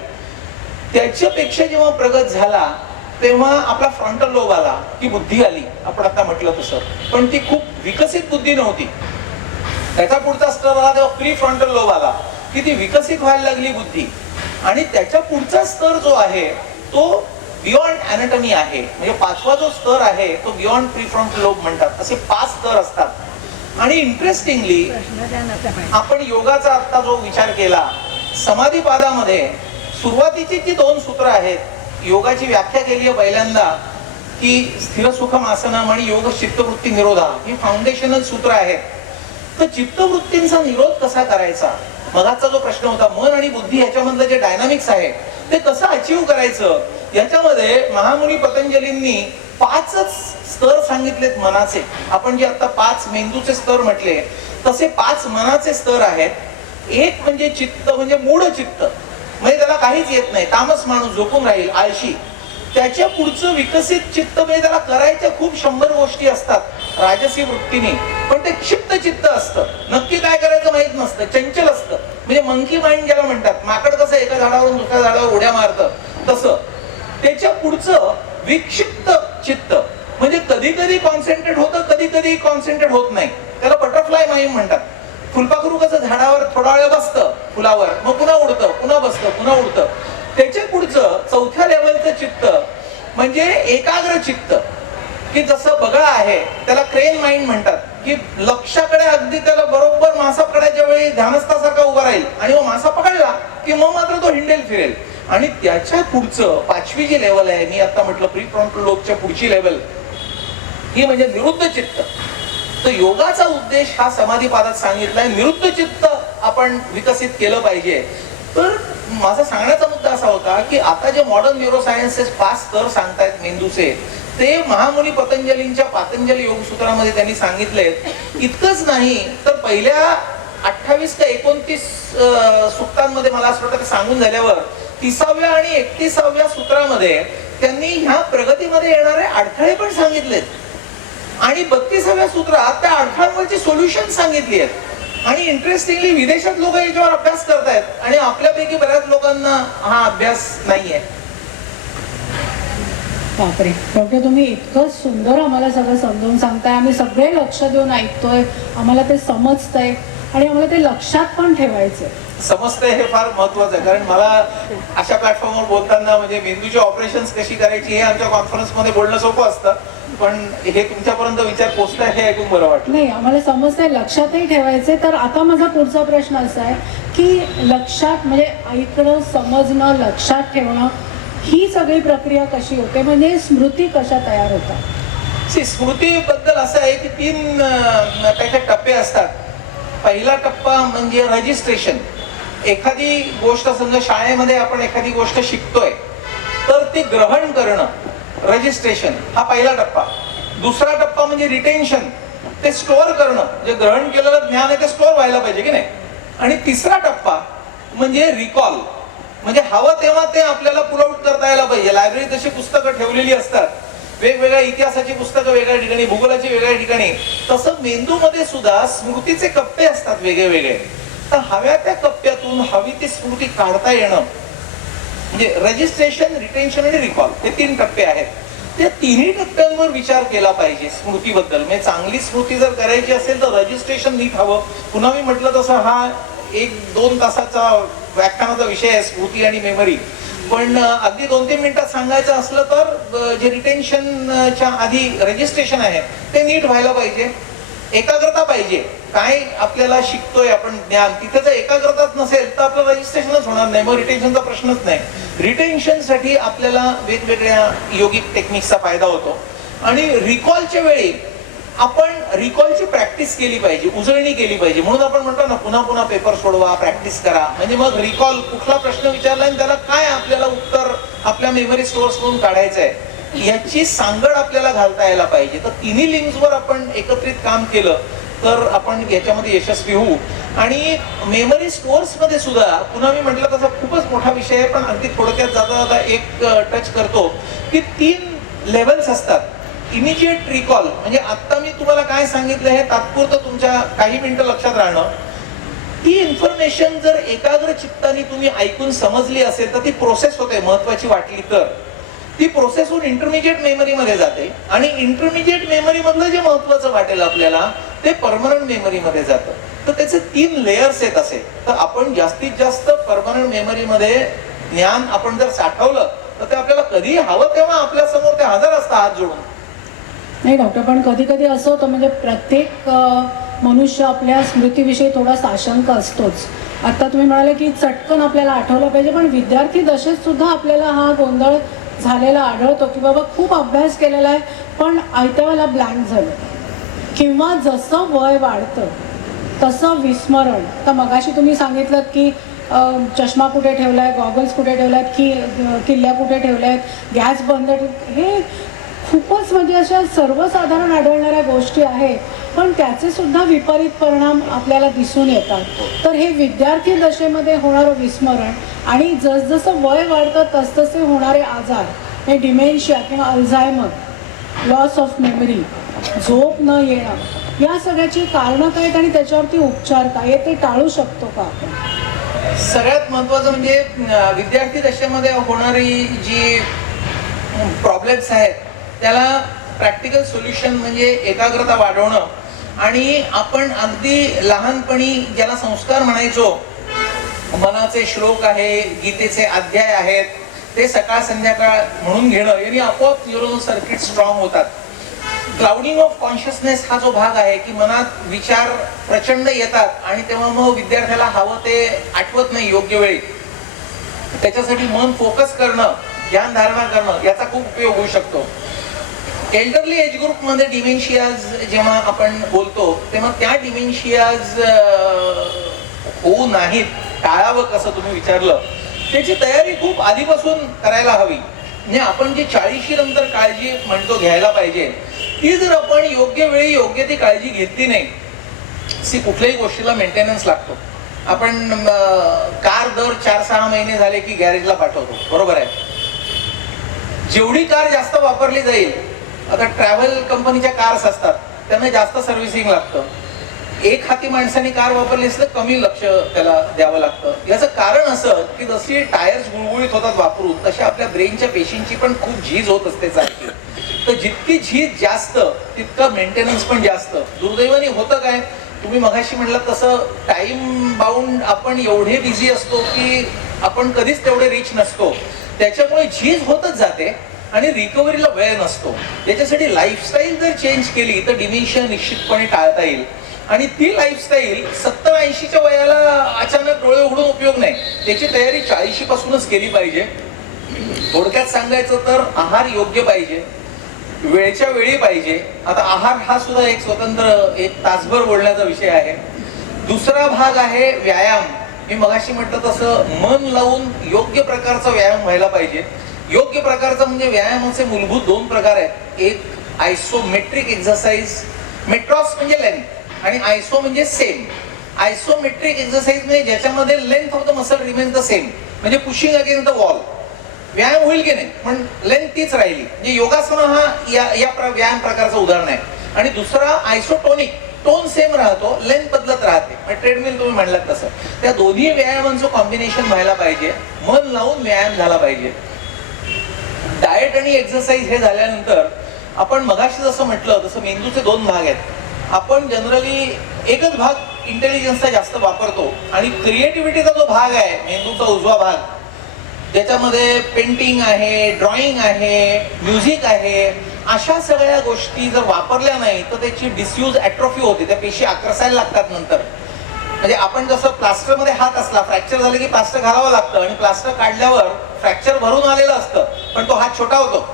त्याच्यापेक्षा जेव्हा प्रगत झाला तेव्हा आपला फ्रंटल लोब आला की बुद्धी आली, आपण आता म्हटलं तसं. पण ती खूप विकसित बुद्धी नव्हती. त्याचा पुढचा स्तर आला तेव्हा प्री फ्रंटल लोब आला की ती विकसित व्हायला लागली बुद्धी. आणि त्याच्या पुढचा स्तर जो आहे तो बियॉन्ड अॅनाटॉमी आहे, म्हणजे पाचवा जो स्तर आहे तो बियॉन्ड प्री फ्रंटल लोब म्हणतात. असे 5 स्तर असतात. आणि इंटरेस्टिंगली आपण योगाचा आता जो विचार केला, समाधीपादामध्ये सुरुवातीची जी 2 सूत्र आहेत, योगाची व्याख्या केली आहे पहिल्यांदा की स्थिर सुखम आसनम आणि योग चित्तवृत्ती निरोधा, ही फाउंडेशनल सूत्र आहेत. तर चित्तवृत्तींचा निरोध कसा करायचा, मगाचा जो प्रश्न होता, मन आणि बुद्धी ह्याच्यामधलं जे डायनामिक्स आहे ते कसं अचीव करायचं, याच्यामध्ये महामुनी पतंजलींनी 5च स्तर सांगितलेत मनाचे. आपण जे आता 5 मेंदूचे स्तर म्हटले तसे 5 मनाचे स्तर आहेत. एक म्हणजे चित्त, म्हणजे मूढ चित्त, म्हणजे त्याला काहीच येत नाही, तामस माणूस झोपून राहील, आळशी. त्याच्या पुढचं विकसित चित्त म्हणजे त्याला करायच्या खूप 100 गोष्टी असतात राजसी वृत्तीने, पण ते क्षिप्त चित्त असतं, नक्की काय करायचं माहित नसतं, चंचल असतं. म्हणजे मंकी माइंड ज्याला म्हणतात, माकड कसं एका झाडावरून दुसऱ्या झाडावर उड्या मारतं तसं. त्याच्या पुढचं विक्षिप्त चित्त म्हणजे कधी कधी कॉन्सन्ट्रेट होतं, कधी कधी कॉन्सन्ट्रेट होत नाही, त्याला बटरफ्लाय माइंड म्हणतात. फुलपाखरू कसं झाडावर थोडा वेळ बसतं फुलावर, मग पुन्हा उडतं, पुन्हा बसतं, पुन्हा उडतं. त्याच्या पुढचं 4थ्या लेवलचं चित्त म्हणजे एकाग्र चित्त, की जसं बगळा आहे त्याला क्रेन माइंड म्हणतात, की लक्षाकडे अगदी त्याला बरोबर मासा पकडायच्या वेळी ध्यानस्थासारखा उभा राहील आणि मग मासा पकडला की मग मात्र तो हिंडेल फिरेल. आणि त्याच्या पुढचं 5वी जी लेवल आहे, मी आता म्हटलं प्री फ्रंटल लोबच्या पुढची लेवल, ही म्हणजे निरुद्ध चित्त. तर योगाचा उद्देश हा समाधीपादात सांगितलाय, निरुद्ध चित्त आपण विकसित केलं पाहिजे. तर माझा सांगण्याचा मुद्दा असा होता की आता जे मॉडर्न न्यूरोसायन्सेस 5 स्तर सांगतायत मेंदूचे, ते महामुनी पतंजलींच्या पातंजली योग सूत्रामध्ये त्यांनी सांगितलेत. इतकंच नाही तर पहिल्या 28 का 29 सूक्तांमध्ये मला असं वाटतं सांगून झाल्यावर 30व्या आणि 31व्या सूत्रामध्ये त्यांनी ह्या प्रगतीमध्ये येणारे अडथळे पण सांगितलेत आणि 32व्या सूत्रात त्या अडथळ्यांवरची सोल्युशन सांगितली आहेत. आणि इंटरेस्टिंगली विदेशात लोक याच्यावर अभ्यास करतायत आणि आपल्यापैकी बऱ्याच लोकांना हा अभ्यास नाहीये. बापरे डॉक्टर, तुम्ही इतकं सुंदर आम्हाला सगळं समजावून सांगताय, आम्ही सगळे लक्ष देऊन ऐकतोय, आम्हाला ते समजतंय आणि आम्हाला ते लक्षात पण ठेवायचंय. समजतंय हे फार महत्वाचं आहे, कारण मला अशा प्लॅटफॉर्मवर बोलताना म्हणजे मेंदूची ऑपरेशन्स कशी करायची हे आमच्या कॉन्फरन्समध्ये बोलणं सोपं असतं, पण हे तुमच्यापर्यंत विचार पोहोचताय हे ऐकून बरं वाटलं. नाही, आम्हाला समजतंय, लक्षातही ठेवायचंय. तर आता माझा पुढचा प्रश्न असा आहे की लक्षात म्हणजे ऐकणं, समजणं, लक्षात ठेवणं, ही सगळी प्रक्रिया कशी होते, म्हणजे स्मृती कशा तयार होतात? स्मृतीबद्दल असं आहे की 3 त्याचे टप्पे असतात. पहिला टप्पा म्हणजे रजिस्ट्रेशन. एखादी गोष्ट, समजा शाळेमध्ये आपण एखादी गोष्ट शिकतोय तर ती ग्रहण करणं, रजिस्ट्रेशन हा पहिला टप्पा. दुसरा टप्पा म्हणजे रिटेन्शन, ते स्टोअर करणं, जे ग्रहण केलेलं ज्ञान आहे ते स्टोअर व्हायला पाहिजे की नाही. आणि तिसरा टप्पा म्हणजे रिकॉल, म्हणजे हवं तेव्हा ते आपल्याला पुल आउट करता यायला पाहिजे. लायब्ररीत जशी पुस्तकं ठेवलेली असतात, वेगवेगळ्या इतिहासाची पुस्तकं वेगळ्या ठिकाणी, भूगोलाची वेगळ्या ठिकाणी, तसं मेंदूमध्ये सुद्धा स्मृतीचे कप्पे असतात वेगळे वेगळे. तर हव्या त्या कप्प्यातून हवी ती स्मृती काढता येणं म्हणजे रजिस्ट्रेशन, रिटेन्शन आणि रिकॉल हे 3 टप्पे आहेत. त्या 3ही टप्प्यांवर विचार केला पाहिजे स्मृतीबद्दल. म्हणजे चांगली स्मृती जर करायची असेल तर रजिस्ट्रेशन नीट हवं. पुन्हा मी म्हटलं तसं हा 1-2 तासाचा व्याख्यानाचा विषय आहे स्मृती आणि मेमरी, पण अगदी 2-3 मिनिटात सांगायचं असलं तर जे रिटेन्शनच्या आधी रजिस्ट्रेशन आहे ते नीट व्हायला पाहिजे. एकाग्रता पाहिजे. काय आपल्याला शिकतोय आपण ज्ञान, तिथे जर एकाग्रताच नसेल तर आपलं रजिस्ट्रेशनच होणार नाही, मग रिटेन्शनचा प्रश्नच नाही. रिटेन्शनसाठी आपल्याला वेगवेगळ्या योगिक टेक्निक्सचा फायदा होतो. आणि रिकॉलच्या वेळी आपण रिकॉलची प्रॅक्टिस केली पाहिजे, उजळणी केली पाहिजे. म्हणून आपण म्हणतो ना, पुन्हा पुन्हा पेपर सोडवा, प्रॅक्टिस करा. म्हणजे मग रिकॉल, कुठला प्रश्न विचारला आणि त्याला काय आपल्याला उत्तर आपल्या मेमरी स्टोअर्स करून काढायचं आहे याची सांगड आपल्याला घालता यायला पाहिजे. तर तिन्ही लिंक्सवर आपण एकत्रित काम केलं तर आपण याच्यामध्ये यशस्वी होऊ. आणि मेमरी स्टोअर्स मध्ये सुद्धा पुन्हा मी म्हटलं तसा खूपच मोठा विषय आहे, पण अगदी थोडक्यात जाता जाता एक टच करतो की 3 लेव्हल्स असतात. इमिजिएट रिकॉल म्हणजे आता मी तुम्हाला काय सांगितलं हे तात्पुरतं तुमच्या काही मिनिटं लक्षात राहणं. ती इन्फॉर्मेशन जर एकाग्र चित्ताने तुम्ही ऐकून समजली असेल तर ती प्रोसेस होते, महत्वाची वाटली तर ती प्रोसेस होऊन इंटरमिजिएट मेमरीमध्ये जाते. आणि इंटरमिजिएट मेमरी मधलं जे महत्वाचं वाटेल आपल्याला ते परमनंट मेमरीमध्ये जातं. तर त्याचे 3 लेयर्स आहेत असे. तर आपण जास्तीत जास्त परमनंट मेमरीमध्ये ज्ञान आपण जर साठवलं तर ते आपल्याला कधी हवं तेव्हा आपल्या समोर ते हजर असतं हात जोडून. नाही डॉक्टर, पण कधी कधी असं होतं म्हणजे प्रत्येक मनुष्य आपल्या स्मृतीविषयी थोडा साशंक असतोच. आता तुम्ही म्हणाले की चटकन आपल्याला आठवलं पाहिजे, पण विद्यार्थी दशेत सुद्धा आपल्याला हा गोंधळ झालेला आढळतो की बाबा खूप अभ्यास केलेला आहे पण आयत्या वेळेला ब्लँक झालं, किंवा जसं वय वाढतं तसं विस्मरण. तर मगाशी तुम्ही सांगितलं की चष्मा कुठे ठेवलाय, गॉगल्स कुठे ठेवलायत, की किल्ल्या कुठे ठेवल्यात, गॅस बंद, हे खूपच म्हणजे अशा सर्वसाधारण आढळणाऱ्या गोष्टी आहेत, पण त्याचे सुद्धा विपरीत परिणाम आपल्याला दिसून येतात. तर हे विद्यार्थी दशेमध्ये होणारं विस्मरण आणि जसजसं वय वाढतं तसतसे होणारे आजार, हे डिमेन्शिया किंवा अल्झायमर, लॉस ऑफ मेमरी, झोप न येणं, या सगळ्याची कारणं काय आहेत आणि त्याच्यावरती उपचार काय, ते टाळू शकतो का आपण? सगळ्यात महत्वाचं म्हणजे विद्यार्थी दशेमध्ये होणारी जी प्रॉब्लेम्स आहेत त्याला प्रॅक्टिकल सोल्युशन म्हणजे एकाग्रता वाढवणं. आणि आपण अगदी लहानपणी ज्याला संस्कार म्हणायचो, मनाचे श्लोक आहे, गीतेचे अध्याय आहेत, ते सकाळ संध्याकाळ म्हणून घेणं यांनी आपोआप न्यूरल सर्किट स्ट्रॉंग होतात. क्लाउडिंग ऑफ कॉन्शियसनेस हा जो भाग आहे की मनात विचार प्रचंड येतात आणि तेव्हा मग विद्यार्थ्याला हवं ते आठवत नाही योग्य वेळी. त्याच्यासाठी मन फोकस करणं, ध्यान धारणा करणं याचा खूप उपयोग होऊ शकतो. एल्डरली एज ग्रुपमध्ये डिमेन्शियाज जेव्हा आपण बोलतो तेव्हा त्या डिमेन्शियाज होऊ नाहीत, टाळावं कसं तुम्ही विचारलं, त्याची तयारी खूप आधीपासून करायला हवी. म्हणजे आपण जी 40 नंतर काळजी म्हणतो घ्यायला पाहिजे, ती जर आपण योग्य वेळी योग्य ती काळजी घेतली नाही, कुठल्याही गोष्टीला मेंटेनन्स लागतो. आपण कार दर 4-6 महिने झाले की गॅरेजला पाठवतो, बरोबर आहे. जेवढी कार जास्त वापरली जाईल, आता ट्रॅव्हल कंपनीच्या कार्स असतात त्यांना जास्त सर्व्हिसिंग लागतं. एक हाती माणसाने कार वापरली तर कमी लक्ष त्याला द्यावं लागतं. याचं कारण असं की जशी टायर्स गुळगुळीत होतात वापरून, तशी आपल्या ब्रेनच्या पेशींची पण खूप झीज होत असते सारखी. तर जितकी झीज जास्त तितकं मेंटेनन्स पण जास्त. दुर्दैवाने होतं काय, तुम्ही मगाशी म्हणलं तसं टाइम बाउंड आपण एवढे बिझी असतो की आपण कधीच तेवढे रिच नसतो. त्याच्यामुळे झीज होतच जाते आणि रिकव्हरीला वेळ नसतो. याच्यासाठी लाईफस्टाईल जर चेंज केली तर डिमेन्शिया निश्चितपणे टाळता येईल. आणि ती लाईफस्टाईल 70-80च्या वयाला अचानक डोळे उघडून उपयोग नाही, त्याची तयारी 40 पासूनच केली पाहिजे. थोडक्यात सांगायचं तर आहार योग्य पाहिजे, वेळच्या वेळी पाहिजे. आता आहार हा सुद्धा एक स्वतंत्र 1 तासभर बोलण्याचा विषय आहे. दुसरा भाग आहे व्यायाम. मी मगाशी म्हटलं तसं मन लावून योग्य प्रकारचा व्यायाम व्हायला पाहिजे. योग्य प्रकारचा म्हणजे व्यायामाचे मूलभूत 2 प्रकार आहेत. एक आयसोमेट्रिक एक्सरसाइज, मेट्रॉस म्हणजे लेंथ आणि आयसो म्हणजे सेम. आयसोमेट्रिक एक्सरसाइज म्हणजे ज्याच्यामध्ये length of the muscle remains the same, म्हणजे पुशिंग अगेन्स्ट द वॉल. व्यायाम होईल की नाही, पण लेंथ तीच राहिली. म्हणजे योगासन हा या व्यायाम प्रकारचं उदाहरण आहे. आणि दुसरा आयसोटोनिक, टोन सेम राहतो, लेंथ बदलत राहते. ट्रेडमिल तुम्ही म्हणलात तसं. त्या दोन्ही व्यायामांचं कॉम्बिनेशन व्हायला पाहिजे. मन लावून व्यायाम झाला पाहिजे. डाएट आणि एक्सरसाइज हे झाल्यानंतर आपण मगाशी जसं म्हटलं तसं मेंदूचे 2 भाग आहेत. आपण जनरली एकच भाग इंटेलिजन्सचा जास्त वापरतो आणि क्रिएटिव्हिटीचा जो भाग आहे मेंदूचा उजवा भाग, ज्याच्यामध्ये पेंटिंग आहे, ड्रॉइंग आहे, म्युझिक आहे, अशा सगळ्या गोष्टी जर वापरल्या नाही तर त्याची डिसयूज ॲट्रोफी होते, त्या पेशी आक्रसायला लागतात नंतर. म्हणजे आपण जसं प्लास्टरमध्ये हात असला, फ्रॅक्चर झालं की प्लास्टर घालावं लागतं आणि प्लास्टर काढल्यावर फ्रॅक्चर भरून आलेलं असतं पण तो हात छोटा होतो.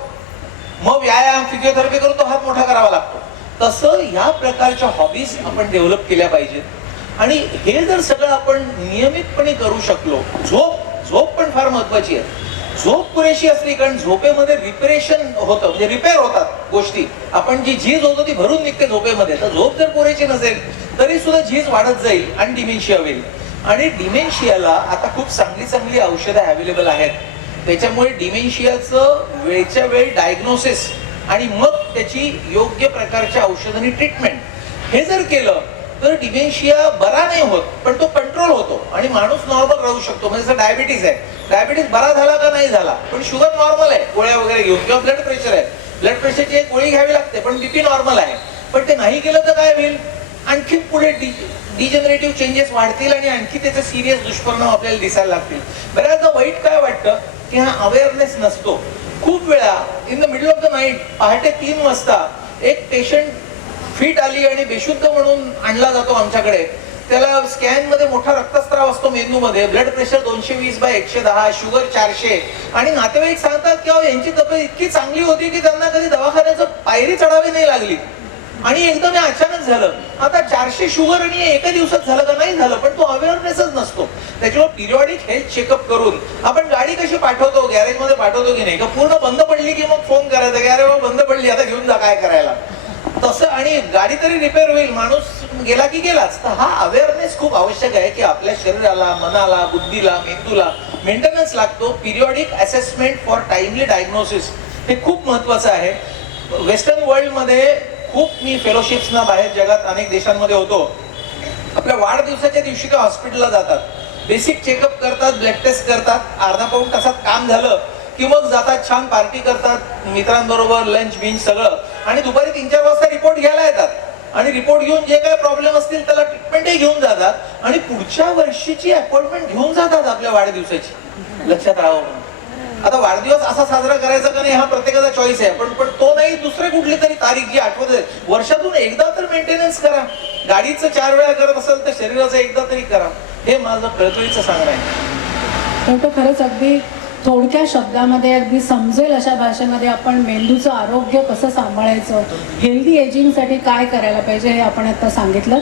मग व्यायाम, फिजिओथेरपी करून तो हात मोठा करावा लागतो. तसं या प्रकारच्या हॉबीज आपण डेव्हलप केल्या पाहिजेत आणि हे जर सगळं आपण नियमितपणे करू शकलो. झोप पण फार महत्वाची आहे. झोप पुरेशी असली, कारण झोपेमध्ये रिपेरेशन होतं, म्हणजे रिपेअर होतात गोष्टी. आपण जी झीज होतो ती भरून निघते झोपेमध्ये. तर झोप जर पुरेशी नसेल तरी सुद्धा झीज वाढत जाईल आणि डिमेन्शिया होईल. आणि डिमेन्शियाला आता खूप चांगली औषधं अवेलेबल आहेत. त्याच्यामुळे डिमेन्शियाचं वेळच्या वेळी डायग्नोसिस आणि मग त्याची योग्य प्रकारच्या औषधांनी ट्रीटमेंट हे जर केलं तर डिमेन्शिया बरा नाही होत पण तो कंट्रोल होतो आणि माणूस नॉर्मल राहू शकतो. म्हणजे जसं डायबिटीज आहे, डायबिटीज बरा झाला का नाही झाला पण शुगर नॉर्मल आहे गोळ्या वगैरे घेऊन, किंवा ब्लड प्रेशर आहे, ब्लड प्रेशरची एक गोळी घ्यावी लागते पण बीपी नॉर्मल आहे. पण ते नाही केलं तर काय होईल, आणखी पुढे डिजेनरेटिव्ह चेंजेस वाढतील आणि आणखी त्याचे सिरियस दुष्परिणाम आपल्याला दिसायला लागतील. बऱ्याचदा वाईट काय वाटतं की हा अवेअरनेस नसतो. खूप वेळा in the middle of the night पहाटे 3 वाजता एक पेशंट फिट आली आणि बेशुद्ध म्हणून आणला जातो आमच्याकडे. त्याला स्कॅन मध्ये मोठा रक्तस्राव असतो मेंदूमध्ये, ब्लड प्रेशर 220/110, शुगर 400 आणि नातेवाईक सांगतात की यांची तब्येत इतकी चांगली होती की त्यांना कधी दवाखान्याचं पायरी चढावी नाही लागली आणि एकदम हे अचानक झालं. आता 400 शुगर आणि एका दिवसात झालं का नाही झालं पण तो अवेअरनेसच नसतो. त्याच्यामुळे पिरियॉडिक हेल्थ चेकअप करून आपण गाडी कशी पाठवतो, गॅरेजमध्ये पाठवतो की नाही, का पूर्ण बंद पडली की मग फोन करायचा की अरे बाबा बंद पडली आता घेऊन जा काय करायला, तसं. आणि गाडी तरी रिपेअर होईल, माणूस गेला की गेलाच. तर हा अवेअरनेस खूप आवश्यक आहे की आपल्या शरीराला, मनाला, बुद्धीला, मेंदूला मेंटेनन्स लागतो. Periodic assessment for timely diagnosis हे खूप महत्वाचं आहे. वेस्टर्न वर्ल्ड मध्ये खूप मी फेलोशिप्सना बाहेर जगात अनेक देशांमध्ये होतो. आपल्या वाढदिवसाच्या दिवशी ते हॉस्पिटलला जातात, बेसिक चेकअप करतात, ब्लड टेस्ट करतात, अर्धा पाऊण तासात काम झालं की मग जातात, छान पार्टी करतात मित्रांबरोबर, लंच बिंच सगळं, आणि दुपारी 3-4 वाजता रिपोर्ट घ्यायला येतात आणि रिपोर्ट घेऊन जे काही प्रॉब्लेम असतील त्याला ट्रीटमेंटही घेऊन जातात आणि पुढच्या वर्षीची अपॉइंटमेंट घेऊन जातात आपल्या वाढदिवसाची. लक्षात राहावं. आता वाढदिवस असा साजरा करायचा का नाही हा प्रत्येकाचा चॉईस आहे, पण तो नाही, दुसरे कुठली तरी तारीख जी आठवत आहे. वर्षातून एकदा तर मेंटेनन्स करा. गाडीचं 4 वेळा करत असेल तर शरीराचं एकदा तरी करा. हे माझं कळकळीचं सांगणं आहे. तर खरंच अगदी थोडक्या शब्दामध्ये अगदी समजेल अशा भाषेमध्ये आपण मेंदूचं आरोग्य कसं सांभाळायचं, हेल्दी एजिंगसाठी काय करायला पाहिजे हे आपण आता सांगितलं.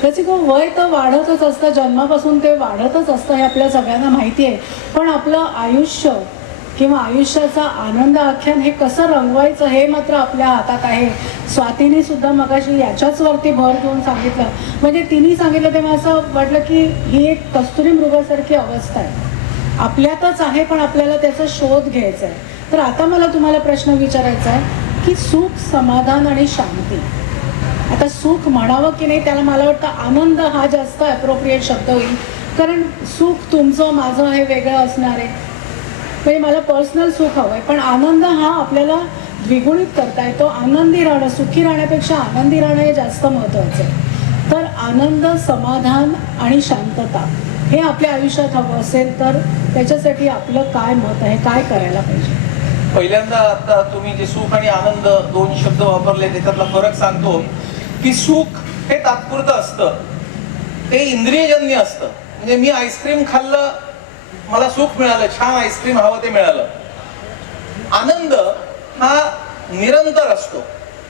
त्याची वय तर वाढतच असतं, जन्मापासून ते वाढतच असतं हे आपल्या सगळ्यांना माहिती आहे. पण आपलं आयुष्य किंवा आयुष्याचा आनंद आख्यान हे कसं रंगवायचं हे मात्र आपल्या हातात आहे. स्वातीने सुद्धा मगाशी याच्याचवरती भर देऊन सांगितलं. म्हणजे तिने सांगितलं तेव्हा असं वाटलं की ही एक कस्तुरी मृगासारखी अवस्था आहे, आपल्यातच आहे पण आपल्याला त्याचा शोध घ्यायचा आहे. तर आता मला तुम्हाला प्रश्न विचारायचा आहे की सुख, समाधान आणि शांती. आता सुख म्हणावं की नाही त्याला मला वाटतं आनंद हा जास्त ॲप्रोप्रिएट शब्द होईल, कारण सुख तुमचं माझं हे वेगळं असणार आहे. म्हणजे मला पर्सनल सुख हवं आहे पण आनंद हा आपल्याला द्विगुणित करता येतो. आनंदी राहणं, सुखी राहण्यापेक्षा आनंदी राहणं हे जास्त महत्त्वाचं आहे. तर आनंद, समाधान आणि शांतता हे आपल्या आयुष्यात हवं असेल तर त्याच्यासाठी आपलं काय मत आहे, काय करायला पाहिजे? पहिल्यांदा आता तुम्ही जे सुख आणि आनंद 2 शब्द वापरले त्याच्यातला फरक सांगतो की सुख हे तात्पुरतं असतं, ते इंद्रियजन्य असतं. म्हणजे मी आईस्क्रीम खाल्लं, मला सुख मिळालं, छान आईस्क्रीम हवं ते मिळालं. आनंद हा निरंतर असतो,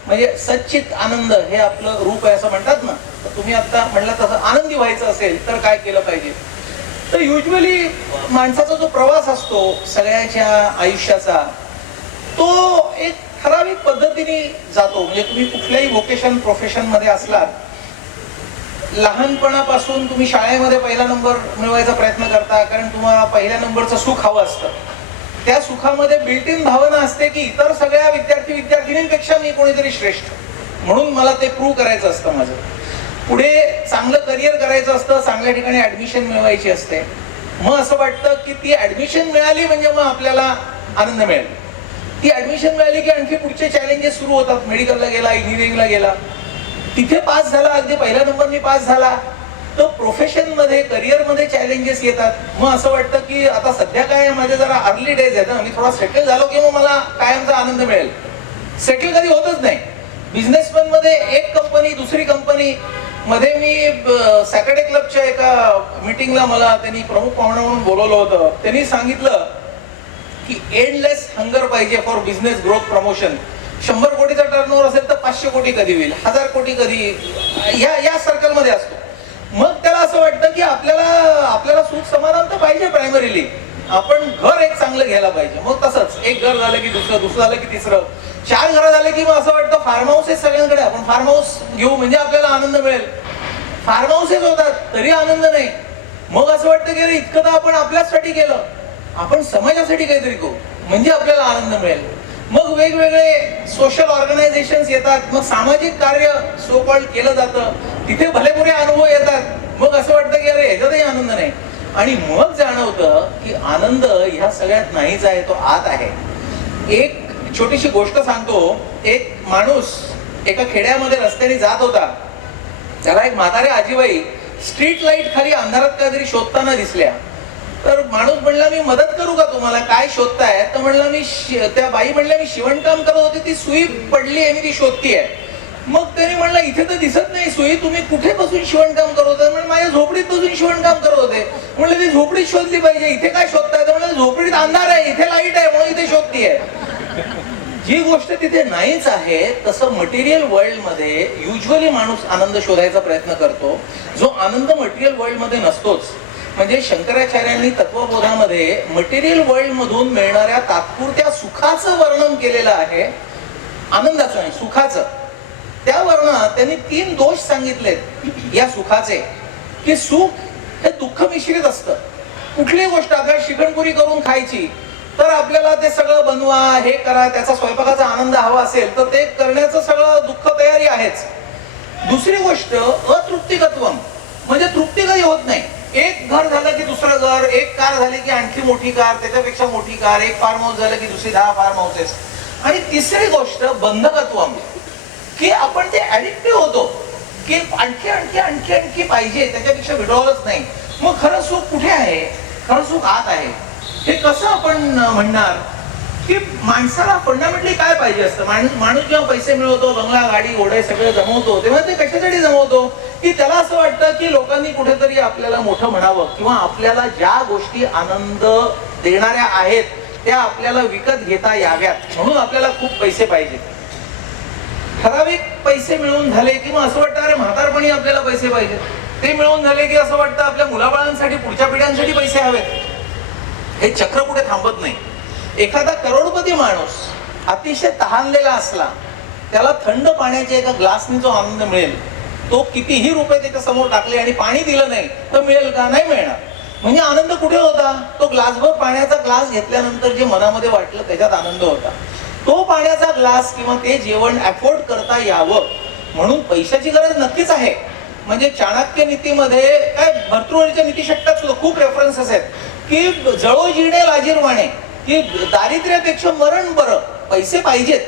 म्हणजे सच्चित आनंद हे आपलं रूप आहे असं म्हणतात ना. तर तुम्ही आता म्हणलं तसं आनंदी व्हायचं असेल तर काय केलं पाहिजे, तर युजली माणसाचा जो प्रवास असतो सगळ्याच्या आयुष्याचा तो एक ठराविक पद्धतीने जातो. म्हणजे तुम्ही कुठल्याही व्होकेशन प्रोफेशन मध्ये असलात, लहानपणापासून तुम्ही शाळेमध्ये पहिला नंबर मिळवायचा प्रयत्न करता कारण तुम्हाला पहिल्या नंबरचं सुख हवं असतं. त्या सुखामध्ये बिल्ट इन भावना असते की इतर सगळ्या विद्यार्थींपेक्षा मी कोणीतरी श्रेष्ठ, म्हणून मला ते प्रूव्ह करायचं असतं माझं. पुढे चांगलं करिअर करायचं असतं, चांगल्या ठिकाणी ऍडमिशन मिळवायची असते. मग असं वाटतं की ती ऍडमिशन मिळाली म्हणजे मग आपल्याला आनंद मिळेल. ती ऍडमिशन मिळाली की आणखी पुढचे चॅलेंजेस सुरू होतात. मेडिकलला गेला, इंजिनिअरिंगला गेला, तिथे पास झाला, अगदी पहिल्या नंबरनी पास झाला, तर प्रोफेशन मध्ये, करिअर मध्ये चॅलेंजेस येतात. मग असं वाटतं की आता सध्या काय माझे जरा अर्ली डेज आहेत ना, मी थोडा सेटल झालो की मग मला कायमचा आनंद मिळेल. सेटल कधी होतच नाही. बिझनेसमॅन मध्ये एक कंपनी दुसरी कंपनी मध्ये मी सॅटर्डे क्लबच्या एका मीटिंगला मला त्यांनी प्रमुख पाहुणा म्हणून बोलवलं होतं. त्यांनी सांगितलं की एंडलेस हंगर पाहिजे फॉर बिझनेस ग्रोथ प्रमोशन. 100 कोटीचा टर्नओव्हर असेल तर 500 कोटी कधी होईल, 1000 कोटी कधी, या सर्कलमध्ये असतो. मग त्याला असं वाटतं की आपल्याला सुख समाधान तर पाहिजे. प्रायमरीली आपण घर एक चांगलं घ्यायला पाहिजे. मग तसंच एक घर झालं की दुसरं झालं की तिसरं, 4 घरं झाले की मग असं वाटतं फार्म हाऊस आहे सगळ्यांकडे, आपण फार्म हाऊस घेऊ म्हणजे आपल्याला आनंद मिळेल. फार्म हाऊसेस होतात तरी आनंद नाही. मग असं वाटतं की इतकं तर आपण आपल्यासाठी केलं, आपण समाजासाठी काहीतरी करू म्हणजे आपल्याला आनंद मिळेल. मग वेगवेगळे सोशल ऑर्गनायझेशन्स येतात, मग सामाजिक कार्य सो कॉल्ड केलं जातं, तिथे भलेपुरे अनुभव येतात. मग असं वाटतं की ह्याच्यातही आनंद नाही. आणि मग जाणवतं की आनंद ह्या सगळ्यात नाहीच आहे, तो आत आहे. एक छोटीशी गोष्ट सांगतो. एक माणूस एका खेड्यामध्ये रस्त्याने जात होता. त्याला एक म्हाताऱ्या आजीबाई स्ट्रीट लाईट खाली अंधारात काहीतरी शोधताना दिसल्या. तर माणूस म्हणला, मी मदत करू का तुम्हाला, काय शोधताय? तर म्हणला, त्या बाई म्हणल्या, मी शिवणकाम करत होती, ती सुई पडली आहे, मी ती शोधतीये. मग त्यांनी म्हणलं, इथे तर दिसत नाही सुई, तुम्ही कुठे बसून शिवणकाम करत होते? म्हणजे माझ्या झोपडीत बसून शिवणकाम करत होते. म्हणलं, ती झोपडीत शोधली पाहिजे, इथे काय शोधताय? तर म्हणलं, झोपडीत अंधार आहे, इथे लाईट आहे म्हणून इथे शोधतीये. जी गोष्ट तिथे नाहीच आहे, तसं मटेरियल वर्ल्ड मध्ये युजली माणूस आनंद शोधायचा प्रयत्न करतो, जो आनंद मटेरियल वर्ल्ड मध्ये नसतोच. म्हणजे शंकराचार्यांनी तत्वबोधामध्ये मटेरियल वर्ल्ड मधून मिळणाऱ्या तात्पुरत्या सुखाचं वर्णन केलेलं आहे, आनंदाचं नाही, सुखाचं. त्या वर्णनात त्यांनी 3 दोष सांगितलेत या सुखाचे, की सुख हे दुःख मिश्रित असतं. कुठलीही गोष्ट आपल्याला शिकणपुरी करून खायची तर आपल्याला ते सगळं बनवा, हे करा, त्याचा स्वयंपाकाचा आनंद हवा असेल तर ते करण्याचं सगळं दुःख तयारी आहेच. दुसरी गोष्ट अतृप्तिकत्वम, म्हणजे तृप्ती कधी होत नाही. एक घर झालं की दुसरं घर, एक कार झाली की आणखी मोठी कार, त्याच्यापेक्षा मोठी कार, एक फार्म हाऊस झालं की दुसरी 10 फार्म हाऊसेस. आणि तिसरी गोष्ट बंधकत्वम, की आपण ते ऍडिक्टिव्ह होतो की आणखी आणखी आणखी आणखी पाहिजे, त्याच्यापेक्षा विड्रॉलच नाही. मग खरं सुख कुठे आहे? खरं सुख आत आहे. हे कसं आपण म्हणणार की माणसाला फंडामेंटली काय पाहिजे असतं? माणूस जेव्हा पैसे मिळवतो, बंगला, गाडी, घोडे सगळे जमवतो, तेव्हा ते कशासाठी जमवतो? की त्याला असं वाटतं की लोकांनी कुठेतरी आपल्याला मोठं म्हणावं, किंवा आपल्याला ज्या गोष्टी आनंद देणाऱ्या आहेत त्या आपल्याला विकत घेता याव्यात, म्हणून आपल्याला खूप पैसे पाहिजे. ठराविक पैसे मिळवून झाले की मग असं वाटतं अरे म्हातारपणी आपल्याला पैसे पाहिजे. ते मिळवून झाले की असं वाटतं आपल्या मुलाबाळांसाठी, पुढच्या पिढ्यांसाठी पैसे हवेत. हे चक्र कुठे थांबत नाही. एखादा करोडपती माणूस अतिशय तहानलेला असला, त्याला थंड पाण्याच्या एका ग्लासनी जो आनंद मिळेल, तो कितीही रुपये त्याच्या समोर टाकले आणि पाणी दिलं नाही तर मिळेल का? नाही मिळणार. म्हणजे आनंद कुठे होता? तो ग्लासभर पाण्याचा ग्लास घेतल्यानंतर जे मनामध्ये वाटलं त्याच्यात आनंद होता. तो पाण्याचा ग्लास किंवा ते जेवण अफोर्ड करता यावं म्हणून पैशाची गरज नक्कीच आहे. म्हणजे चाणक्य नीतीमध्ये काय, भर्तृहरीच्या नीतिशतकात सुद्धा खूप रेफरन्सेस आहेत की जळो जिणे लाजीरवाणे, की दारिद्र्यापेक्षा मरण बरं, पैसे पाहिजेत.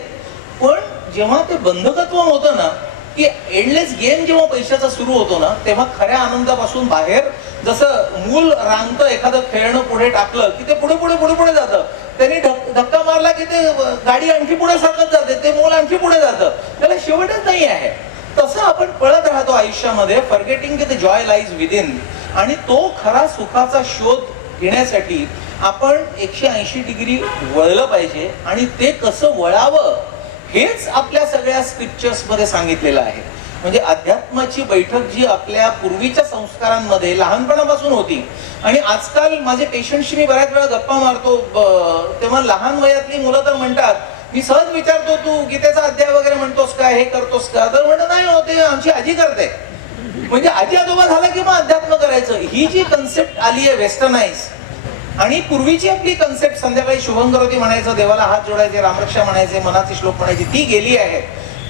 पण जेव्हा ते बंधकत्व होतं ना, की एंडलेस गेम जेव्हा पैशाचा सुरू होतो ना, तेव्हा खऱ्या आनंदापासून बाहेर, जसं मूल रांगतं एखादं खेळणं पुढे टाकलं की ते पुढे पुढे पुढे पुढे जातं. त्यांनी धक्का मारला की ते गाडी आणखी पुढे सरकत जाते, ते मूल आणखी पुढे जातं, त्याला शेवटच नाही आहे. तसं आपण पळत राहतो आयुष्यामध्ये, फॉरगेटिंग की द जॉय लाईज विदिन. आणि तो खरा सुखाचा शोध घेण्यासाठी आपण 180 डिग्री वळलं पाहिजे. आणि ते कसं वळावं हेच आपल्या सगळ्या स्क्रिप्चर्स मध्ये सांगितलेलं आहे. म्हणजे अध्यात्माची बैठक जी आपल्या पूर्वीच्या संस्कारांमध्ये लहानपणापासून होती, आणि आजकाल माझे पेशंटशी मी बऱ्याच वेळा गप्पा मारतो, तेव्हा लहान वयातली मुलं तर म्हणतात, मी सहज विचारतो तू गीतेचा अध्याय वगैरे म्हणतोस का, हे करतोस का? तर म्हणत नाही होते, आमची आजी करते. म्हणजे आजी आजोबा झाला की मग अध्यात्म करायचं, ही जी कन्सेप्ट आली आहे वेस्टर्नाइज. आणि पूर्वीची आपली कन्सेप्ट, संध्याकाळी शुभंकरोती म्हणायचं, देवाला हात जोडायचे, रामरक्षा म्हणायचे, मनाचे श्लोक म्हणायचे, ती गेली आहे.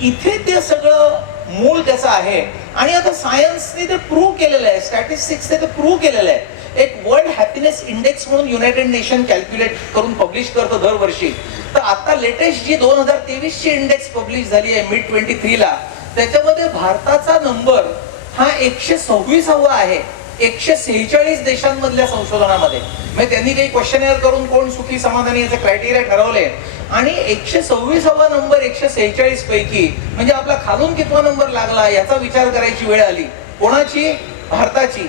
इथे ते सगळं मूळ त्याचं आहे. आणि आता सायन्सने ते प्रूव्ह केलेलं आहे, स्टॅटिस्टिक्सने ते प्रूव्ह केलेलं आहे. एक वर्ल्ड हॅपीनेस इंडेक्स म्हणून युनायटेड नेशन कॅल्क्युलेट करून पब्लिश करतं दरवर्षी. तर आता लेटेस्ट जी 2023 ची इंडेक्स पब्लिश झाली आहे मिड 23 ला, त्याच्यामध्ये भारताचा नंबर हा 126वा आहे 146 देशांमधल्या संशोधनामध्ये. म्हणजे त्यांनी काही क्वेश्चनेअर करून कोण सुखी समाधानी याचे क्रायटेरिया ठरवले. आणि 126वा नंबर 146 पैकी म्हणजे आपला खालून कितवा नंबर लागला याचा विचार करायची वेळ आली. कोणाची? भारताची.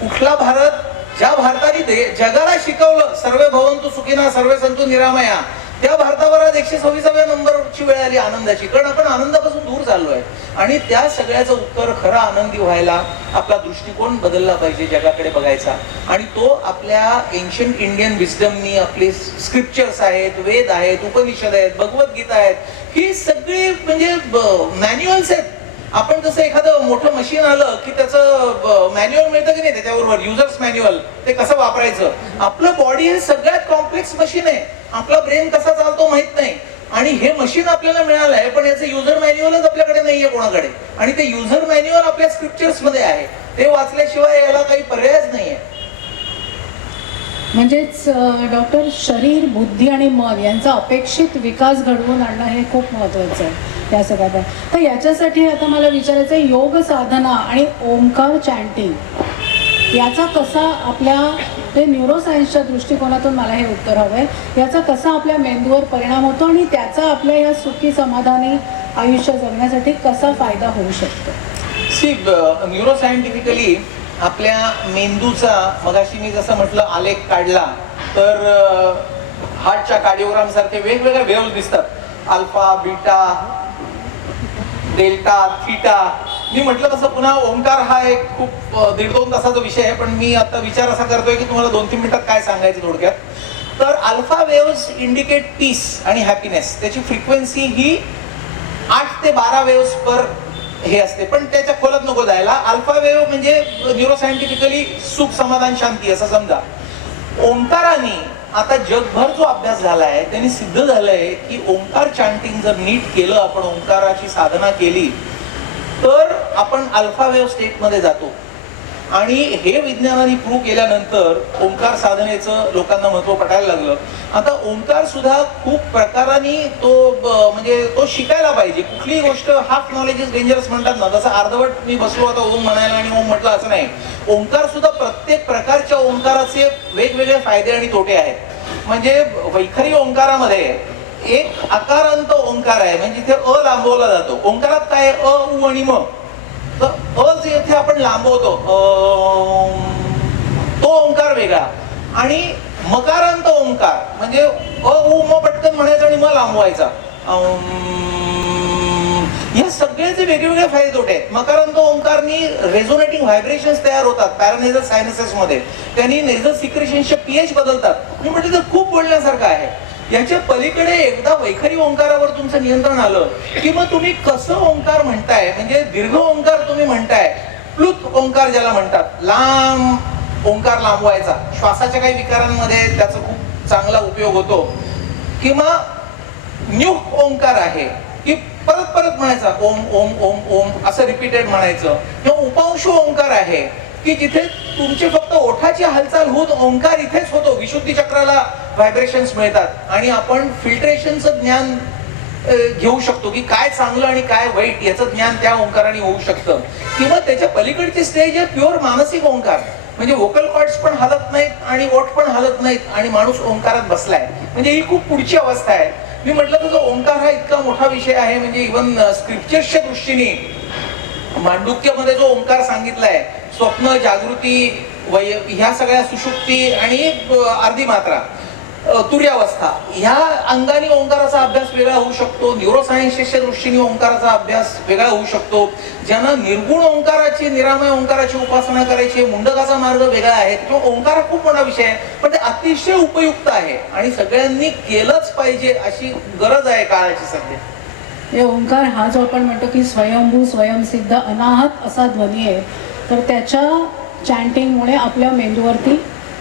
कुठला भारत? ज्या भारताने जगाला शिकवलं सर्वे भवन्तु सुखिनः सर्वे सन्तु निरामया, त्या भारतावर आज 126व्या नंबरची वेळ आली आनंदाची. कारण आपण आनंदापासून दूर चाललोय. आणि त्या सगळ्याचं उत्तर खरा आनंदी व्हायला आपला दृष्टिकोन बदलला पाहिजे, जगाकडे बघायचा. आणि तो आपल्या एन्शंट इंडियन विजडमनी, आपले स्क्रिप्चर्स आहेत, वेद आहेत, उपनिषद आहेत, भगवद्गीता आहेत, ही सगळी म्हणजे मॅन्युअल्स आहेत. आपण जसं एखादं मोठं मशीन आलं की त्याचं मॅन्युअल मिळतं की नाही, त्याच्याबरोबर युजर्स मॅन्युअल, ते कसं वापरायचं. आपलं बॉडी हे सगळ्यात कॉम्प्लेक्स मशीन आहे. आपला ब्रेन कसा चालतो माहित नाही, आणि हे मशीन आपल्याला मिळालं आहे, पण याचं युजर मॅन्युअलच आपल्याकडे नाहीये कोणाकडे. आणि ते युजर मॅन्युअल आपल्या स्क्रिप्चर्स मध्ये आहे, ते वाचल्याशिवाय याला काही पर्यायच नाहीये. म्हणजेच डॉक्टर, शरीर, बुद्धी आणि मन यांचा अपेक्षित विकास घडवून आणणं हे खूप महत्त्वाचं आहे या सगळ्यात. तर याच्यासाठी आता मला विचारायचं आहे, योग साधना आणि ओंकार चॅन्टिंग याचा कसा आपल्या ते न्यूरोसायन्सच्या दृष्टिकोनातून मला हे उत्तर हवं आहे, याचा कसा आपल्या मेंदूवर परिणाम होतो आणि त्याचा आपल्या या सुखी समाधानी आयुष्य जगण्यासाठी कसा फायदा होऊ शकतो. न्यूरोसायंटिफिकली आपल्या मेंदूचा, मगाशी मी जसं म्हटलं आलेख काढला तर हार्टच्या कार्डिओग्राम सारखे वेगवेगळे वेव्ह दिसतात. Alpha, beta, delta, theta. मी म्हटलं तसं पुन्हा ओंकार हा एक खूप 1.5-2 तासाचा विषय आहे, पण मी आता विचार असा करतोय की तुम्हाला 2-3 मिनिटात काय सांगायचं थोडक्यात. तर अल्फा वेव्स इंडिकेट पीस आणि हॅपीनेस. त्याची फ्रिक्वेन्सी ही 8 ते 12 वेव्स पर हे असते, पण त्याच्या खोलात नको जायला. अल्फा वेव्ह म्हणजे न्यूरोसायंटिफिकली सुख, समाधान, शांती असं समजा. ओंकाराने आता जगभर जो अभ्यास झालाय त्यांनी सिद्ध झालंय की ओंकार चॅन्टिंग जर नीट केलं, आपण ओंकाराची साधना केली तर आपण अल्फा वेव्ह स्टेट मध्ये जातो. आणि हे विज्ञानाने प्रूव्ह केल्यानंतर ओंकार साधनेचं लोकांना महत्व पटायला लागलं. आता ओंकार सुद्धा खूप प्रकाराने तो म्हणजे तो शिकायला पाहिजे. कुठलीही गोष्ट हाफ नॉलेज इज डेंजरस म्हणतात ना, तसं अर्धवट मी बसलो आता ओम म्हणायला आणि ओम म्हटलं असं नाही. ओंकार सुद्धा प्रत्येक प्रकारच्या ओंकाराचे वेगवेगळे फायदे आणि तोटे आहेत. म्हणजे वैखरी ओंकारामध्ये एक आकारांत ओंकार आहे, म्हणजे इथे अ लांबवला जातो. ओंकारात काय अ, उ आणि म. तर अ जे इथे आपण लांबवतो तो ओंकार वेगळा. आणि मकारांत ओंकार म्हणजे अ, उ, म पटकन म्हणायचं आणि म लांबवायचा. या सगळ्याचे वेगवेगळे फायदे तोटे आहेत. मकारांत ओंकारनी रेझोनेटिंग व्हायब्रेशन्स तयार होतात पॅरानेझल सायनसेस मध्ये. त्यांनी नेझल सिक्रेशनचे पीएच बदलतात. मी म्हटलं तर खूप बोलण्यासारखं आहे. याच्या पलीकडे एकदा वैखरी ओंकारावर तुमचं नियंत्रण आलं की मग तुम्ही कसं ओंकार म्हणताय, म्हणजे दीर्घ ओंकार तुम्ही म्हणताय, प्लुत ओंकार ज्याला म्हणतात, लांब ओंकार लांबवायचा, श्वासाच्या काही विकारांमध्ये त्याचा खूप चांगला उपयोग होतो. किंवा न्यूक ओंकार आहे की परत परत म्हणायचा ओम ओम ओम ओम असं रिपीटेड म्हणायचं. किंवा उपांशु ओंकार आहे की जिथे तुमची फक्त ओठाची हालचाल होऊन ओंकार इथेच होतो, विशुद्धी चक्राला व्हायब्रेशन्स मिळतात आणि आपण फिल्ट्रेशनचं ज्ञान घेऊ शकतो की काय चांगलं आणि काय वाईट याचं ज्ञान त्या ओंकाराने होऊ शकतं. किंवा त्याच्या पलीकडची स्टेज आहे प्युअर मानसिक ओंकार, म्हणजे व्होकल कॉर्ड्स पण हलत नाहीत आणि ओठ पण हलत नाहीत आणि माणूस ओंकारात बसलाय. म्हणजे ही खूप पुढची अवस्था आहे. मी म्हटलं तर ओंकार हा इतका मोठा विषय आहे, म्हणजे इव्हन स्क्रिप्चर्सच्या दृष्टीने मांडुक्यमध्ये जो ओंकार सांगितलाय, स्वप्न, जागृती, ह्या सगळ्या, सुषुप्ती आणि अर्धी मात्रा, तुर्यावस्था, ह्या अंगाने ओंकाराचा अभ्यास वेगळा होऊ शकतो. न्यूरोसायन्सच्या दृष्टीने ओंकाराचा अभ्यास वेगळा होऊ शकतो. ज्यांना निर्गुण ओंकाराची, निरामय ओंकाराची उपासना करायची, मुंडकाचा मार्ग वेगळा आहे. किंवा ओंकार हा खूप मोठा विषय आहे, पण ते अतिशय उपयुक्त आहे आणि सगळ्यांनी केलंच पाहिजे अशी गरज आहे काळाची सध्या. हे ओंकार हा जो आपण म्हणतो की स्वयंभू, स्वयंसिद्ध, अनाहत असा ध्वनी आहे, तर त्याच्या चॅन्टिंगमुळे आपल्या मेंदूवरती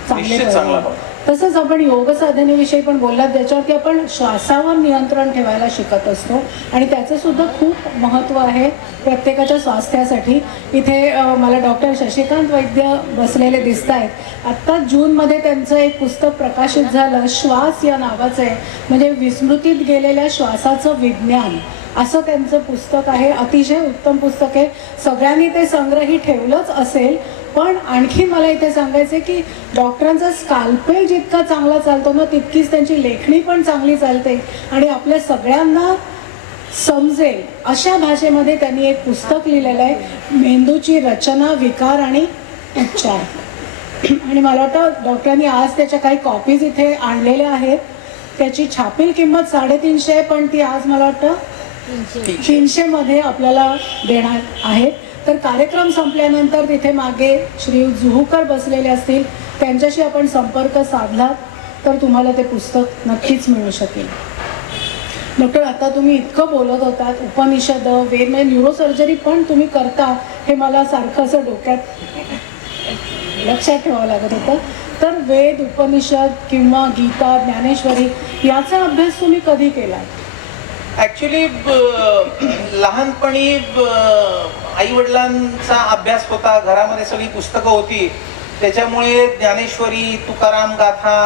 चांगले परिणाम. तसंच आपण योग साधनेविषयी पण बोललात, ज्याच्यावरती आपण श्वासावर नियंत्रण ठेवायला शिकत असतो आणि त्याचं सुद्धा खूप महत्त्व आहे प्रत्येकाच्या स्वास्थ्यासाठी. इथे मला डॉक्टर शशिकांत वैद्य बसलेले दिसत आहेत. आत्ता जूनमध्ये त्यांचं एक पुस्तक प्रकाशित झालं, श्वास या नावाचं आहे, म्हणजे विस्मृतीत गेलेल्या श्वासाचं विज्ञान असं त्यांचं पुस्तक आहे. अतिशय उत्तम पुस्तक आहे. सगळ्यांनी ते संग्रही ठेवलंच असेल, पण आणखी मला इथे सांगायचं आहे की डॉक्टरांचा स्काल्पेल जितका चांगला चालतो ना, तितकीच त्यांची लेखणी पण चांगली चालते आणि आपल्या सगळ्यांना समजेल अशा भाषेमध्ये त्यांनी एक पुस्तक लिहिलेलं आहे, मेंदूची रचना, विकार आणि उपचार. आणि मला वाटतं डॉक्टरांनी आज त्याच्या काही कॉपीज इथे आणलेल्या आहेत. त्याची छापील किंमत 350 आहे, पण ती आज मला वाटतं 300 मध्ये आपल्याला देणार आहेत. तर कार्यक्रम संपल्यानंतर तिथे मागे श्री जुहूकर बसलेले असतील, त्यांच्याशी आपण संपर्क साधलात तर तुम्हाला ते पुस्तक नक्कीच मिळू शकेल. डॉक्टर, आता तुम्ही इतकं बोलत होतात, उपनिषद, वेद, म्हणजे न्यूरोसर्जरी पण तुम्ही करता, हे मला सारखं असं डोक्यात लक्षात ठेवावं लागत होतं. तर वेद, उपनिषद किंवा गीता, ज्ञानेश्वरी याचा अभ्यास तुम्ही कधी केला? ऍक्च्युली लहानपणी आई वडिलांचा अभ्यास होता, घरामध्ये सगळी पुस्तकं होती, त्याच्यामुळे ज्ञानेश्वरी, तुकाराम गाथा,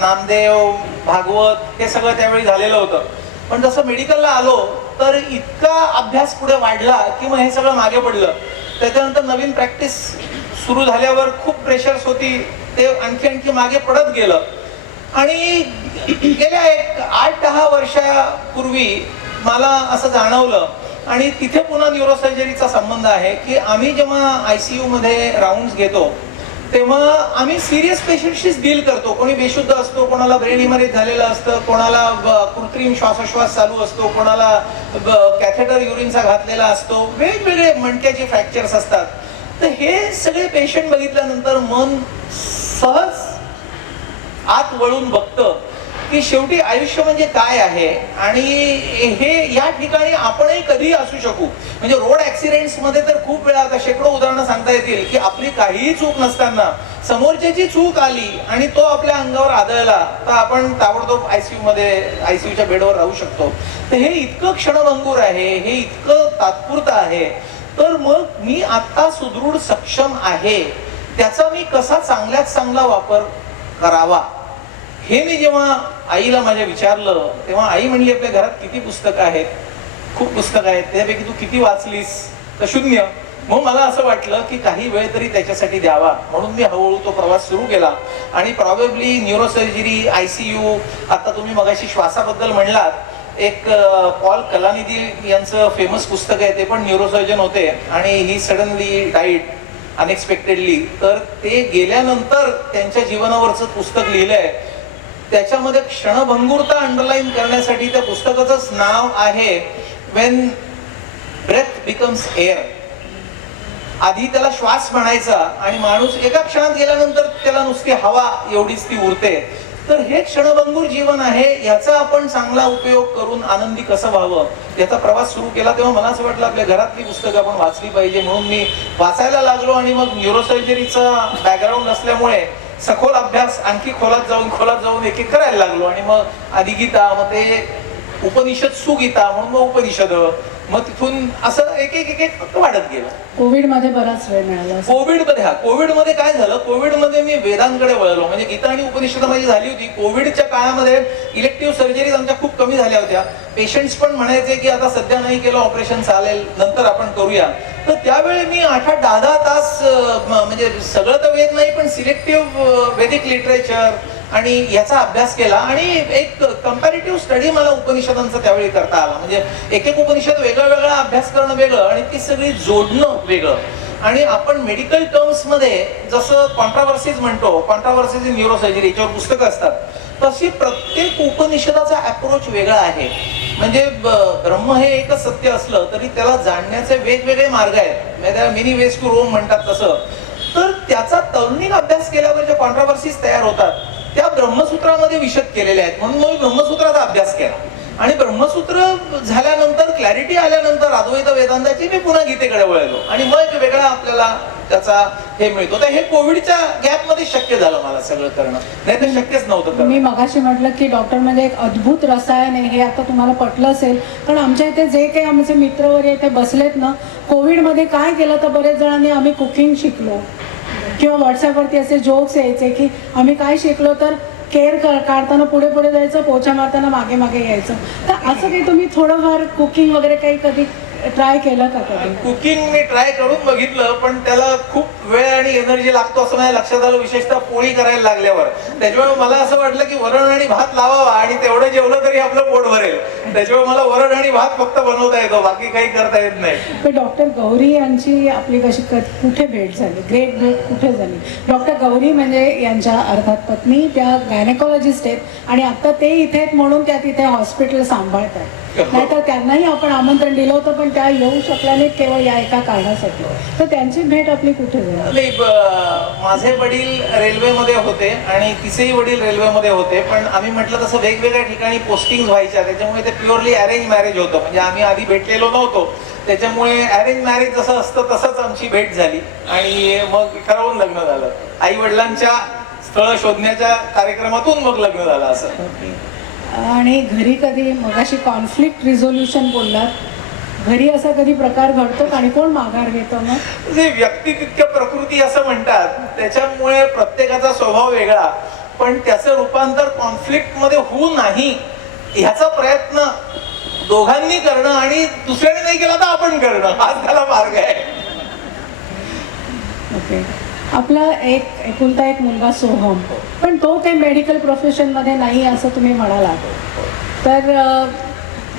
नामदेव, भागवत हे सगळं त्यावेळी झालेलं होतं. पण जसं मेडिकलला आलो तर इतका अभ्यास पुढे वाढला की मग हे सगळं मागे पडलं. त्याच्यानंतर नवीन प्रॅक्टिस सुरू झाल्यावर खूप प्रेशर्स होती, ते आणखी आणखी मागे पडत गेलं. आणि गेल्या 8-10 वर्षापूर्वी मला असं जाणवलं, आणि तिथे पुन्हा न्यूरोसर्जरीचा संबंध आहे की आम्ही जेव्हा ICU मध्ये राऊंड्स घेतो तेव्हा आम्ही सिरियस पेशंटशीच डील करतो. कोणी बेशुद्ध असतो, कोणाला ब्रेन हिमरेज झालेलं असतं, कोणाला कृत्रिम श्वासोश्वास चालू असतो, कोणाला कॅथेटर युरिनचा घातलेला असतो, वेगवेगळे मणक्याचे फ्रॅक्चर्स असतात. तर हे सगळे पेशंट बघितल्यानंतर मन सहज आत वळून बघतं की शेवटी आयुष्य म्हणजे काय आहे, आणि हे या ठिकाणी आपणही कधी असू शकू. म्हणजे रोड ऍक्सिडेंट्स मध्ये तर खूप वेळा, आता शेकडो उदाहरणं सांगता येतील की आपली काहीही चूक नसताना समोरच्याची चूक आली आणि तो आपल्या अंगावर आदळला तर आपण ताबडतोब ICUच्या बेडवर राहू शकतो. तर हे इतकं क्षणभंगूर आहे, हे इतकं तात्पुरतं आहे. तर मग मी आता सुदृढ सक्षम आहे, त्याचा मी कसा चांगल्यात चांगला वापर करावा, हे मी जेव्हा आईला माझ्या विचारलं तेव्हा आई म्हणली, आपल्या घरात किती पुस्तकं आहेत? खूप पुस्तकं आहेत, त्यापैकी तू किती वाचलीस? तर 0. मग मला असं वाटलं की काही वेळ तरी त्याच्यासाठी द्यावा, म्हणून मी हळूहळू तो प्रवास सुरू केला. आणि प्रॉबेबली न्यूरोसर्जरी, ICU, आता तुम्ही मगाशी श्वासाबद्दल म्हणलात, एक पॉल कलानिधी यांचं फेमस पुस्तक आहे, ते पण न्यूरोसर्जन होते आणि ही सडनली डाईड अनएक्सपेक्टेडली. तर ते गेल्यानंतर त्यांच्या जीवनावरचं पुस्तक लिहिलंय. त्याच्यामध्ये क्षणभंगुरता अंडरलाईन करण्यासाठी त्या पुस्तकाचंच नाव आहे व्हेन ब्रेथ बिकम्स एअर. आधी त्याला श्वास म्हणायचा आणि माणूस एका क्षणात गेल्यानंतर त्याला नुसती हवा एवढीच ती उरते. तर हे क्षणभंगूर जीवन आहे, याचा आपण चांगला उपयोग करून आनंदी कसं व्हावं याचा प्रवास सुरू केला. तेव्हा मला असं वाटलं आपल्या घरातली पुस्तकं आपण वाचली पाहिजे, म्हणून मी वाचायला लागलो. आणि मग न्यूरोसर्जरीचा बॅकग्राऊंड असल्यामुळे सखोल अभ्यास आणखी खोलात जाऊन एक एक करायला लागलो. आणि मग आधी गीता, मग ते उपनिषद, सुगीता, म्हणून मग उपनिषद, मग तिथून असं एक एक वाढत गेलं. कोविडमध्ये बराच वेळ मिळाला. कोविडमध्ये काय झालं, कोविडमध्ये मी वेदांकडे वळलो. म्हणजे गीता आणि उपनिषद माझी झाली होती. कोविडच्या काळामध्ये इलेक्टिव्ह सर्जरीज आमच्या खूप कमी झाल्या होत्या. पेशंट्स पण म्हणायचे की आता सध्या नाही केलं ऑपरेशन चालेल, नंतर आपण करूया. तर त्यावेळी मी 8-10 तास, म्हणजे सगळं तर वेद नाही पण सिलेक्टिव्ह वेदिक लिटरेचर आणि याचा अभ्यास केला. आणि एक कंपॅरेटिव्ह स्टडी मला उपनिषदांचा त्यावेळी करता आला. म्हणजे एक उपनिषद वेगळा अभ्यास करणं वेगळं आणि ती सगळी जोडणं वेगळं. आणि आपण मेडिकल टर्म्स मध्ये जसं कॉन्ट्राव्हर्सीज म्हणतो, कॉन्ट्राव्हर्सीज इन न्यूरोसर्जरी, याच्यावर पुस्तकं असतात, तशी प्रत्येक उपनिषदाचा अप्रोच वेगळा आहे. म्हणजे ब्रह्म हे एकच सत्य असलं तरी त्याला जाणण्याचे वेगवेगळे मार्ग आहेत. त्याला मेनी वेज टू रोम म्हणतात तसं. तर त्याचा तरुणीने अभ्यास केल्यावर ज्या कॉन्ट्राव्हर्सीज तयार होतात त्या ब्रह्मसूत्रामध्ये विशद केलेल्या आहेत. म्हणून मी ब्रह्मसूत्राचा अभ्यास केला. आणि ब्रह्मसूत्र झाल्यानंतर, क्लॅरिटी आल्यानंतर अद्वैत वेदांताची मी पुन्हा गीतेकडे वळलो. आणि मग एक वेगळा आपल्याला त्याचा हे मिळतो. तर हे कोविडच्या गॅप मध्ये शक्य झालं मला सगळं करणं, नाही तर शक्यच नव्हतं. मी मगाशी म्हटलं की डॉक्टर म्हणजे एक अद्भुत रसायन आहे, हे आता तुम्हाला पटलं असेल. कारण आमच्या इथे जे काही आमचे मित्र वगैरे इथे बसलेत ना, कोविडमध्ये काय केलं तर बरेच जणांनी आम्ही कुकिंग शिकलो, किंवा व्हॉट्सअपवरती असे जोक्स यायचे की आम्ही काय शिकलो तर केअर काढताना पुढे जायचं, पोछा मारताना मागे यायचं. तर असं काही तुम्ही थोडंफार कुकिंग वगैरे काही कधी ट्राय केलं का कधी? कुकिंग मी ट्राय करून बघितलं, पण त्याला खूप वेळ आणि एनर्जी लागतो असं माझ्या लक्षात आलं, विशेषतः पोळी करायला लागल्यावर. त्याच्यामुळे मला असं वाटलं की वरण आणि भात लावावा आणि तेवढं जेवलं तरी आपलं पोट भरेल. त्याच्यामुळे मला वरण आणि भात फक्त बनवता येतो, बाकी काही करता येत नाही. तर डॉक्टर गौरी यांची आपली कशी कुठे भेट झाली, ग्रेट भेट कुठे झाली? डॉक्टर गौरी म्हणजे यांच्या अर्थात पत्नी, त्या गायनेकॉलॉजिस्ट आहेत आणि आता ते इथे आहेत म्हणून त्या तिथे हॉस्पिटल सांभाळतात. नाहीतर त्यांनाही आपण आमंत्रण दिलं होतं, पण त्या येऊ शकल्या नाहीत केवळ या एका कारणासाठी. तर त्यांची भेट आपली कुठे झाली? नाही, माझे वडील रेल्वेमध्ये होते आणि तिचेही वडील रेल्वेमध्ये होते, पण आम्ही म्हटलं तसं वेगवेगळ्या ठिकाणी पोस्टिंग व्हायच्या, त्याच्यामुळे ते प्युअरली अरेंज मॅरेज होतं. म्हणजे आम्ही आधी भेटलेलो नव्हतो, त्याच्यामुळे अरेंज मॅरेज जसं असतं तसंच आमची भेट झाली आणि मग ठरवून लग्न झालं. आई वडिलांच्या स्थळ शोधण्याच्या कार्यक्रमातून मग लग्न झालं असं. आणि घरी कधी मगाशी कॉन्फ्लिक्ट रिझोल्युशन बोललात, घरी असा कधी प्रकार घडतो आणि कोण माघार घेतो मग? म्हणजे व्यक्ती तितक्या प्रकृती असं म्हणतात, त्याच्यामुळे प्रत्येकाचा स्वभाव वेगळा, पण त्याचं रूपांतर कॉन्फ्लिक्ट मध्ये होऊ नाही ह्याचा प्रयत्न दोघांनी करणं आणि दुसऱ्याने नाही केला तर आपण करणं, हाच त्याला मार्ग आहे. ओके. आपला एकुलता एक मुलगा सोहम, पण तो काही मेडिकल प्रोफेशनमध्ये नाही असं तुम्ही म्हणालात. तर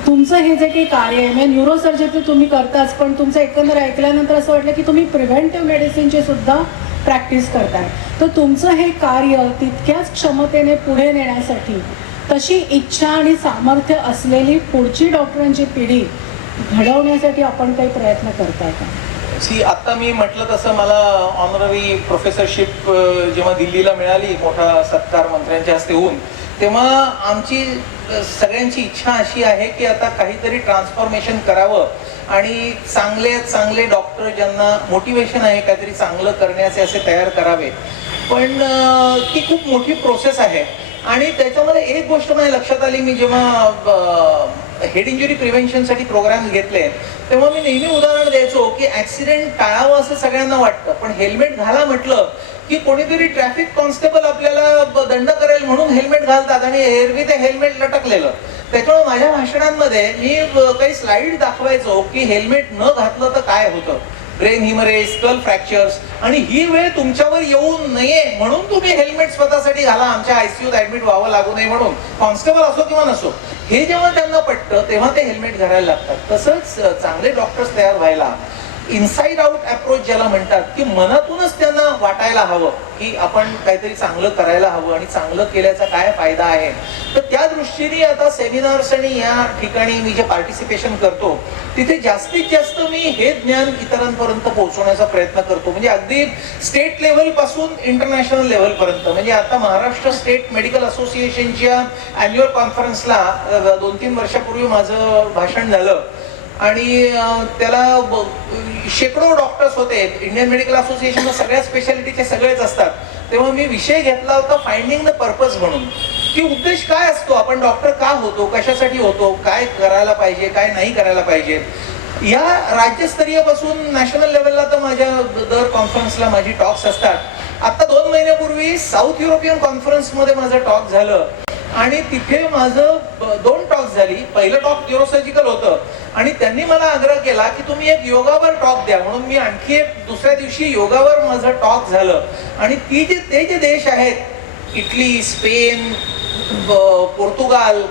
तुमचं हे जे काही कार्य आहे म्हणजे न्यूरोसर्जरी तुम्ही करताच, पण तुमचं एकंदर ऐकल्यानंतर असं वाटलं की तुम्ही प्रिव्हेंटिव्ह मेडिसिनची सुद्धा प्रॅक्टिस करताय. तर तुमचं हे कार्य तितक्याच क्षमतेने पुढे नेण्यासाठी तशी इच्छा आणि सामर्थ्य असलेली पुढची डॉक्टरांची पिढी घडवण्यासाठी आपण काही प्रयत्न करताय का? आता मी म्हटलं तसं मला ऑनररी प्रोफेसरशिप जेव्हा दिल्लीला मिळाली, मोठा सत्कार मंत्र्यांच्या हस्ते होऊन, तेव्हा आमची सगळ्यांची इच्छा अशी आहे की आता काहीतरी ट्रान्सफॉर्मेशन करावं आणि चांगले डॉक्टर ज्यांना मोटिवेशन आहे काहीतरी चांगलं करण्याचे असे तयार करावे. पण ती खूप मोठी प्रोसेस आहे आणि त्याच्यामध्ये एक गोष्ट माझ्या लक्षात आली, मी जेव्हा हेड इंजुरी प्रिव्हेन्शनसाठी प्रोग्राम घेतले तेव्हा मी नेहमी उदाहरण द्यायचो की ऍक्सिडेंट टाळावं असं सगळ्यांना वाटतं, पण हेल्मेट घाला म्हटलं की कोणीतरी ट्रॅफिक कॉन्स्टेबल आपल्याला दंड करेल म्हणून हेल्मेट घालतात आणि एरवी ते हेल्मेट लटकलेलं. त्याच्यामुळे माझ्या भाषणांमध्ये मी काही स्लाइड दाखवायचो की हेल्मेट न घातलं तर काय होतं, ब्रेन हिमरेज, स्कल फ्रॅक्चर्स, आणि ही वेळ तुमच्यावर येऊ नये म्हणून तुम्ही हेल्मेट स्वतःसाठी घाला, आमच्या आयसीयूत ऍडमिट व्हावं लागू नये म्हणून, कॉन्स्टेबल असो किंवा नसो. हे जेव्हा त्यांना पटतं तेव्हा ते हेल्मेट घालायला लागतात. तसंच चांगले डॉक्टर्स तयार व्हायला इनसाइड आउट अप्रोच ज्याला म्हणतात की मनातूनच त्यांना वाटायला हवं की आपण काहीतरी चांगलं करायला हवं आणि चांगलं केल्याचा काय फायदा आहे. तर त्या दृष्टीने आता सेमिनार्स आणि या ठिकाणी मी जे पार्टिसिपेशन करतो तिथे जास्तीत जास्त मी हे ज्ञान इतरांपर्यंत पोहोचवण्याचा प्रयत्न करतो. म्हणजे अगदी स्टेट लेव्हल पासून इंटरनॅशनल लेव्हल पर्यंत. म्हणजे आता महाराष्ट्र स्टेट मेडिकल असोसिएशनच्या अॅन्युअल कॉन्फरन्सला 2-3 वर्षापूर्वी माझं भाषण झालं आणि त्याला शेकडो डॉक्टर्स होते. इंडियन मेडिकल असोसिएशनला सगळ्या स्पेशालिटीचे सगळेच असतात. तेव्हा मी विषय घेतला होता फाइंडिंग द पर्पज म्हणून, की उद्देश काय असतो, आपण डॉक्टर का होतो, कशासाठी होतो, काय करायला पाहिजे, काय नाही करायला पाहिजे. या राज्यस्तरीय पासून नॅशनल लेवलला तर माझ्या दर कॉन्फरन्सला माझी टॉक्स असतात. आता 2 महिन्यापूर्वी साऊथ युरोपियन कॉन्फरन्समध्ये माझं टॉक झालं आणि तिथे माझं 2 टॉक्स झाली. पहिलं टॉक न्यूरोसर्जिकल होतं आणि त्यांनी मला आग्रह केला की तुम्ही एक योगावर टॉक द्या, म्हणून मी आणखी एक दुसऱ्या दिवशी योगावर माझं टॉक झालं. आणि ते जे देश आहेत इटली, स्पेन, पोर्तुगाल,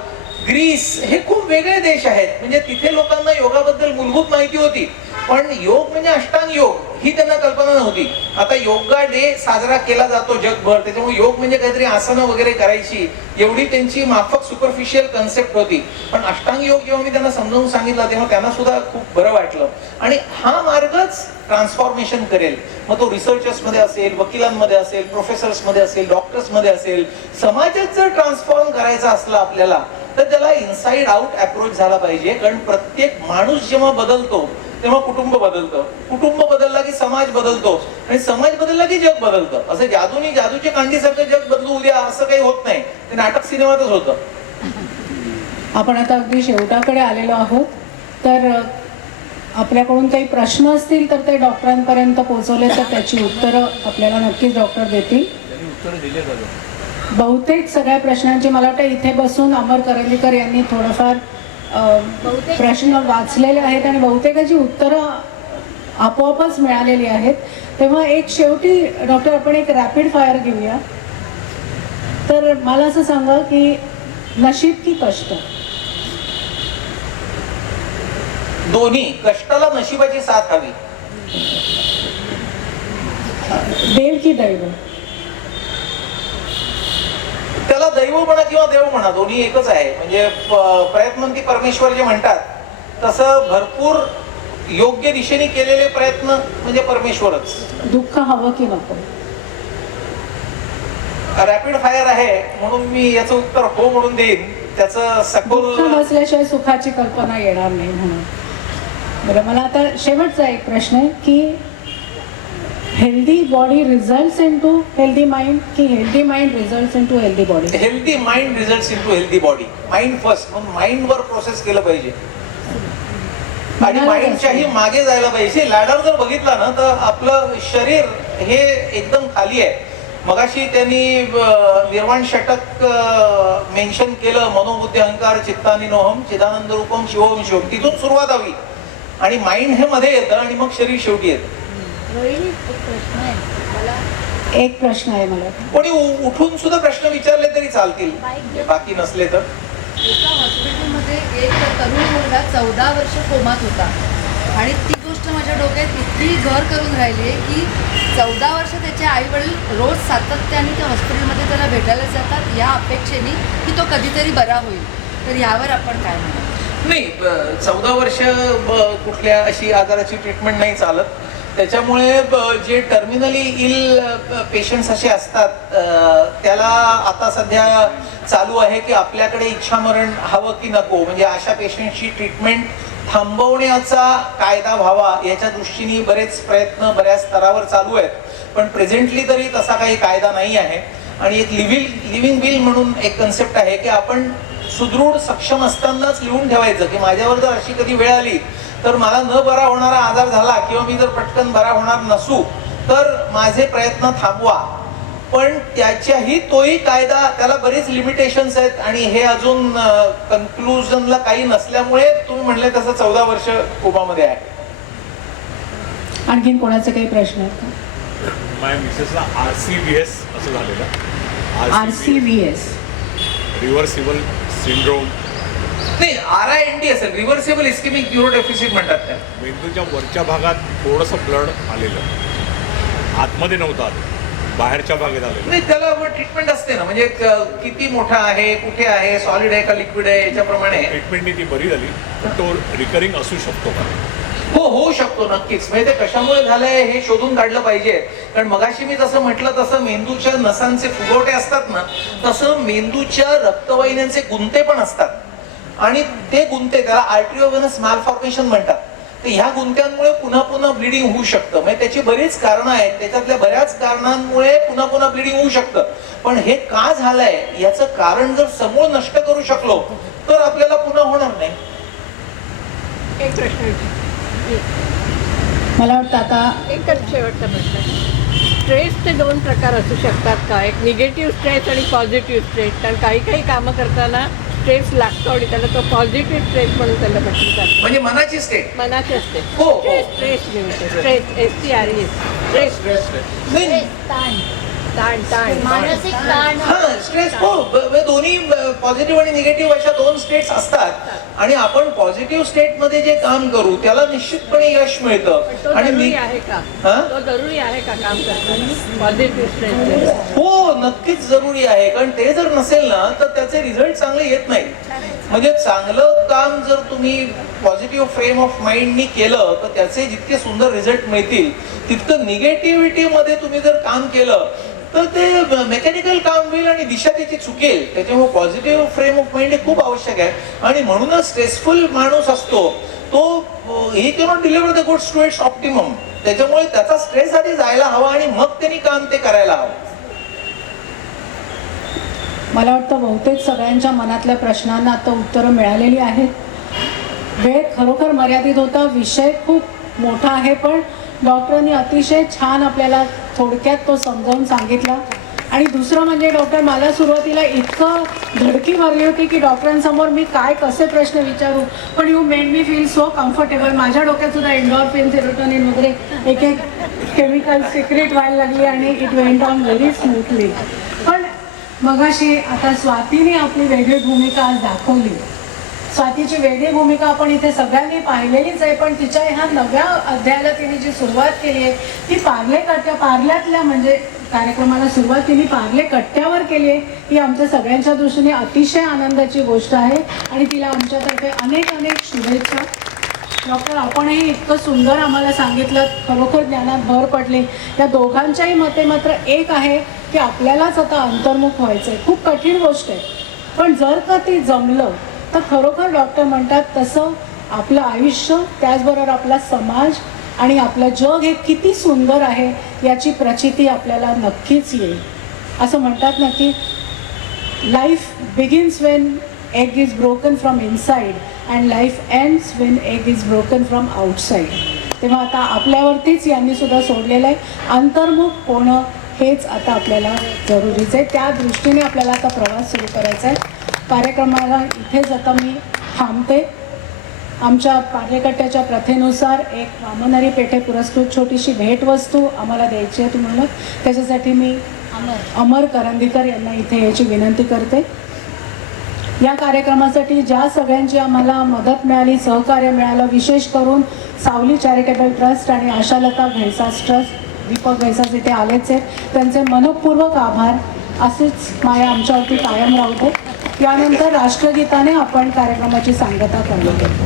ग्रीस, हे खूप वेगळे देश आहेत. म्हणजे तिथे लोकांना योगाबद्दल मूलभूत माहिती होती, पण योग म्हणजे अष्टांग योग ही त्यांना कल्पना नव्हती. आता योगा डे साजरा केला जातो जगभर, त्याच्यामुळे योग म्हणजे काहीतरी आसनं वगैरे करायची एवढी त्यांची माफक सुपरफिशियल कन्सेप्ट होती. पण अष्टांग योग जेव्हा मी त्यांना समजावून सांगितलं तेव्हा त्यांना सुद्धा खूप बरं वाटलं. आणि हा मार्गच ट्रान्सफॉर्मेशन करेल. मग तो रिसर्चर्स मध्ये असेल, वकिलांमध्ये असेल, प्रोफेसर्स मध्ये असेल, डॉक्टर्स मध्ये असेल. समाजच जर ट्रान्सफॉर्म करायचा असला आपल्याला तर त्याला इनसाइड आउट अप्रोच झाला पाहिजे. कारण प्रत्येक माणूस जेव्हा बदलतो तेव्हा कुटुंब बदलतं, कुटुंब बदलला की समाज बदलतो आणि समाज बदलला की जग बदलतं. असं जादूच्या कांडीसारखं जग बदलू उद्या असं काही होत नाही, ते नाटक सिनेमातच होतं. आपण आता अगदी शेवटाकडे आलेलो आहोत, तर आपल्याकडून काही प्रश्न असतील तर ते डॉक्टरांपर्यंत पोहोचवले तर त्याची उत्तरं आपल्याला नक्कीच डॉक्टर देतील. बहुतेक सगळ्या प्रश्नांची मला वाटतं इथे बसून अमर करंदीकर यांनी थोडंफार प्रश्न वाचलेले आहेत आणि बहुतेकाची उत्तरं आपोआपच मिळालेली आहेत. तेव्हा एक शेवटी डॉक्टर आपण एक रॅपिड फायर घेऊया. तर मला असं सांगा की नशीब की कष्ट? दोन्ही. कष्टाला नशिबाची साथ हवी. देव की दैव? त्याला दैव म्हणा किंवा देव म्हणा, दोन्ही एकच आहे. म्हणजे प्रयत्नंती परमेश्वर जे म्हणतात तसं भरपूर योग्य दिशेने केलेले प्रयत्न म्हणजे परमेश्वरच. दुःख हवं की नको? रॅपिड फायर आहे म्हणून मी याचं उत्तर हो म्हणून देईन. त्याचं सखोल दुःख नसल्याशिवाय सुखाची कल्पना येणार नाही म्हणून. बरं, मला आता शेवटचा एक प्रश्न आहे की healthy body results in to healthy mind की healthy mind results in to healthy body? Healthy mind results in to healthy body. Mind first, म्हणून माइंडवर प्रोसेस केलं पाहिजे आणि माइंडच्याही मागे जायला पाहिजे. लॅडर जर बघितला ना तर आपलं शरीर हे एकदम खाली आहे. मगाशी त्यांनी निर्वाण षटक मेन्शन केलं, मनोबुद्धी अहंकार चित्तानिनोहम चिदानंद रूपम शिवोम शिवम. तिथून सुरुवात हवी आणि माइंड हे मध्ये येतं आणि मग शरीर शेवटी येतं. एक प्रश्न आहे मला. कोणी उठून सुद्धा प्रश्न विचारले तरी चालतील, बाकी नसले तर. एका हॉस्पिटलमध्ये एक तरुण मुलगा 14 वर्ष कोमात होता आणि ती गोष्ट माझ्या डोक्यात इतकी घर करून राहिली आहे की 14 वर्ष त्याचे आई वडील रोज सातत्याने त्या हॉस्पिटलमध्ये त्याला भेटायला जातात या अपेक्षेने की तो कधीतरी बरा होईल. तर यावर आपण काय म्हणतो? नाही, 14 वर्ष कुठल्या अशी आजाराची ट्रीटमेंट नाही चालत. त्याच्यामुळे जे टर्मिनली इल पेशंट्स असे असतात त्याला आता सध्या चालू आहे की आपल्याकडे इच्छामरण हवं की नको, म्हणजे अशा पेशंटची ट्रीटमेंट थांबवण्याचा कायदा व्हावा याच्या दृष्टीने बरेच प्रयत्न बऱ्याच स्तरावर चालू आहेत. पण प्रेझेंटली तरी तसा काही कायदा नाही आहे. आणि एक लिव्हिंग विल म्हणून एक कन्सेप्ट आहे की आपण सुदृढ सक्षम असतानाच लिहून ठेवायचं की माझ्यावर जर अशी कधी वेळ आली तर मला न बरा होणारा आजार झाला किंवा मी जर पटकन बरा होणार नसू तर माझे प्रयत्न थांबवा. पण त्याच्याही तोही कायदा, त्याला बरेच लिमिटेशन्स आहेत आणि हे अजून कन्क्लुजनला काही नसल्यामुळे तुम्ही म्हणले तसं 14 वर्ष कोमामध्ये आहे. आणखीन कोणाचे काही प्रश्न आहेत का? माझ्या मिसेसला RCVS असं झालेलं. RCVS reversible syndrome. नाही, RIND असेल, रिव्हर्सिबल इस्केमिक न्यूरोडेफिसिट म्हणतात त्या. मेंदूच्या वरच्या भागात थोडंसं ब्लड आलेलं, आतमध्ये नव्हतं आलं, बाहेरच्या भागात आलेलं. नाही, त्याला ट्रीटमेंट असते ना, म्हणजे किती मोठा आहे, कुठे आहे, सॉलिड आहे का लिक्विड आहे याच्याप्रमाणे. ट्रीटमेंटनी ती बरी झाली, पण तो रिकरिंग असू शकतो का? हो, होऊ शकतो नक्कीच. म्हणजे ते कशामुळे झालंय हे शोधून काढलं पाहिजे. कारण मगाशी मी जसं म्हटलं तसं मेंदूच्या नसांचे फुगवटे असतात ना, तसं मेंदूच्या रक्तवाहिन्यांचे गुंते पण असतात आणि ते गुंते त्याला आर्टरिओव्हेनस मालफॉर्मेशन म्हणतात. तर ह्या गुंत्यांमुळे पुन्हा पुन्हा ब्लिडिंग होऊ शकतं. म्हणजे त्याची बरीच कारणं आहेत, त्याच्यातल्या बऱ्याच कारणांमुळे पुन्हा पुन्हा ब्लिडिंग होऊ शकतं. पण हे का झालंय याचं कारण जर समूळ नष्ट करू शकलो तर आपल्याला पुन्हा होणार नाही. एक प्रश्न मला वाटतं आता एकच शेवटचा प्रश्न. स्ट्रेसचे 2 प्रकार असू शकतात का? एक निगेटिव्ह स्ट्रेस आणि पॉझिटिव्ह स्ट्रेस. कारण काही काही कामं करताना स्ट्रेस लागतो आणि त्याला तो पॉझिटिव्ह स्ट्रेस म्हणून त्याला म्हटलं जातं. म्हणजे मनाची स्टेट. मनाचे असते हो, हो. स्ट्रेस स्ट्रेस STRES स्ट्रेस नाही, ताण ताण मानसिक ताण. हा, स्ट्रेस. हो, दोन्ही पॉझिटिव्ह आणि निगेटिव्ह अशा 2 स्टेट्स असतात आणि आपण पॉझिटिव्ह स्टेट मध्ये जे काम करू त्याला निश्चितपणे यश तो मिळतं. आणि जरुरी आहे का? हा? तो जरुरी आहे का काम करताना पॉझिटिव्ह स्ट्रेस? हो, नक्कीच जरुरी आहे. कारण ते जर नसेल ना तर त्याचे रिझल्ट चांगले येत नाही. म्हणजे चांगलं काम जर तुम्ही पॉझिटिव्ह फ्रेम ऑफ माइंडनी केलं तर त्याचे जितके सुंदर रिझल्ट मिळतील तितकं निगेटिव्हिटी मध्ये तुम्ही जर काम केलं तर ते मेकॅनिकल काम होईल आणि दिशा त्याची चुकेल. त्याच्यामुळे पॉझिटिव्ह फ्रेम ऑफ माइंड हे खूप आवश्यक आहे. आणि म्हणूनच स्ट्रेसफुल माणूस असतो तो he cannot deliver the goods to its optimum. त्याच्यामुळे त्याचा स्ट्रेस आधी जायला हवा आणि मग त्यांनी काम ते करायला हवं. मला वाटतं बहुतेक सगळ्यांच्या मनातल्या प्रश्नांना आता उत्तरं मिळालेली आहेत. वेळ खरोखर मर्यादित होता, विषय खूप मोठा आहे, पण डॉक्टरांनी अतिशय छान आपल्याला थोडक्यात तो समजावून सांगितला. आणि दुसरं म्हणजे डॉक्टर, मला सुरुवातीला इतकं धडकी भरली होती की डॉक्टरांसमोर मी काय कसे प्रश्न विचारू, पण you made me feel so comfortable. माझ्या डोक्यात सुद्धा एन्डॉर्फिन, सेरोटोनिन वगैरे एक एक केमिकल सिक्रेट व्हायला लागली आणि it went on very smoothly. पण मगाशी आता स्वातीने आपली वेगळी भूमिका आज दाखवली. स्वातीची वेगळी भूमिका आपण इथे सगळ्यांनी पाहिलेलीच आहे, पण तिच्या ह्या नव्या अध्यायाला तिने जी सुरुवात केली आहे ती पार्ल्यातल्या म्हणजे कार्यक्रमाला सुरुवात तिने पार्ले कट्ट्यावर केली आहे. ही आमच्या सगळ्यांच्या दृष्टीने अतिशय आनंदाची गोष्ट आहे आणि तिला आमच्यातर्फे अनेक अनेक शुभेच्छा. डॉक्टर, आपणही इतकं सुंदर आम्हाला सांगितलं, खरोखर ज्ञानात भर पडली. या दोघांच्याही मते मात्र एक आहे की आपल्यालाच आता अंतर्मुख व्हायचं आहे. खूप कठीण गोष्ट आहे, पण जर का ती जमलं तर खरोखर डॉक्टर म्हणतात तसं आपलं आयुष्य, त्याचबरोबर आपला समाज आणि आपलं जग हे किती सुंदर आहे याची प्रचिती आपल्याला नक्कीच येईल. असं म्हणतात ना की life begins Wien egg is broken from inside and life ends Wien egg is broken from outside. तेव्हा आता आपल्यावरतीच यांनी सुद्धा सोडलेलं आहे. अंतर्मुख होणं हेच आता आपल्याला जरुरीचं आहे. त्या दृष्टीने आपल्याला आता प्रवास सुरू करायचा आहे. कार्यक्रमाला इथेच आता मी थांबते. आमच्या कार्यकर्त्याच्या प्रथेनुसार एक वामनहरी पेठे पुरस्कृत छोटीशी भेटवस्तू आम्हाला द्यायची आहे तुम्हाला. त्याच्यासाठी मी अमर करंदीकर यांना इथे यायची विनंती करते. या कार्यक्रमासाठी ज्या सगळ्यांची आम्हाला मदत मिळाली, सहकार्य मिळालं, विशेष करून सावली चॅरिटेबल ट्रस्ट आणि आशालता घैसास ट्रस्ट, दीपक घैसास इथे आलेच आहेत, त्यांचे मनपूर्वक आभार. असेच माया आमच्यावरती कायम राहू दे. यानंतर राष्ट्रगीताने आपण कार्यक्रमाची सांगता करतो.